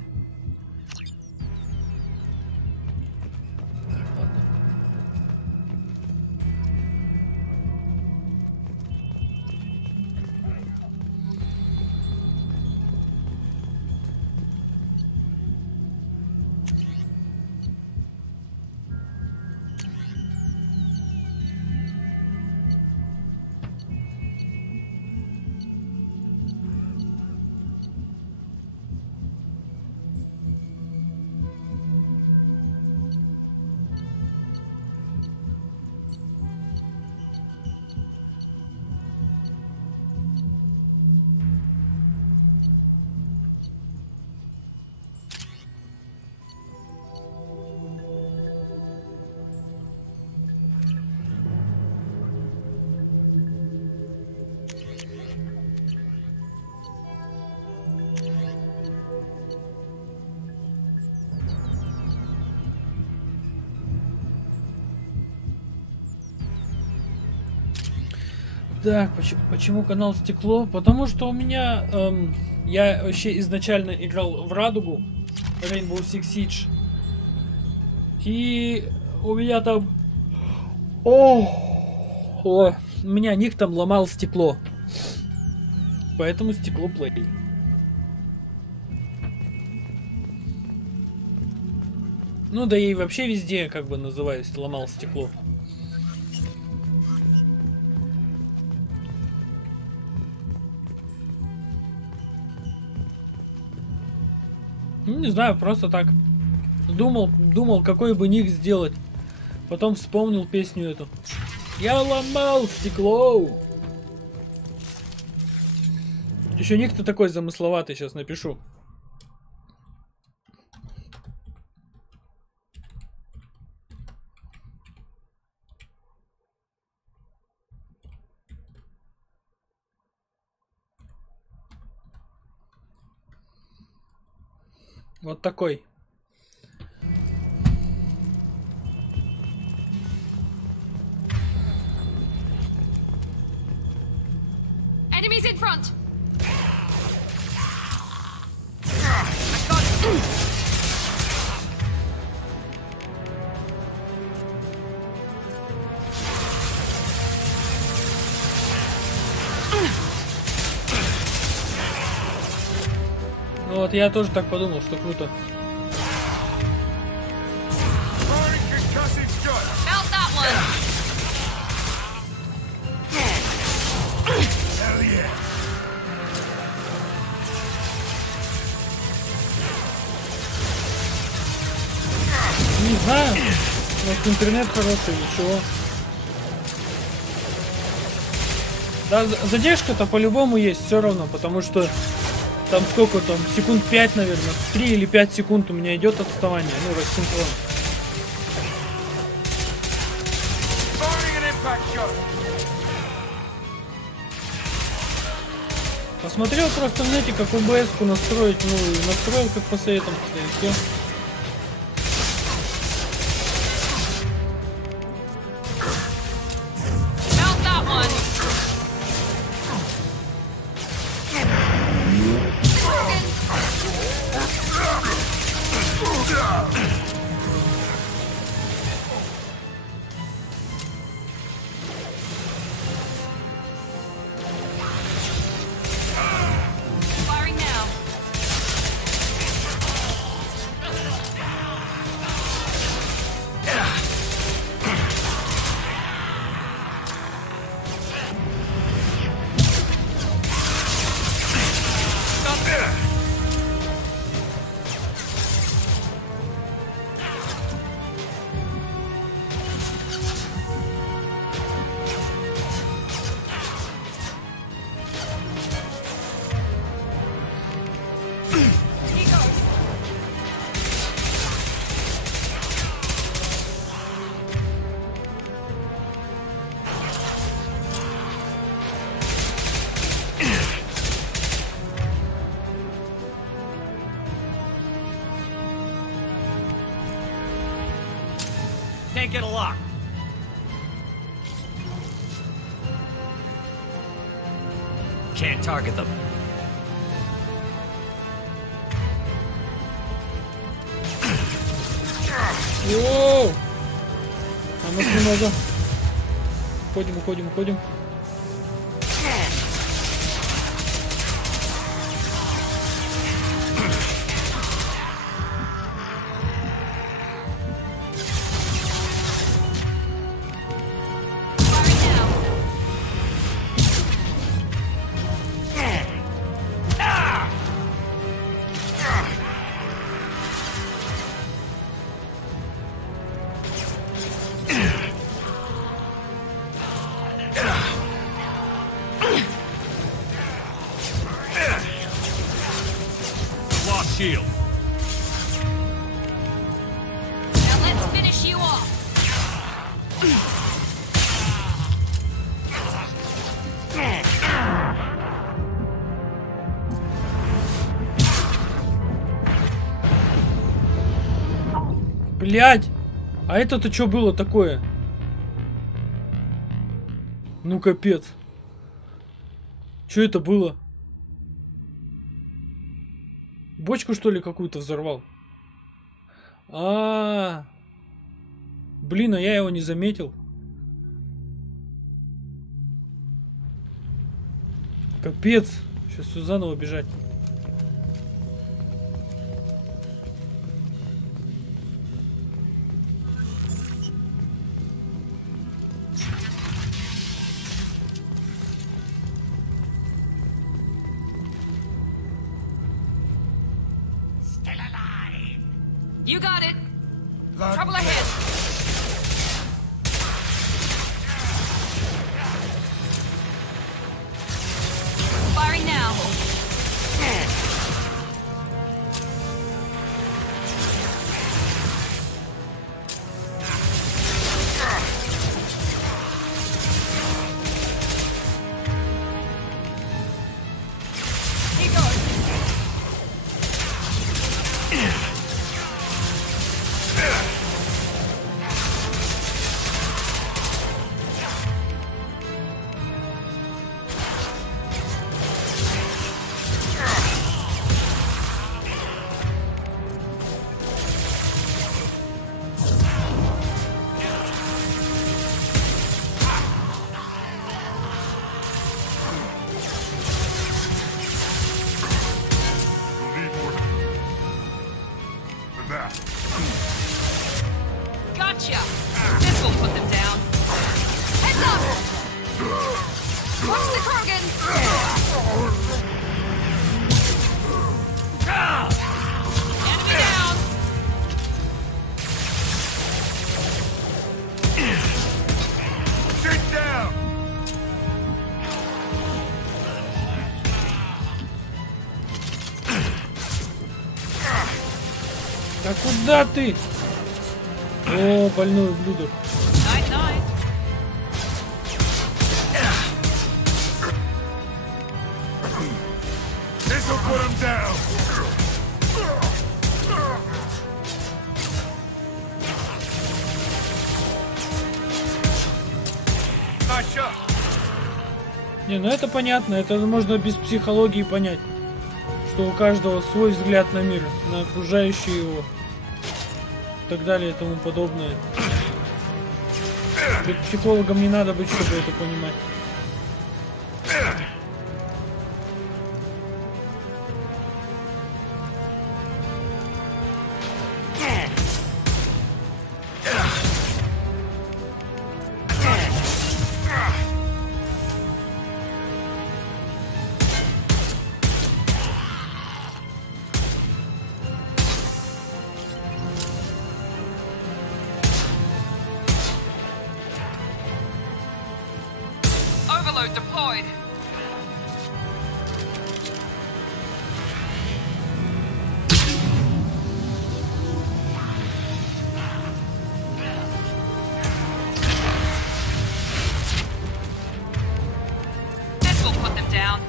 Так, почему канал Стекло? Потому что у меня... я вообще изначально играл в Радугу, Rainbow Six Siege. И у меня там... у меня ник там ломал Стекло. Поэтому Стекло Плей. Ну да и вообще везде как бы называюсь ломал Стекло. Не знаю, просто так. Думал, какой бы ник сделать. Потом вспомнил песню эту. Я ломал стекло. Еще ник-то такой замысловатый, сейчас напишу. Вот такой. Enemies in front. Вот, я тоже так подумал, что круто. Не знаю, может интернет хороший или чего. Да, задержка-то по-любому есть все равно, потому что там сколько там, секунд 5, наверное, 3 или 5 секунд у меня идет отставание, ну, рассинхрон. Посмотрел просто в нете, как ОБС-ку настроить, ну, и настроил как по советам, и все. can't get a lock. Can't target them. Воу! А ну немного. Уходим. Shield. Now let's finish you off. Блять! А это-то что было такое? Ну капец. Что это было? Бочку, что ли, какую-то взорвал? Блин, а я его не заметил. Капец. Сейчас все заново бежать. You got it. Trouble ahead. Firing now. Keep going. Gotcha! This will put them down. Heads up! Watch the Krogan! Enemy down! Sit down! Да куда ты? О, больной ублюдок. Night-night. This'll put him down! Nice shot! Не, ну это понятно, это можно без психологии понять, что у каждого свой взгляд на мир, на окружающий его, и так далее и тому подобное. Тут психологом не надо быть, чтобы это понимать. Overload deployed. This will put them down.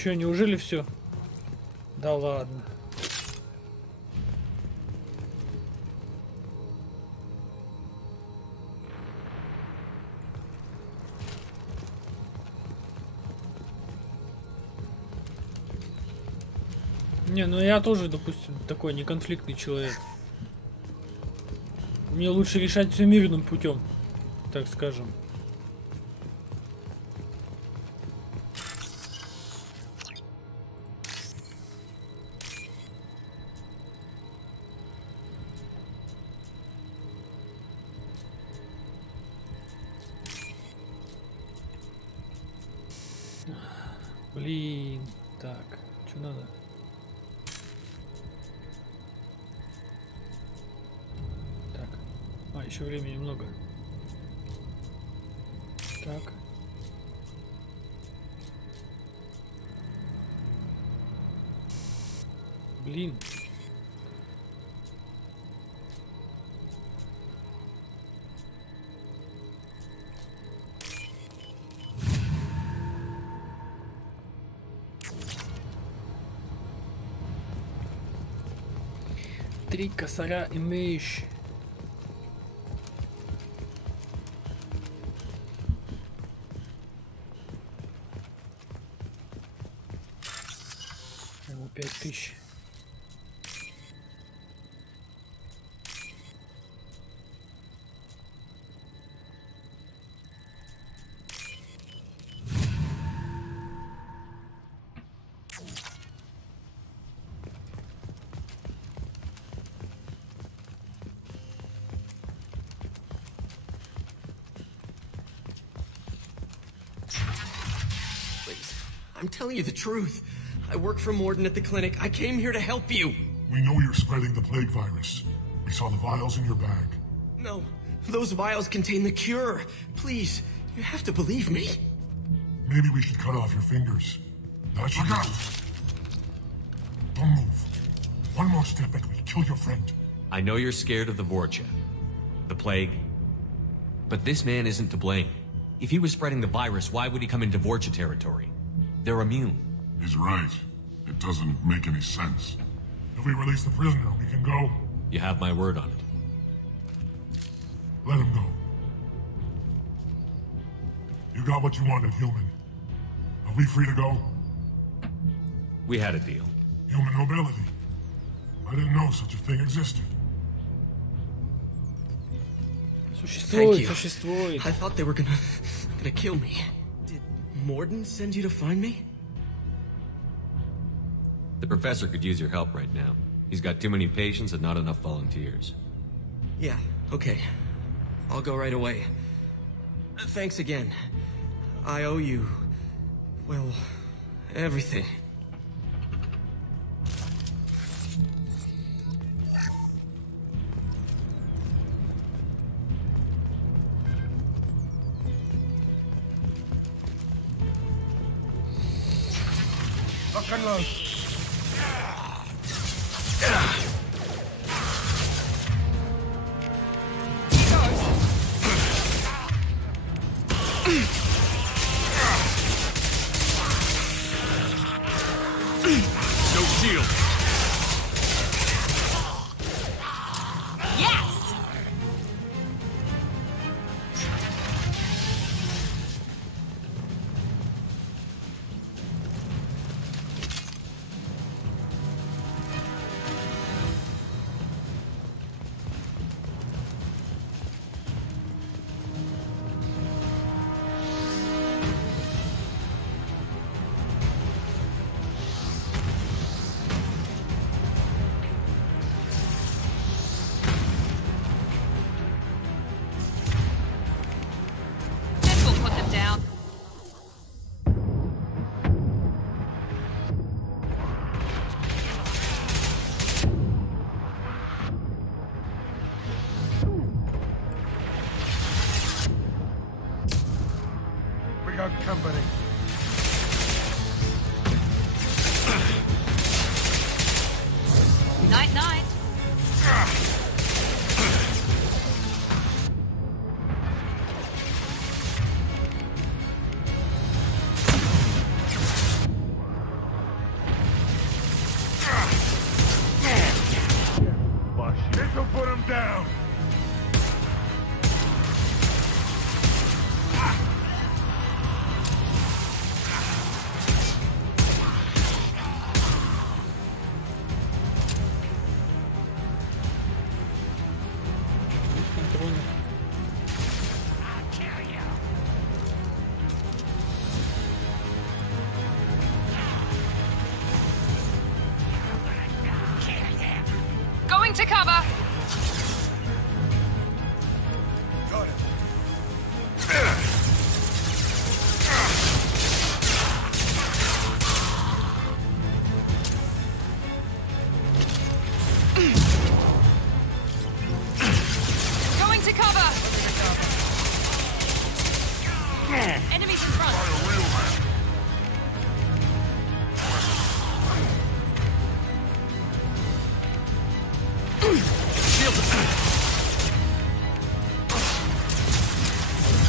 Че, неужели все? Да ладно. Не, ну я тоже, допустим, такой неконфликтный человек. Мне лучше решать все мирным путем, так скажем. Блин, так, что надо? Так, еще времени много. Так. Блин. Три косаря имеешь. Ему 5000. I'm telling you the truth. I work for Morden at the clinic. I came here to help you. We know you're spreading the plague virus. We saw the vials in your bag. No, those vials contain the cure. Please, you have to believe me. Maybe we should cut off your fingers. That should help. Don't move. One more step and we'll kill your friend. I know you're scared of the Vorcha, the plague, but this man isn't to blame. If he was spreading the virus, why would he come into Vorcha territory? They're immune. He's right. It doesn't make any sense. If we release the prisoner, we can go. You have my word on it. Let him go. You got what you wanted, human. Are we free to go? We had a deal. Human nobility. I didn't know such a thing existed. Thank you. I thought they were gonna kill me. Did Morden send you to find me? The professor could use your help right now. He's got too many patients and not enough volunteers. Yeah, okay. I'll go right away. Thanks again. I owe you, well, everything. Lock and load. No shield. Yes! Company. Night, night. to cover. Going to cover. Enemies in front.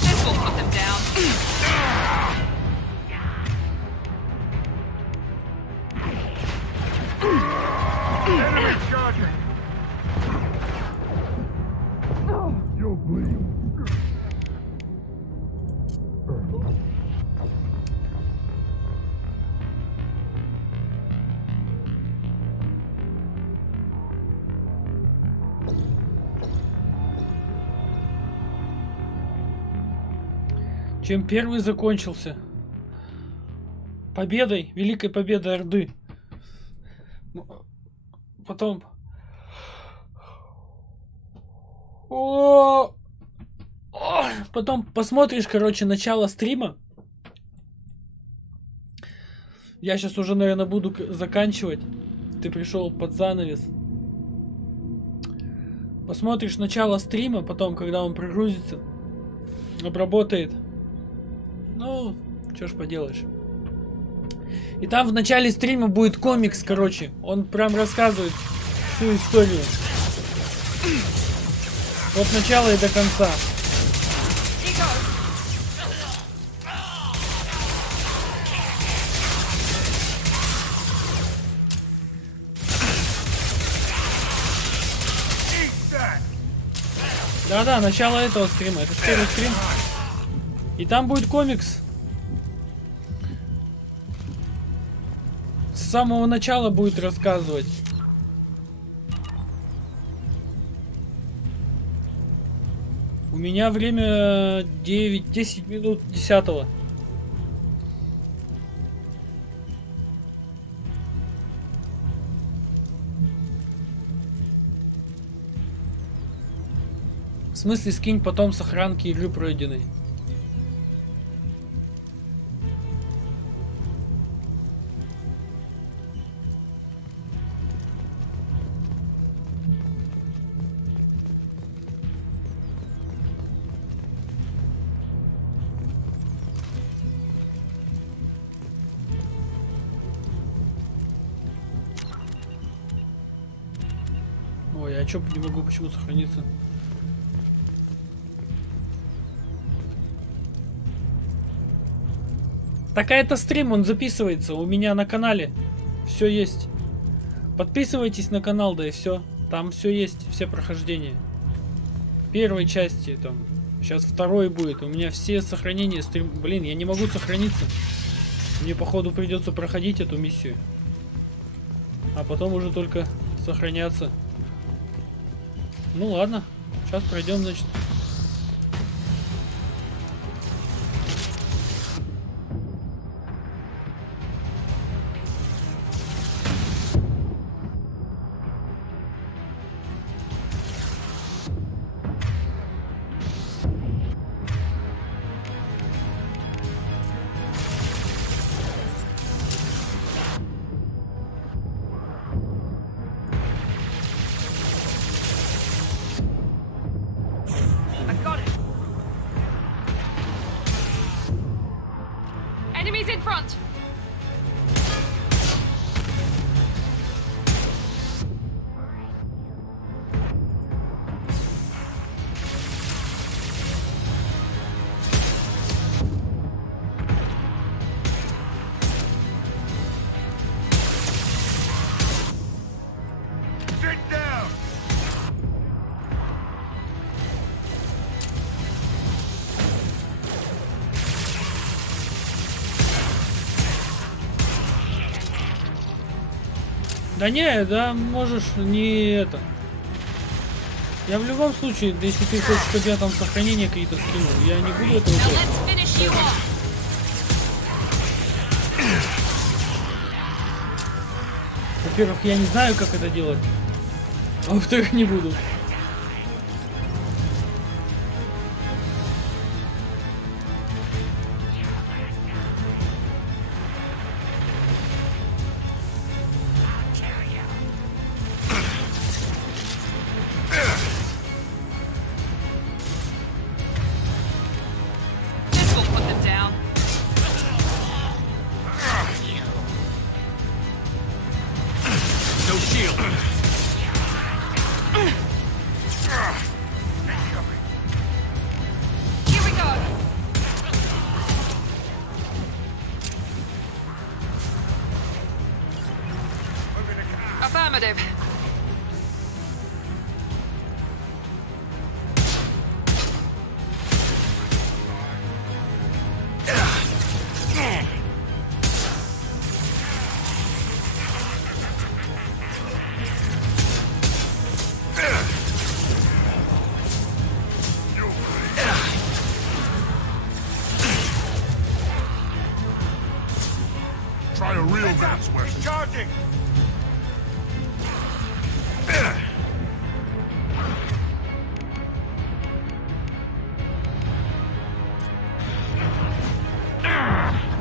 This will put them down. You'll bleed. Чем первый закончился? Победой, великой победой Орды. Потом... Потом посмотришь, короче, начало стрима. Я сейчас уже, наверное, буду заканчивать. Ты пришел под занавес. Посмотришь начало стрима, потом, когда он прогрузится, обработает. Ну, что ж поделаешь. И там в начале стрима будет комикс, короче. Он прям рассказывает всю историю. От начала и до конца. Да-да, начало этого стрима. Это первый стрим. И там будет комикс. С самого начала будет рассказывать. У меня время 10 минут 10-го. В смысле, скинь потом сохранки игры пройденной. Ой, а чё не могу почему сохраниться? Так, это стрим, он записывается у меня на канале. Все есть. Подписывайтесь на канал, да и все. Там все есть, все прохождения. Первой части, там. Сейчас второй будет. У меня все сохранения стрим. Блин, я не могу сохраниться. Мне, походу, придется проходить эту миссию. А потом уже только сохраняться. Ну ладно. Сейчас пройдем, значит. Да не, да, можешь не это. Я в любом случае, если ты хочешь, чтобы я там сохранения какие-то скинул, я не буду этого делать. Во-первых, я не знаю, как это делать. А во-вторых, не буду.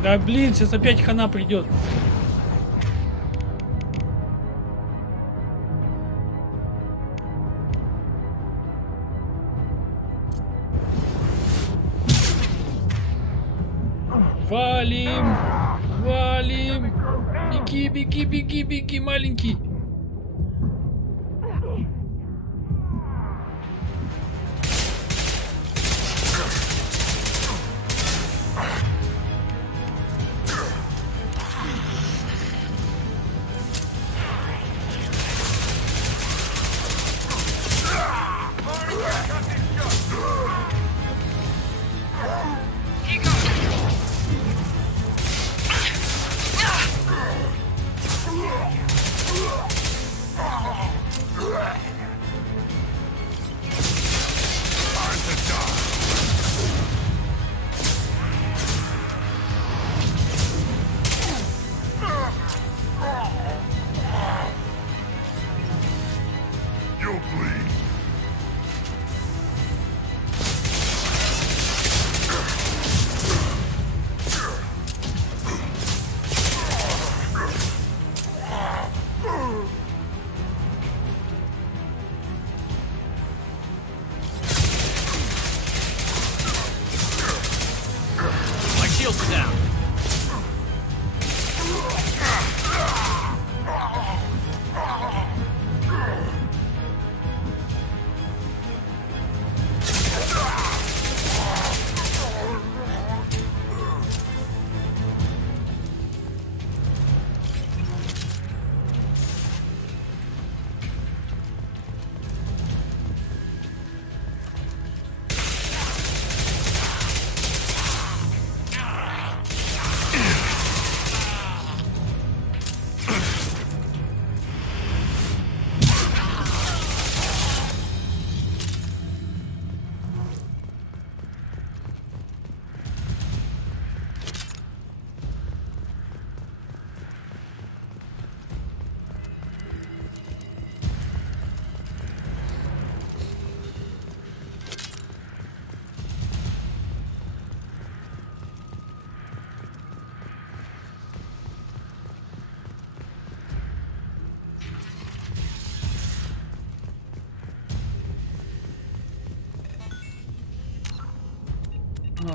Да блин, сейчас опять хана придет. Валим! Валим! Беги, беги, беги, беги, маленький!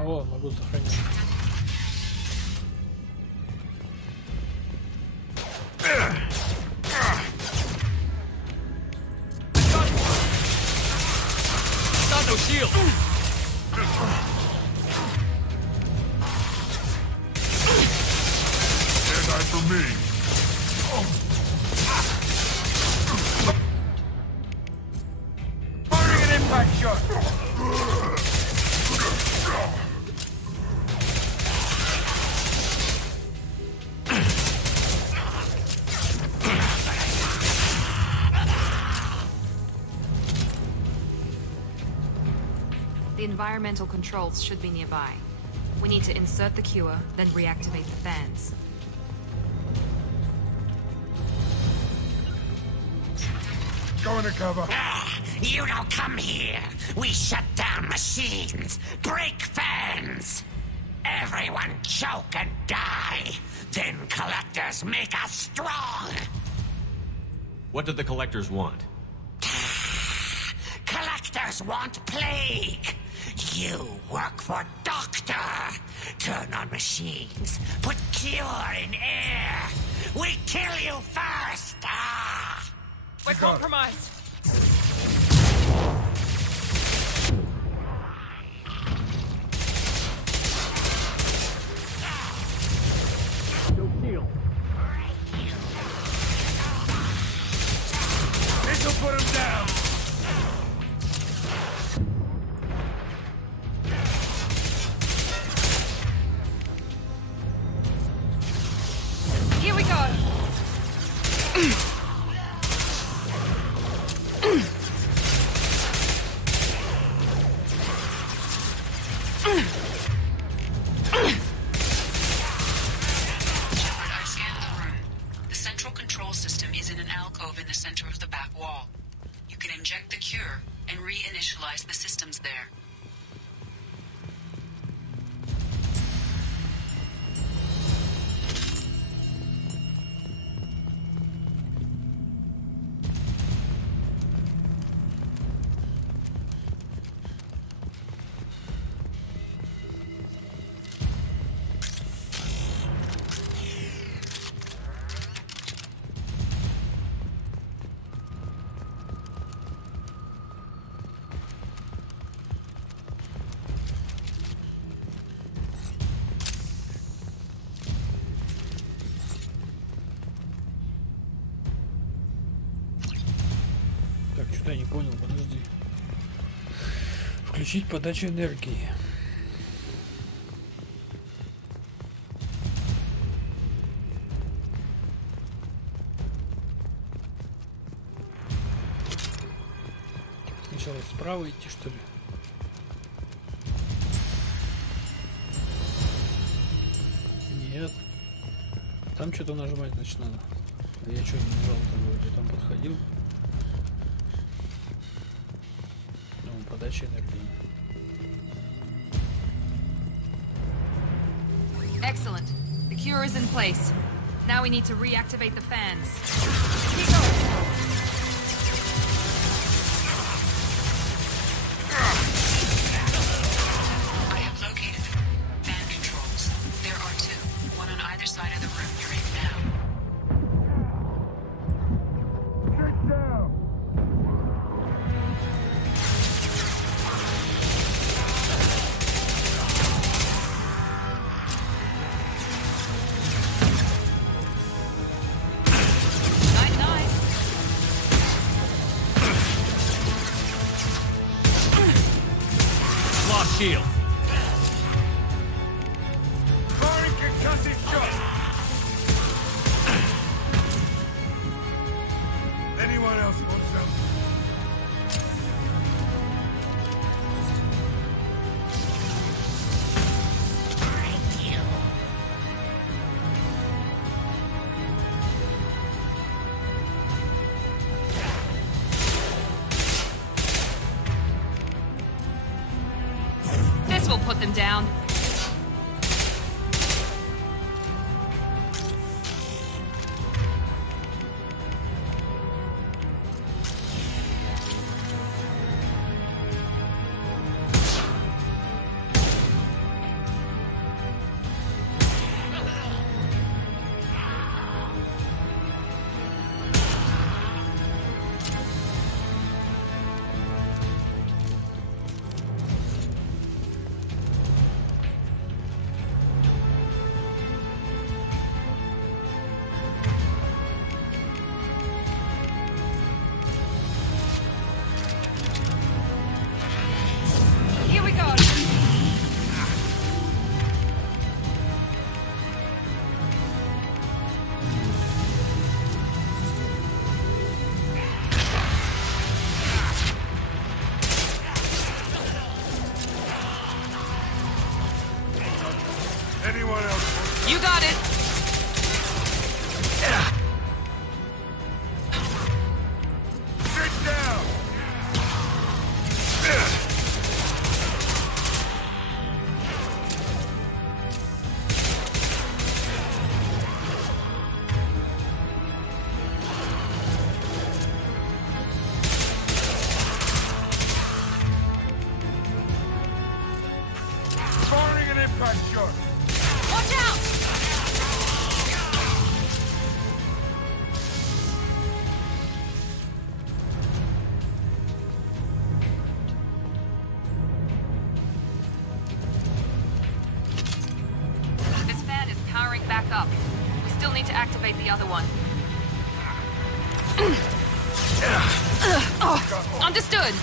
О, могу сохранять. The environmental controls should be nearby. We need to insert the cure, then reactivate the fans. Go into cover. You don't come here. We shut down machines, break fans. Everyone choke and die. Then collectors make us strong. What did the collectors want? Collectors want plague. You work for Doctor. Turn on machines. Put cure in air. We kill you first. We're compromised. This'll put him down. Here we go. Reinitialize the systems there. Что-то я не понял, подожди. Включить подачу энергии. Сначала справа идти, что ли? Нет. Там что-то нажимать, значит, надо. А я что не нажал там вроде? Там подходил. Подача энергии. Excellent. The cure is in place. Now we need to reactivate the fans. Keep going. I have located them. Fan controls. There are two. One on either side of the room you're in now. Get down. Shield. Firing concussive shot. Anyone else want some? We'll put them down. Anyone else? You got it. Sit up. We still need to activate the other one. Understood.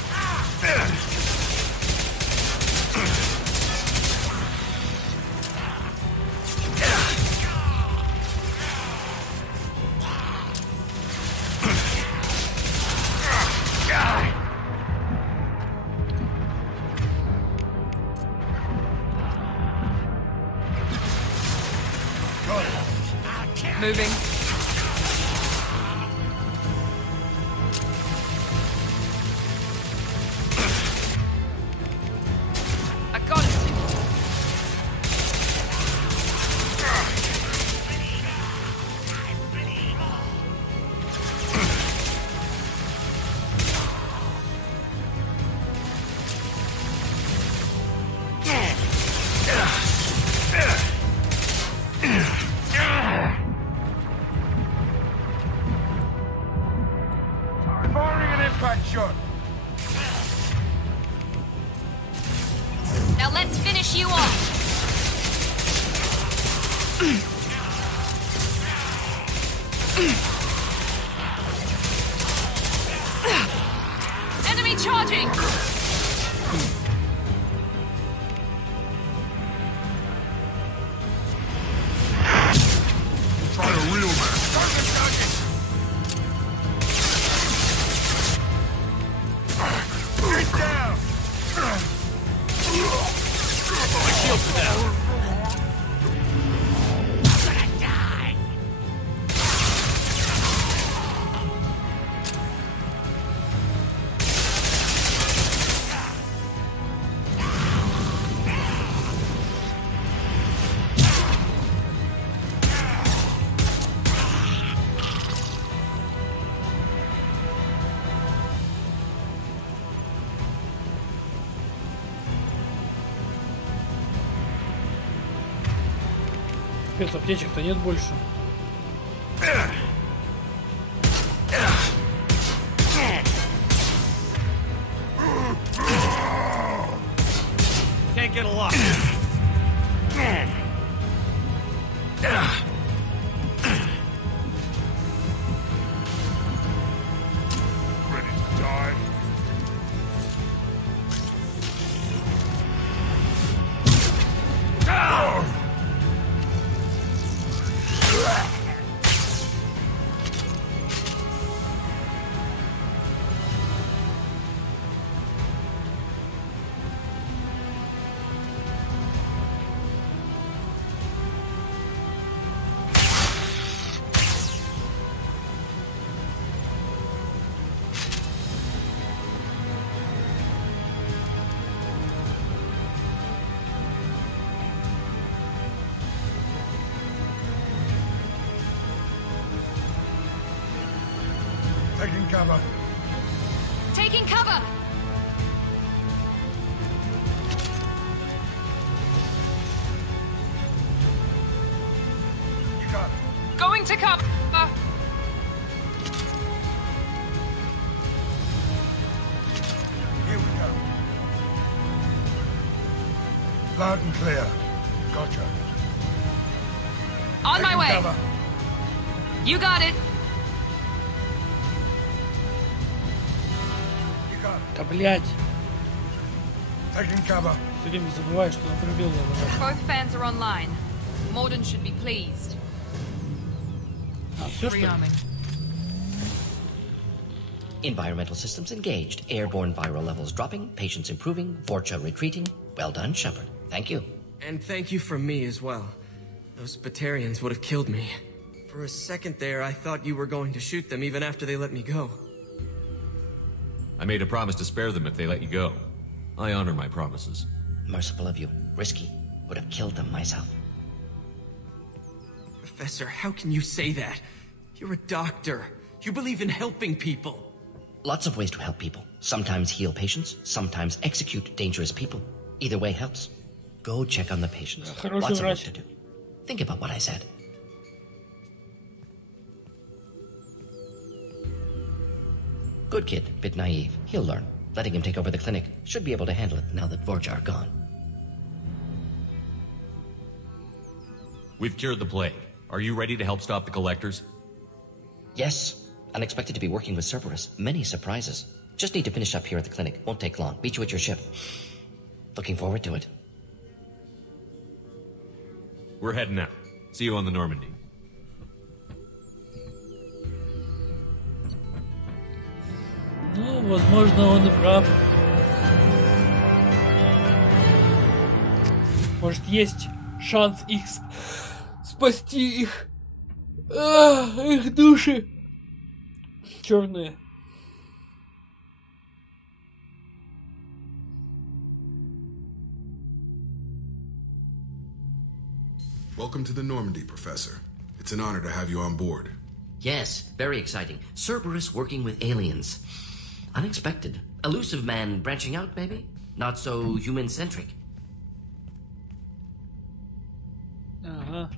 Moving. I got it. Now let's finish you off. Enemy charging. Try a real man. Get down! My shields are down. Аптечек-то нет больше. Can't get a lock. Ready to die? Taking cover. Taking cover. You got it. Going to cover. Here we go. Loud and clear. Gotcha. On my Taking way. cover. You got it. Да блять. Taking cover. Все время забываю, что на пробел надо. Both fans are online. Morden should be pleased. Все, что ли? Environmental systems engaged. Airborne viral levels dropping. Patients improving. Vorcha retreating. Well done, Shepard. Thank you. And thank you from me as well. Those Batarians would have killed me. For a second there, I thought you were going to shoot them even after they let me go. I made a promise to spare them if they let you go. I honor my promises. Merciful of you. Risky. Would have killed them myself. Professor, how can you say that? You're a doctor. You believe in helping people. Lots of ways to help people. Sometimes heal patients, sometimes execute dangerous people. Either way helps. Go check on the patients. Lots of work to do. Think about what I said. Good kid, bit naive. He'll learn. Letting him take over the clinic should be able to handle it now that Vorcha are gone. We've cured the plague. Are you ready to help stop the collectors? Yes. Unexpected to be working with Cerberus. Many surprises. Just need to finish up here at the clinic. Won't take long. Meet you at your ship. Looking forward to it. We're heading out. See you on the Normandy. Ну, возможно, он и прав. Может, есть шанс их спасти, их души черные. Welcome to the Normandy, Professor. It's an honor to have you on board. Yes, very exciting. Cerberus working with aliens. Unexpected. Elusive man branching out, maybe? Not so human-centric. Ага.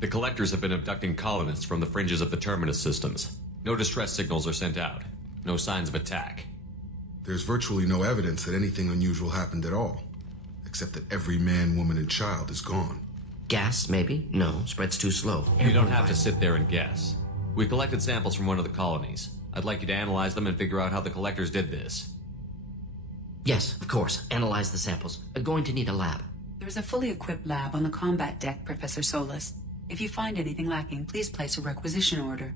The collectors have been abducting colonists from the fringes of the terminus systems. No distress signals are sent out. No signs of attack. There's virtually no evidence that anything unusual happened at all. Except that every man, woman, and child is gone. Gas, maybe? No, spread's too slow. You don't have to sit there and guess. We collected samples from one of the colonies. I'd like you to analyze them and figure out how the collectors did this. Yes, of course. Analyze the samples. Going to need a lab. There's a fully equipped lab on the combat deck, Professor Solis. If you find anything lacking, please place a requisition order.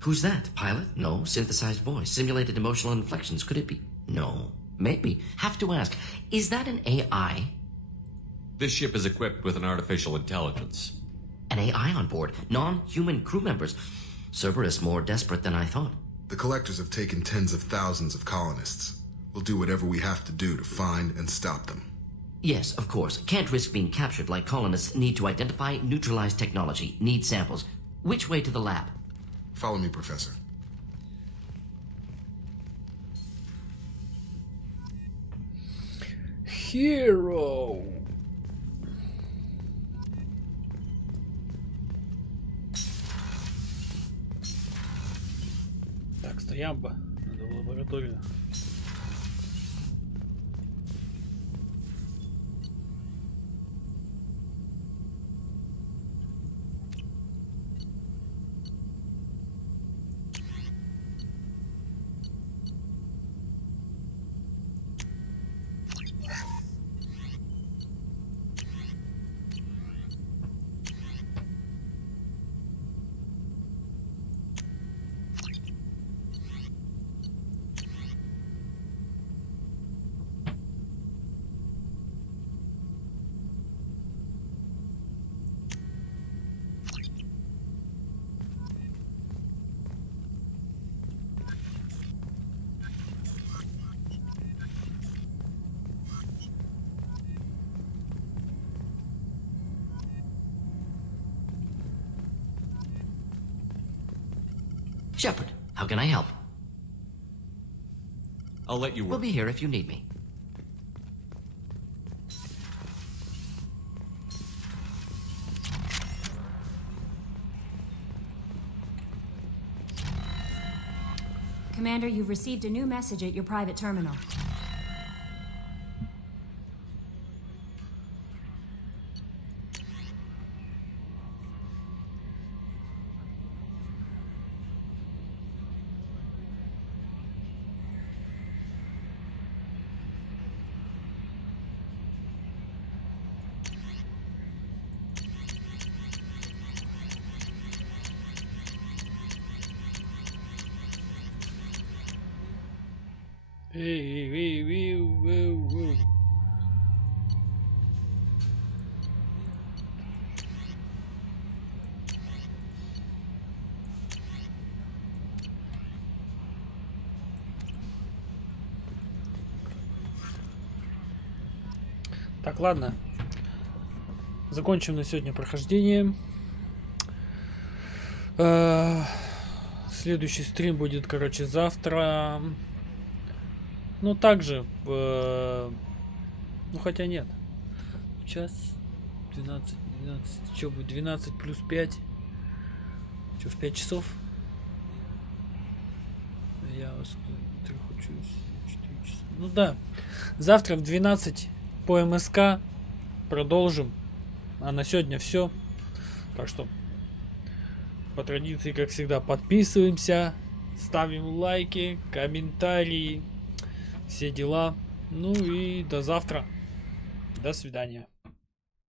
Who's that? Pilot? No. Synthesized voice. Simulated emotional inflections. Could it be? No. Maybe. Have to ask. Is that an AI? This ship is equipped with an artificial intelligence. An AI on board? Non-human crew members? Cerberus more desperate than I thought. The collectors have taken tens of thousands of colonists. We'll do whatever we have to do to find and stop them. Yes, of course. Can't risk being captured like colonists need to identify, neutralize technology, need samples. Which way to the lab? Follow me, Professor. Hero. Так, стоямба. Надо в лабораторию. Shepard, how can I help? I'll let you work. We'll be here if you need me. Commander, you've received a new message at your private terminal. Так, ладно. Закончим на сегодня прохождение. Следующий стрим будет, короче, завтра. Ну, также, ну, хотя нет. Час 12, что будет? 12 плюс 5. Что, в 5 часов? Я вас хочу 4 часа. Ну да. Завтра в 12 по МСК продолжим. А на сегодня все. Так что по традиции, как всегда, подписываемся, ставим лайки, комментарии, все дела. Ну и до завтра. До свидания.